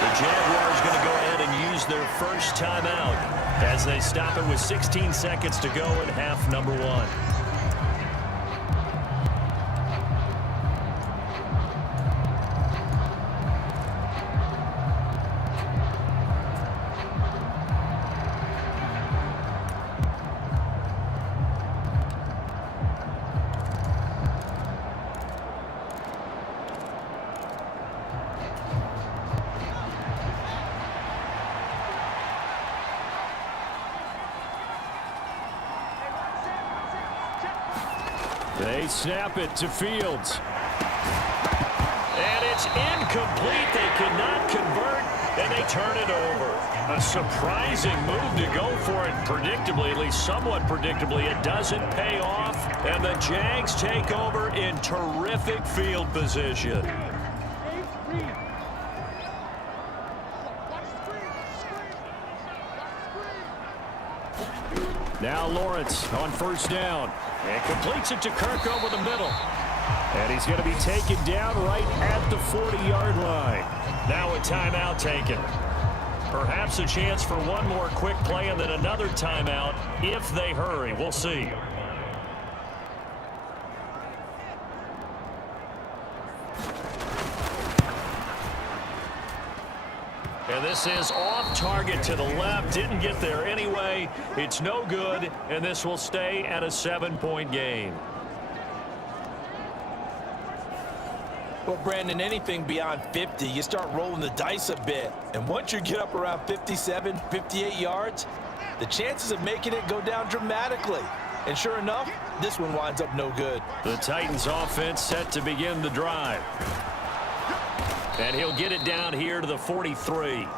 The Jaguars going to go ahead and use their first timeout as they stop it with 16 seconds to go in half number one. They snap it to Fields. And it's incomplete. They cannot convert, and they turn it over. A surprising move to go for it predictably, at least somewhat predictably. It doesn't pay off, and the Jags take over in terrific field position. Now Lawrence on first down. And completes it to Kirk over the middle. And he's going to be taken down right at the 40-yard line. Now a timeout taken. Perhaps a chance for one more quick play and then another timeout if they hurry. We'll see. And this is off target to the left. Didn't get there anyway. It's no good, and this will stay at a 7-point game. Well, Brandon, anything beyond 50, you start rolling the dice a bit. And once you get up around 57, 58 yards, the chances of making it go down dramatically. And sure enough, this one winds up no good. The Titans offense set to begin the drive. And he'll get it down here to the 43.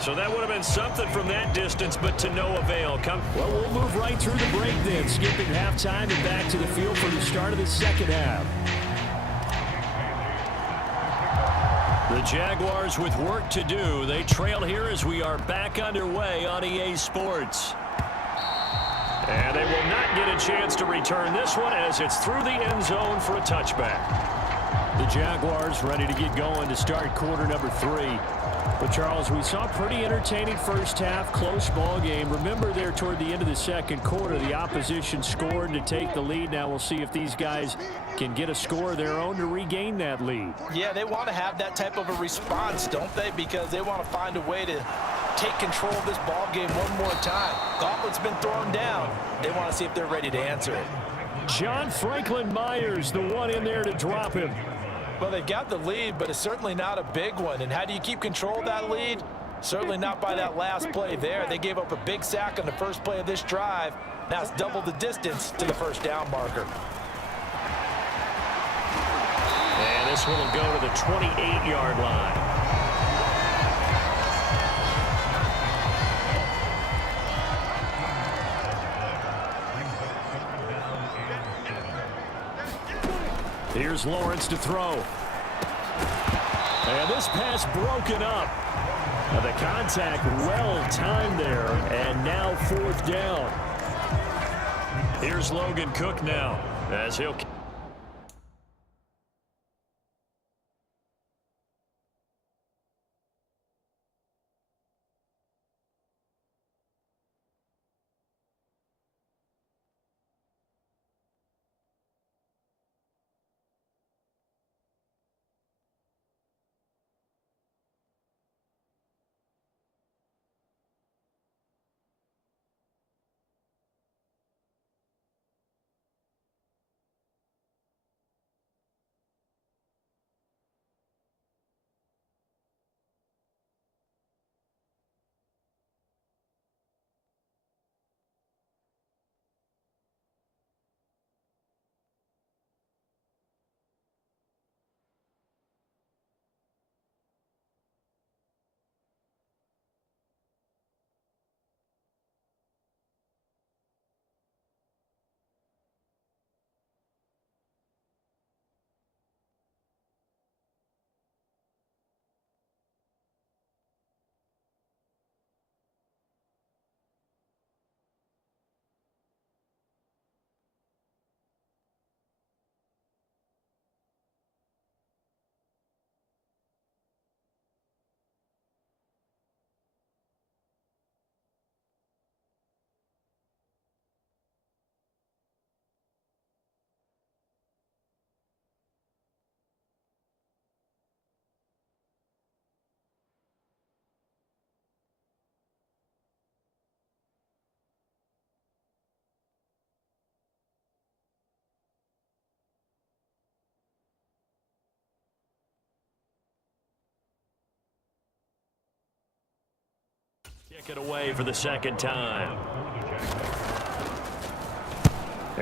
So that would have been something from that distance, but to no avail. Well, we'll move right through the break then, skipping halftime and back to the field for the start of the second half. The Jaguars with work to do. They trail here as we are back underway on EA Sports. And they will not get a chance to return this one as it's through the end zone for a touchback. The Jaguars ready to get going to start quarter number 3. But, Charles, we saw a pretty entertaining first half, close ball game. Remember there toward the end of the second quarter, the opposition scored to take the lead. Now we'll see if these guys can get a score of their own to regain that lead. Yeah, they want to have that type of a response, don't they? Because they want to find a way to take control of this ball game one more time. Gauntlet's been thrown down. They want to see if they're ready to answer it. John Franklin Myers, the one in there to drop him. Well, they've got the lead, but it's certainly not a big one. And how do you keep control of that lead? Certainly not by that last play there. They gave up a big sack on the first play of this drive. Now it's double the distance to the first down marker. And this one will go to the 28-yard line. Here's Lawrence to throw. And this pass broken up. The contact well timed there, and now fourth down. Here's Logan Cook now as he'll Kick it away for the second time.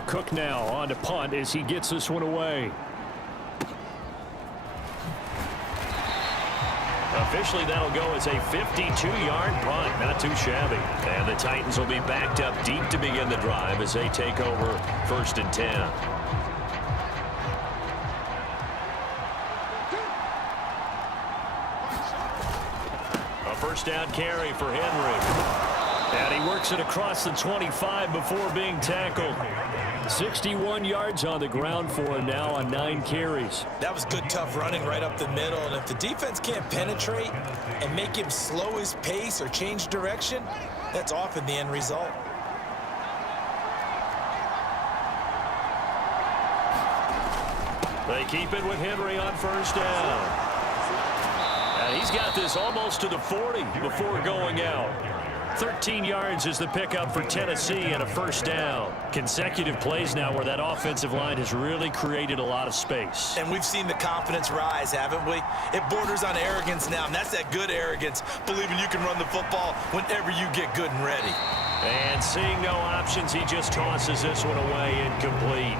Cook now on to punt as he gets this one away. Officially, that'll go as a 52-yard punt. Not too shabby. And the Titans will be backed up deep to begin the drive as they take over 1st and 10. A first down carry for Henry. And he works it across the 25 before being tackled. 61 yards on the ground for him now on 9 carries. That was good, tough running right up the middle. And if the defense can't penetrate and make him slow his pace or change direction, that's often the end result. They keep it with Henry on first down. And he's got this almost to the 40 before going out. 13 yards is the pickup for Tennessee and a first down. Consecutive plays now where that offensive line has really created a lot of space. And we've seen the confidence rise, haven't we? It borders on arrogance now, and that's that good arrogance, believing you can run the football whenever you get good and ready. And seeing no options, he just tosses this one away, incomplete.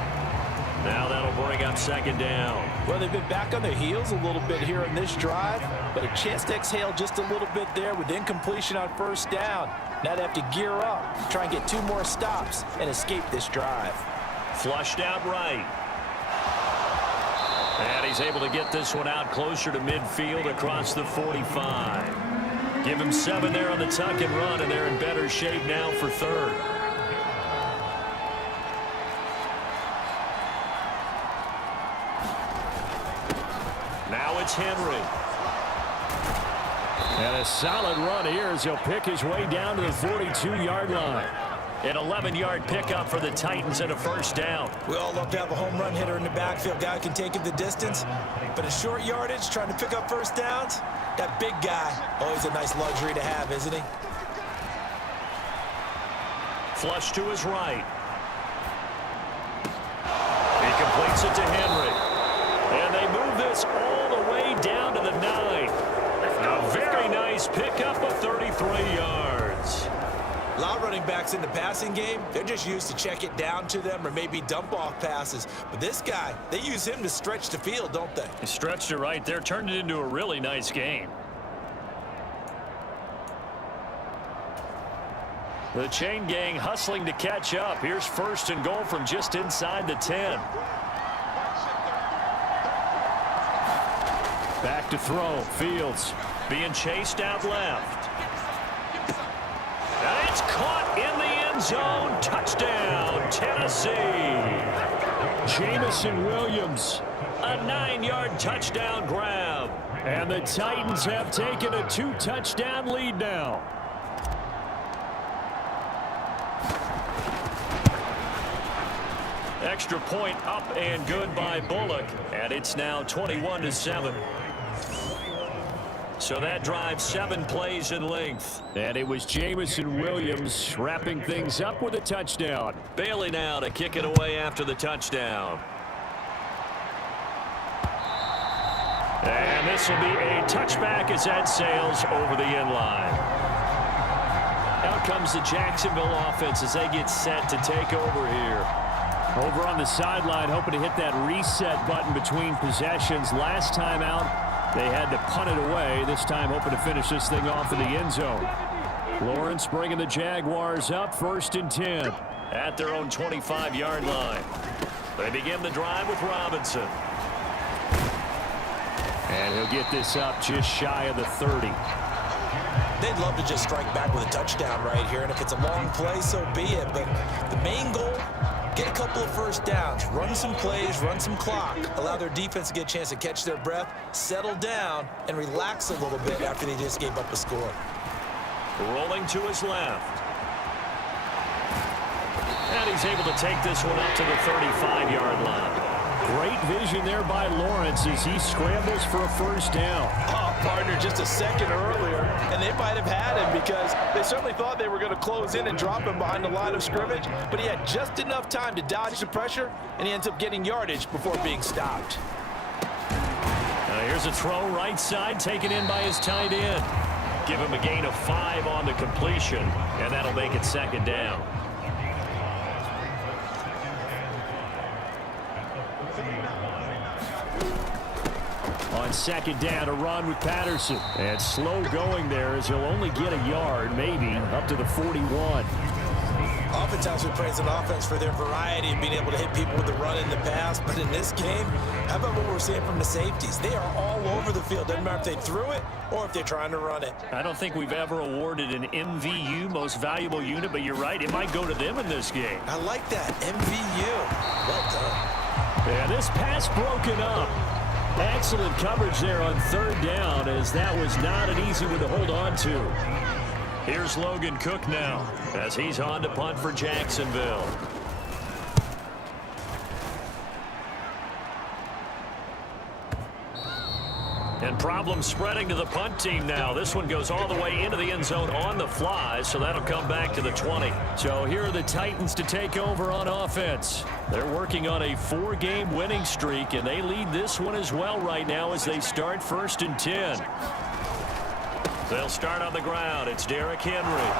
Now that'll bring up second down. Well, they've been back on their heels a little bit here in this drive, but a chance to exhale just a little bit there with incompletion on first down. Now they have to gear up, try and get 2 more stops, and escape this drive. Flushed out right. And he's able to get this one out closer to midfield across the 45. Give him 7 there on the tuck and run, and they're in better shape now for 3rd. Now it's Henry. And a solid run here as he'll pick his way down to the 42-yard line. An 11-yard pickup for the Titans and a first down. We all love to have a home run hitter in the backfield. Guy can take it the distance. But in short yardage, trying to pick up first downs, that big guy, always a nice luxury to have, isn't he? Flush to his right. He completes it to Henry. And they move this all the way down to the 9. A very nice pickup of 33 yards. A lot of running backs in the passing game, they're just used to check it down to them or maybe dump off passes. But this guy, they use him to stretch the field, don't they? He stretched it right there, turned it into a really nice game. The chain gang hustling to catch up. Here's 1st and goal from just inside the 10. Back to throw. Fields being chased out left. And it's caught in the end zone. Touchdown, Tennessee. Jameson Williams. A 9-yard touchdown grab. And the Titans have taken a 2-touchdown lead now. Extra point up and good by Bullock. And it's now 21-7. So that drives 7 plays in length. And it was Jameson Williams wrapping things up with a touchdown. Bailey now to kick it away after the touchdown. And this will be a touchback as that sails over the end line. Out comes the Jacksonville offense as they get set to take over here. Over on the sideline, hoping to hit that reset button between possessions. Last time out, they had to punt it away. This time hoping to finish this thing off in the end zone. Lawrence bringing the Jaguars up 1st and 10. At their own 25-yard line. They begin the drive with Robinson. And he'll get this up just shy of the 30. They'd love to just strike back with a touchdown right here. And if it's a long play, so be it. But the main goal, get a couple of first downs, run some plays, run some clock, allow their defense to get a chance to catch their breath, settle down, and relax a little bit after they just gave up a score. Rolling to his left. And he's able to take this one up to the 35-yard line. Great vision there by Lawrence as he scrambles for a first down. Oh, partner, just a second earlier, and they might have had him because they certainly thought they were going to close in and drop him behind the line of scrimmage, but he had just enough time to dodge the pressure, and he ends up getting yardage before being stopped. Here's a throw right side taken in by his tight end. give him a gain of 5 on the completion, and that'll make it second down. On second down, a run with Patterson. And slow going there as he'll only get a yard, maybe, up to the 41. Oftentimes we praise an offense for their variety of being able to hit people with the run and the pass. But in this game, how about what we're seeing from the safeties? They are all over the field. Doesn't matter if they threw it or if they're trying to run it. I don't think we've ever awarded an MVU, most valuable unit, but you're right. It might go to them in this game. I like that. MVU. Well done. And this pass broken up. Excellent coverage there on third down, as that was not an easy one to hold on to. Here's Logan Cook now as he's on to punt for Jacksonville. And problem spreading to the punt team now. This one goes all the way into the end zone on the fly, so that'll come back to the 20. So here are the Titans to take over on offense. They're working on a 4-game winning streak, and they lead this one as well right now as they start 1st and 10. They'll start on the ground. It's Derrick Henry.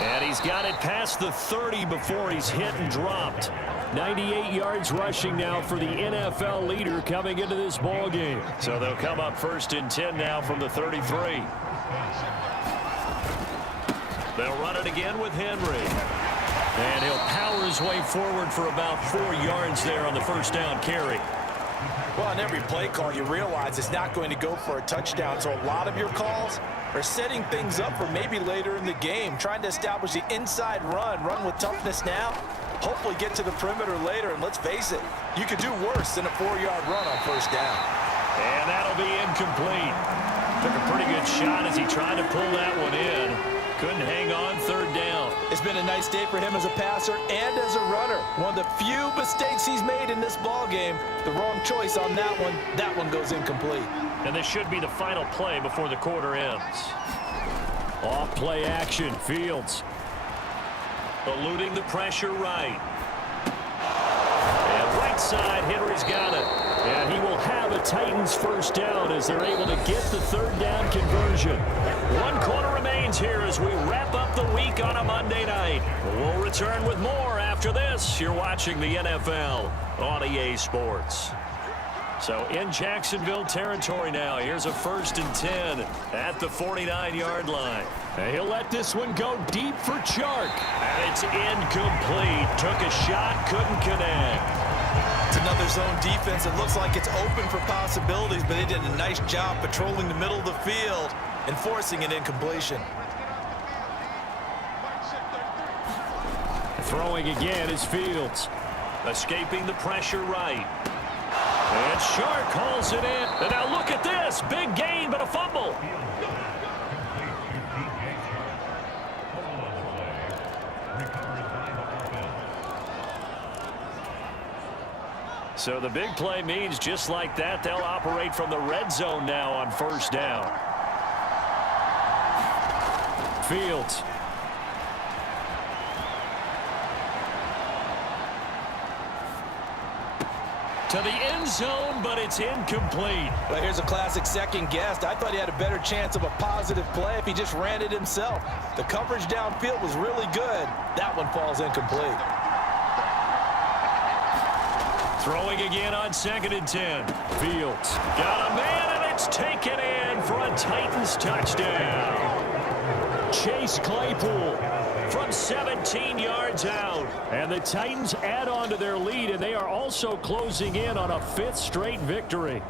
And he's got it past the 30 before he's hit and dropped. 98 yards rushing now for the NFL leader coming into this ball game. So they'll come up 1st and 10 now from the 33. They'll run it again with Henry. And he'll power his way forward for about 4 yards there on the first down carry. Well, on every play call, you realize it's not going to go for a touchdown. So a lot of your calls are setting things up for maybe later in the game, trying to establish the inside run with toughness now, hopefully get to the perimeter later. And let's face it, you could do worse than a 4-yard run on first down. And that'll be incomplete. Took a pretty good shot as he tried to pull that one in. Couldn't hang on third down. It's been a nice day for him as a passer and as a runner. One of the few mistakes he's made in this ball game. The wrong choice on that one. That one goes incomplete. And this should be the final play before the quarter ends. Off play action. Fields. Eluding the pressure right. And right side, Henry's got it. And he will have a Titans first down as they're able to get the third down conversion. 1 quarter remains here as we wrap up the week on a Monday night. We'll return with more after this. You're watching the NFL on EA Sports. So in Jacksonville territory now. Here's a 1st and 10 at the 49-yard line. And he'll let this one go deep for Chark. And it's incomplete. Took a shot, couldn't connect. It's another zone defense. It looks like it's open for possibilities, but they did a nice job patrolling the middle of the field and forcing an incompletion. Throwing again is Fields. Escaping the pressure right. And Chark hauls it in. And now look at this. Big gain, but a fumble. So the big play means just like that, they'll operate from the red zone now on first down. Fields. To the end zone, but it's incomplete. Well, here's a classic second guess. I thought he had a better chance of a positive play if he just ran it himself. The coverage downfield was really good. That one falls incomplete. Throwing again on 2nd and 10. Fields. Got a man, and it's taken in for a Titans touchdown. Chase Claypool from 17 yards out. And the Titans add on to their lead, and they are also closing in on a 5th straight victory.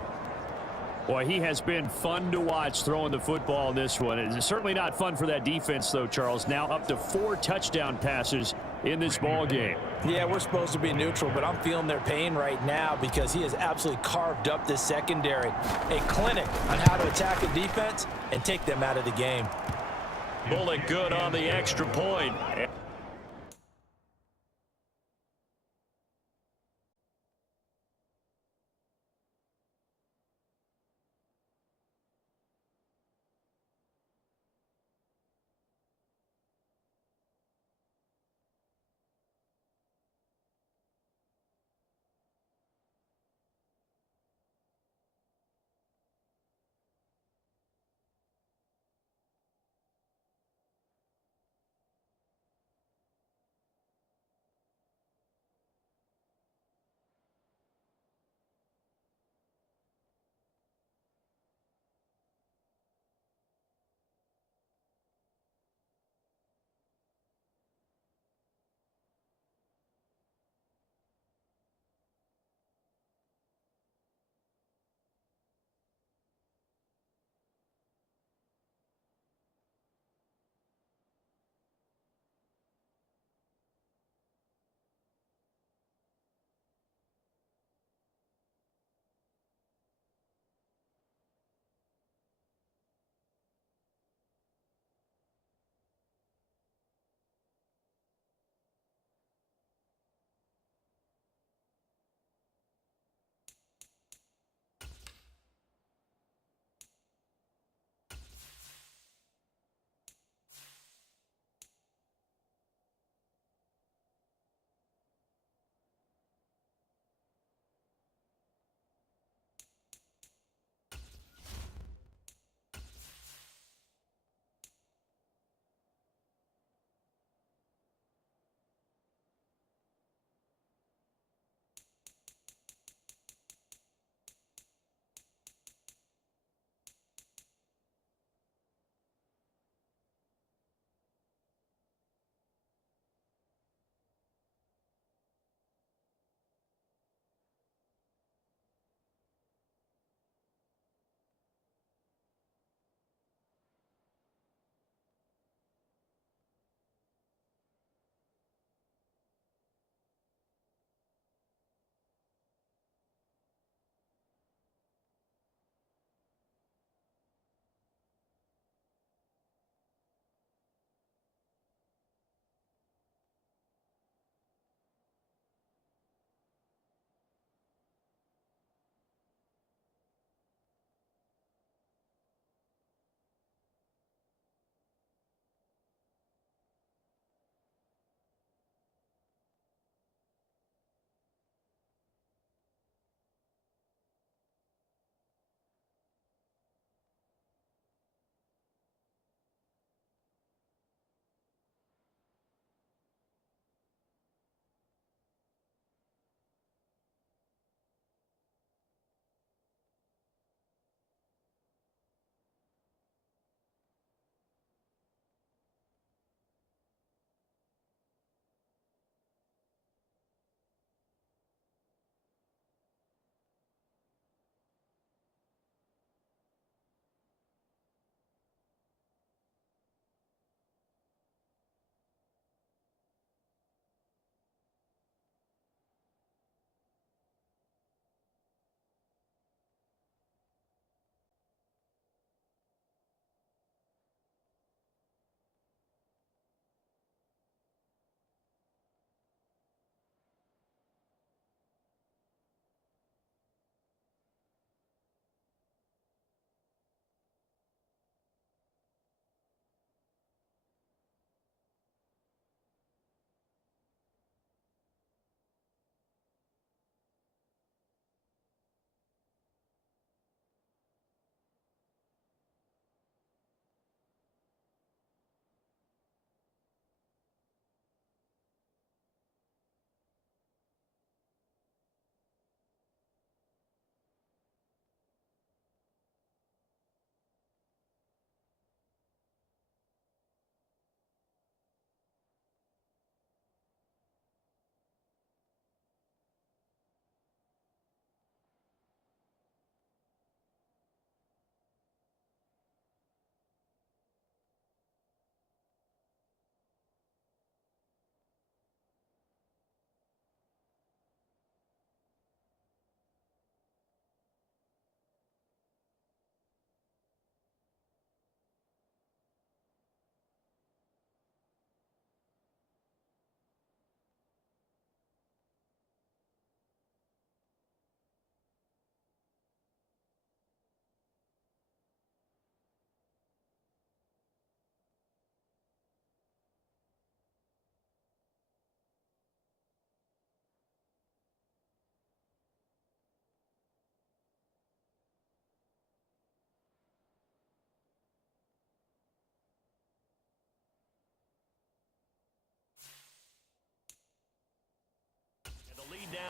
Boy, he has been fun to watch throwing the football in this one. It's certainly not fun for that defense, though, Charles. Now up to 4 touchdown passes in this ball game. Yeah, we're supposed to be neutral, but I'm feeling their pain right now because he has absolutely carved up this secondary. A clinic on how to attack a defense and take them out of the game. Bullock good on the extra point.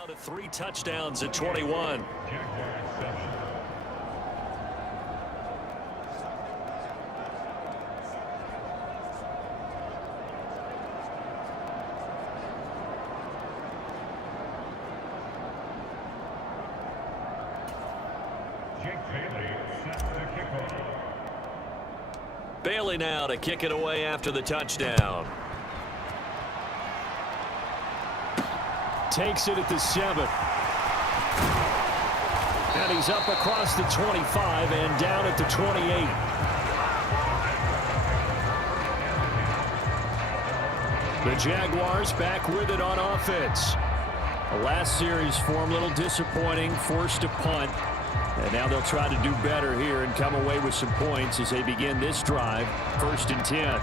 now to 3 touchdowns at 21. Bailey now to kick it away after the touchdown. Takes it at the 7. And he's up across the 25 and down at the 28. The Jaguars back with it on offense. The last series for him, a little disappointing, forced a punt. And now they'll try to do better here and come away with some points as they begin this drive, 1st and 10.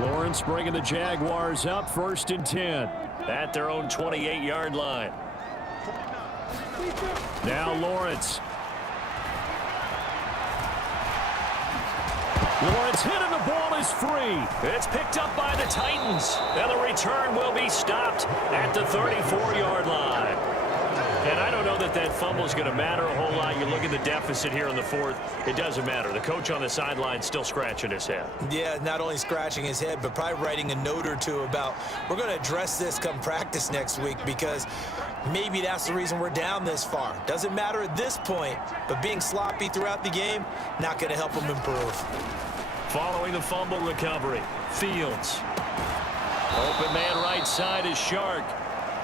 Lawrence bringing the Jaguars up, 1st and 10. At their own 28-yard line. Now Lawrence. Lawrence hit and the ball is free. It's picked up by the Titans. And the return will be stopped at the 34-yard line. And I don't know that that fumble is going to matter a whole lot. You look at the deficit here in the 4th. It doesn't matter. The coach on the sideline still scratching his head. Yeah, not only scratching his head, but probably writing a note or two about we're going to address this come practice next week because maybe that's the reason we're down this far. Doesn't matter at this point, but being sloppy throughout the game, not going to help him improve. Following the fumble recovery, Fields. Open man right side is Shark.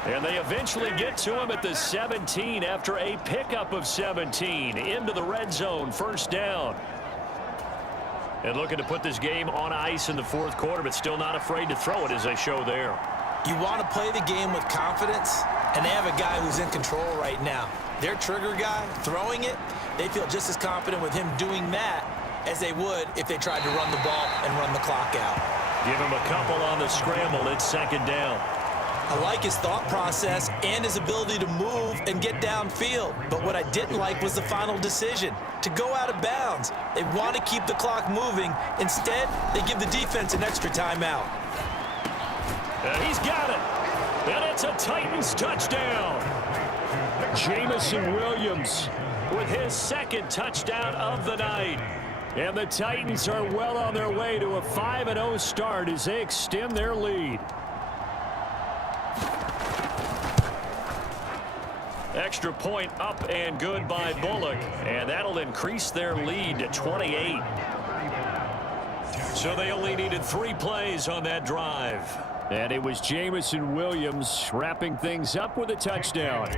And they eventually get to him at the 17 after a pickup of 17 into the red zone, 1st down. And looking to put this game on ice in the 4th quarter, but still not afraid to throw it as they show there. You want to play the game with confidence, and they have a guy who's in control right now. Their trigger guy throwing it, they feel just as confident with him doing that as they would if they tried to run the ball and run the clock out. Give him a couple on the scramble. It's 2nd down. I like his thought process and his ability to move and get downfield. But what I didn't like was the final decision, to go out of bounds. They want to keep the clock moving. Instead, they give the defense an extra timeout. And he's got it. And it's a Titans touchdown. Jameson Williams With his 2nd touchdown of the night. And the Titans are well on their way to a 5-0 start as they extend their lead. Extra point up and good by Bullock. And that'll increase their lead to 28. So they only needed 3 plays on that drive. And it was Jameson Williams wrapping things up with a touchdown.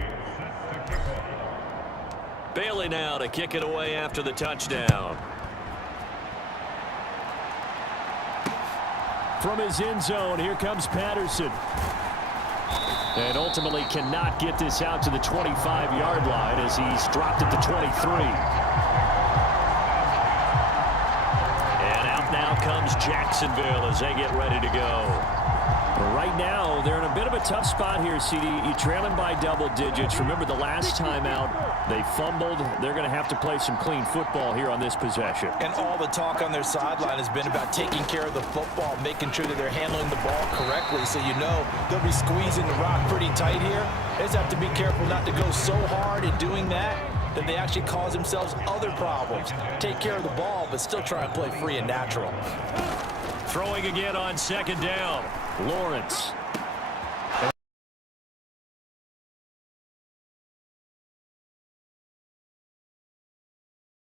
Bailey now to kick it away after the touchdown. From his end zone, here comes Patterson. And ultimately cannot get this out to the 25-yard line as he's dropped at the 23. And out now comes Jacksonville as they get ready to go. But right now, they're in a bit of a tough spot here, CD. You're trailing by double digits. Remember the last time out, they fumbled. They're going to have to play some clean football here on this possession. And all the talk on their sideline has been about taking care of the football, making sure that they're handling the ball correctly. So you know they'll be squeezing the rock pretty tight here. They just have to be careful not to go so hard in doing that they actually cause themselves other problems. Take care of the ball, but still try and play free and natural. Throwing again on 2nd down. Lawrence.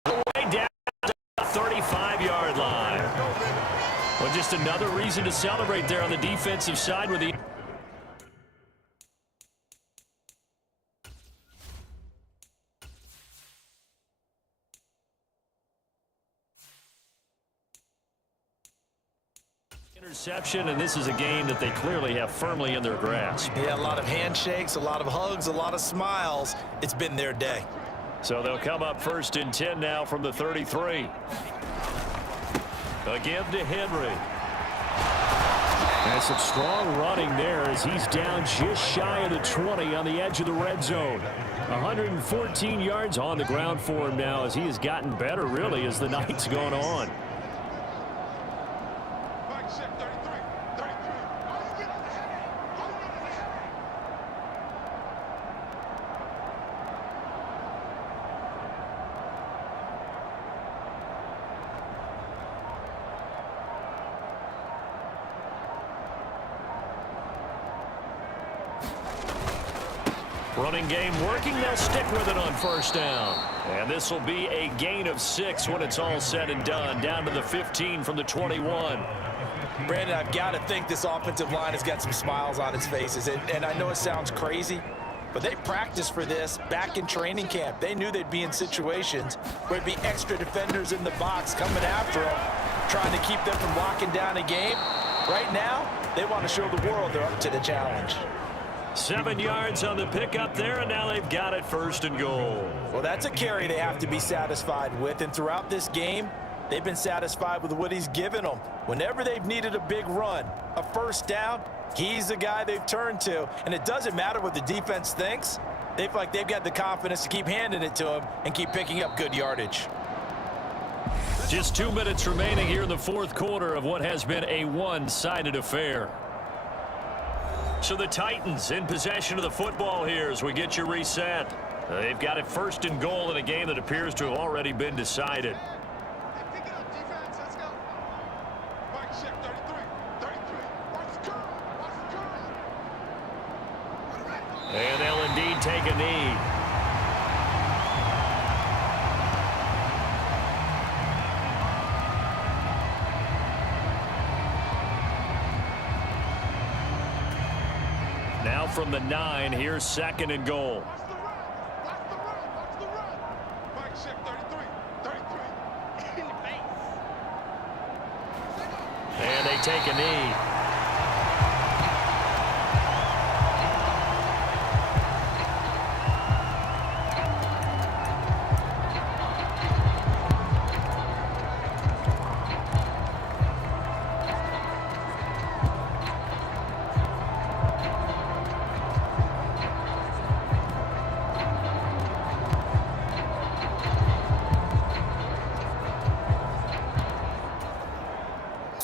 Way down to the 35-yard line. Well, just another reason to celebrate there on the defensive side with the... interception, and this is a game that they clearly have firmly in their grasp. Yeah, a lot of handshakes, a lot of hugs, a lot of smiles. It's been their day. So they'll come up 1st and 10 now from the 33. A give to Henry. And some strong running there as he's down just shy of the 20 on the edge of the red zone. 114 yards on the ground for him now as he has gotten better, really, as the night's gone on. Running game working. They'll stick with it on first down. And this will be a gain of 6 when it's all said and done. Down to the 15 from the 21. Brandon, I've got to think this offensive line has got some smiles on its faces. And I know it sounds crazy, but they practiced for this back in training camp. They knew they'd be in situations where there'd be extra defenders in the box coming after them, trying to keep them from locking down a game. Right now, they want to show the world they're up to the challenge. 7 yards on the pickup there, and now they've got it first and goal. Well, that's a carry they have to be satisfied with, and throughout this game, they've been satisfied with what he's given them. Whenever they've needed a big run, a first down, he's the guy they've turned to, and it doesn't matter what the defense thinks. They feel like they've got the confidence to keep handing it to him and keep picking up good yardage. Just 2 minutes remaining here in the fourth quarter of what has been a one-sided affair. So the Titans in possession of the football here as we get you reset. They've got it first and goal in a game that appears to have already been decided. And they'll indeed take a knee. Now from the 9, here's second and goal. And they take a knee.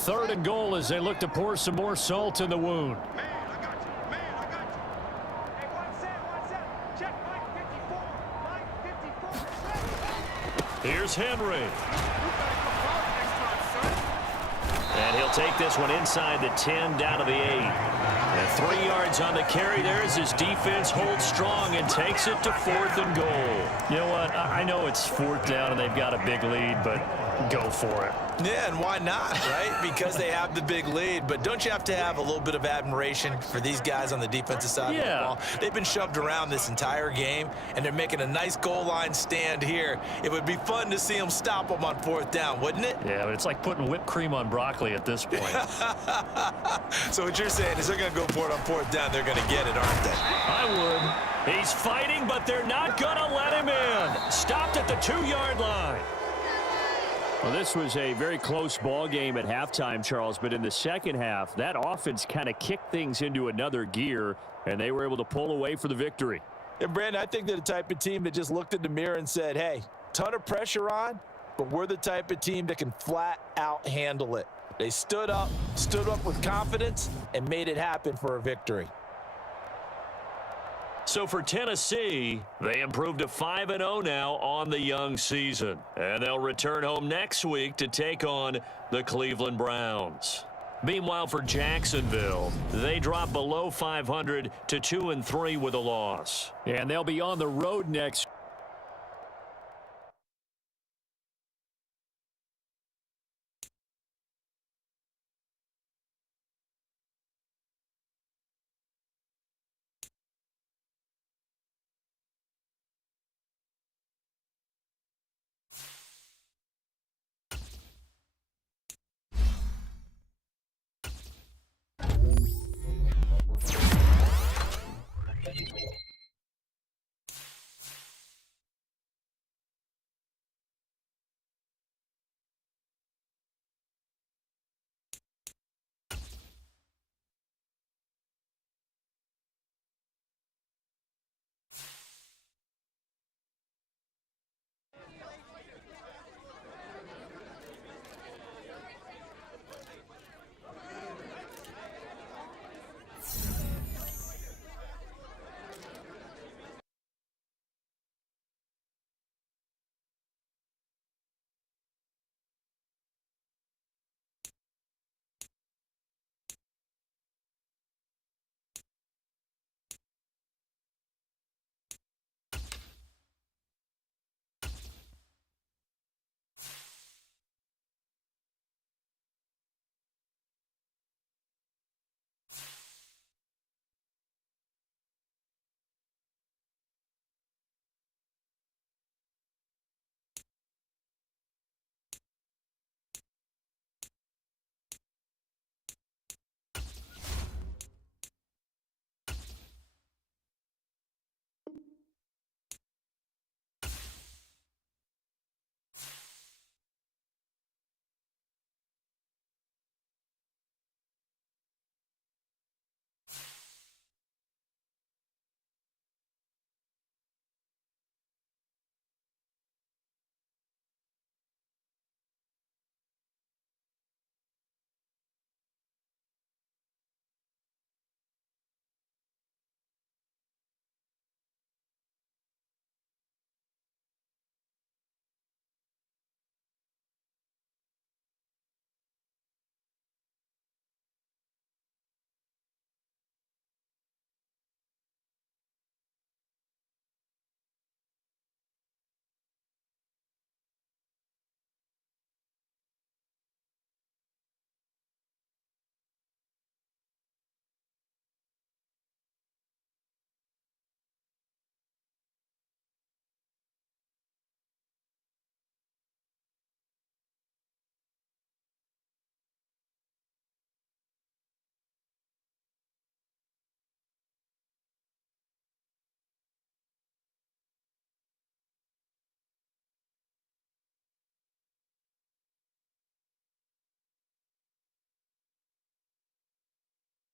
Third and goal as they look to pour some more salt in the wound. Here's Henry. And he'll take this one inside the 10 down to the 8. And 3 yards on the carry there as his defense holds strong and takes it to 4th and goal. You know what? I know it's 4th down and they've got a big lead, but go for it. Yeah, and why not, right? Because they have the big lead. But don't you have to have a little bit of admiration for these guys on the defensive side of the ball? They've been shoved around this entire game, and they're making a nice goal line stand here. It would be fun to see them stop them on 4th down, wouldn't it? Yeah, but it's like putting whipped cream on broccoli at this point. So what you're saying is they're going to go for it on 4th down. They're going to get it, aren't they? I would. He's fighting, but they're not going to let him in. Stopped at the 2-yard line. Well, this was a very close ball game at halftime, Charles, but in the second half, that offense kind of kicked things into another gear, and they were able to pull away for the victory. And, Brandon, I think they're the type of team that just looked in the mirror and said, hey, ton of pressure on, but we're the type of team that can flat out handle it. They stood up with confidence, and made it happen for a victory. So for Tennessee, they improved to 5-0 now on the young season. And they'll return home next week to take on the Cleveland Browns. Meanwhile, for Jacksonville, they drop below 500 to 2-3 with a loss. And they'll be on the road next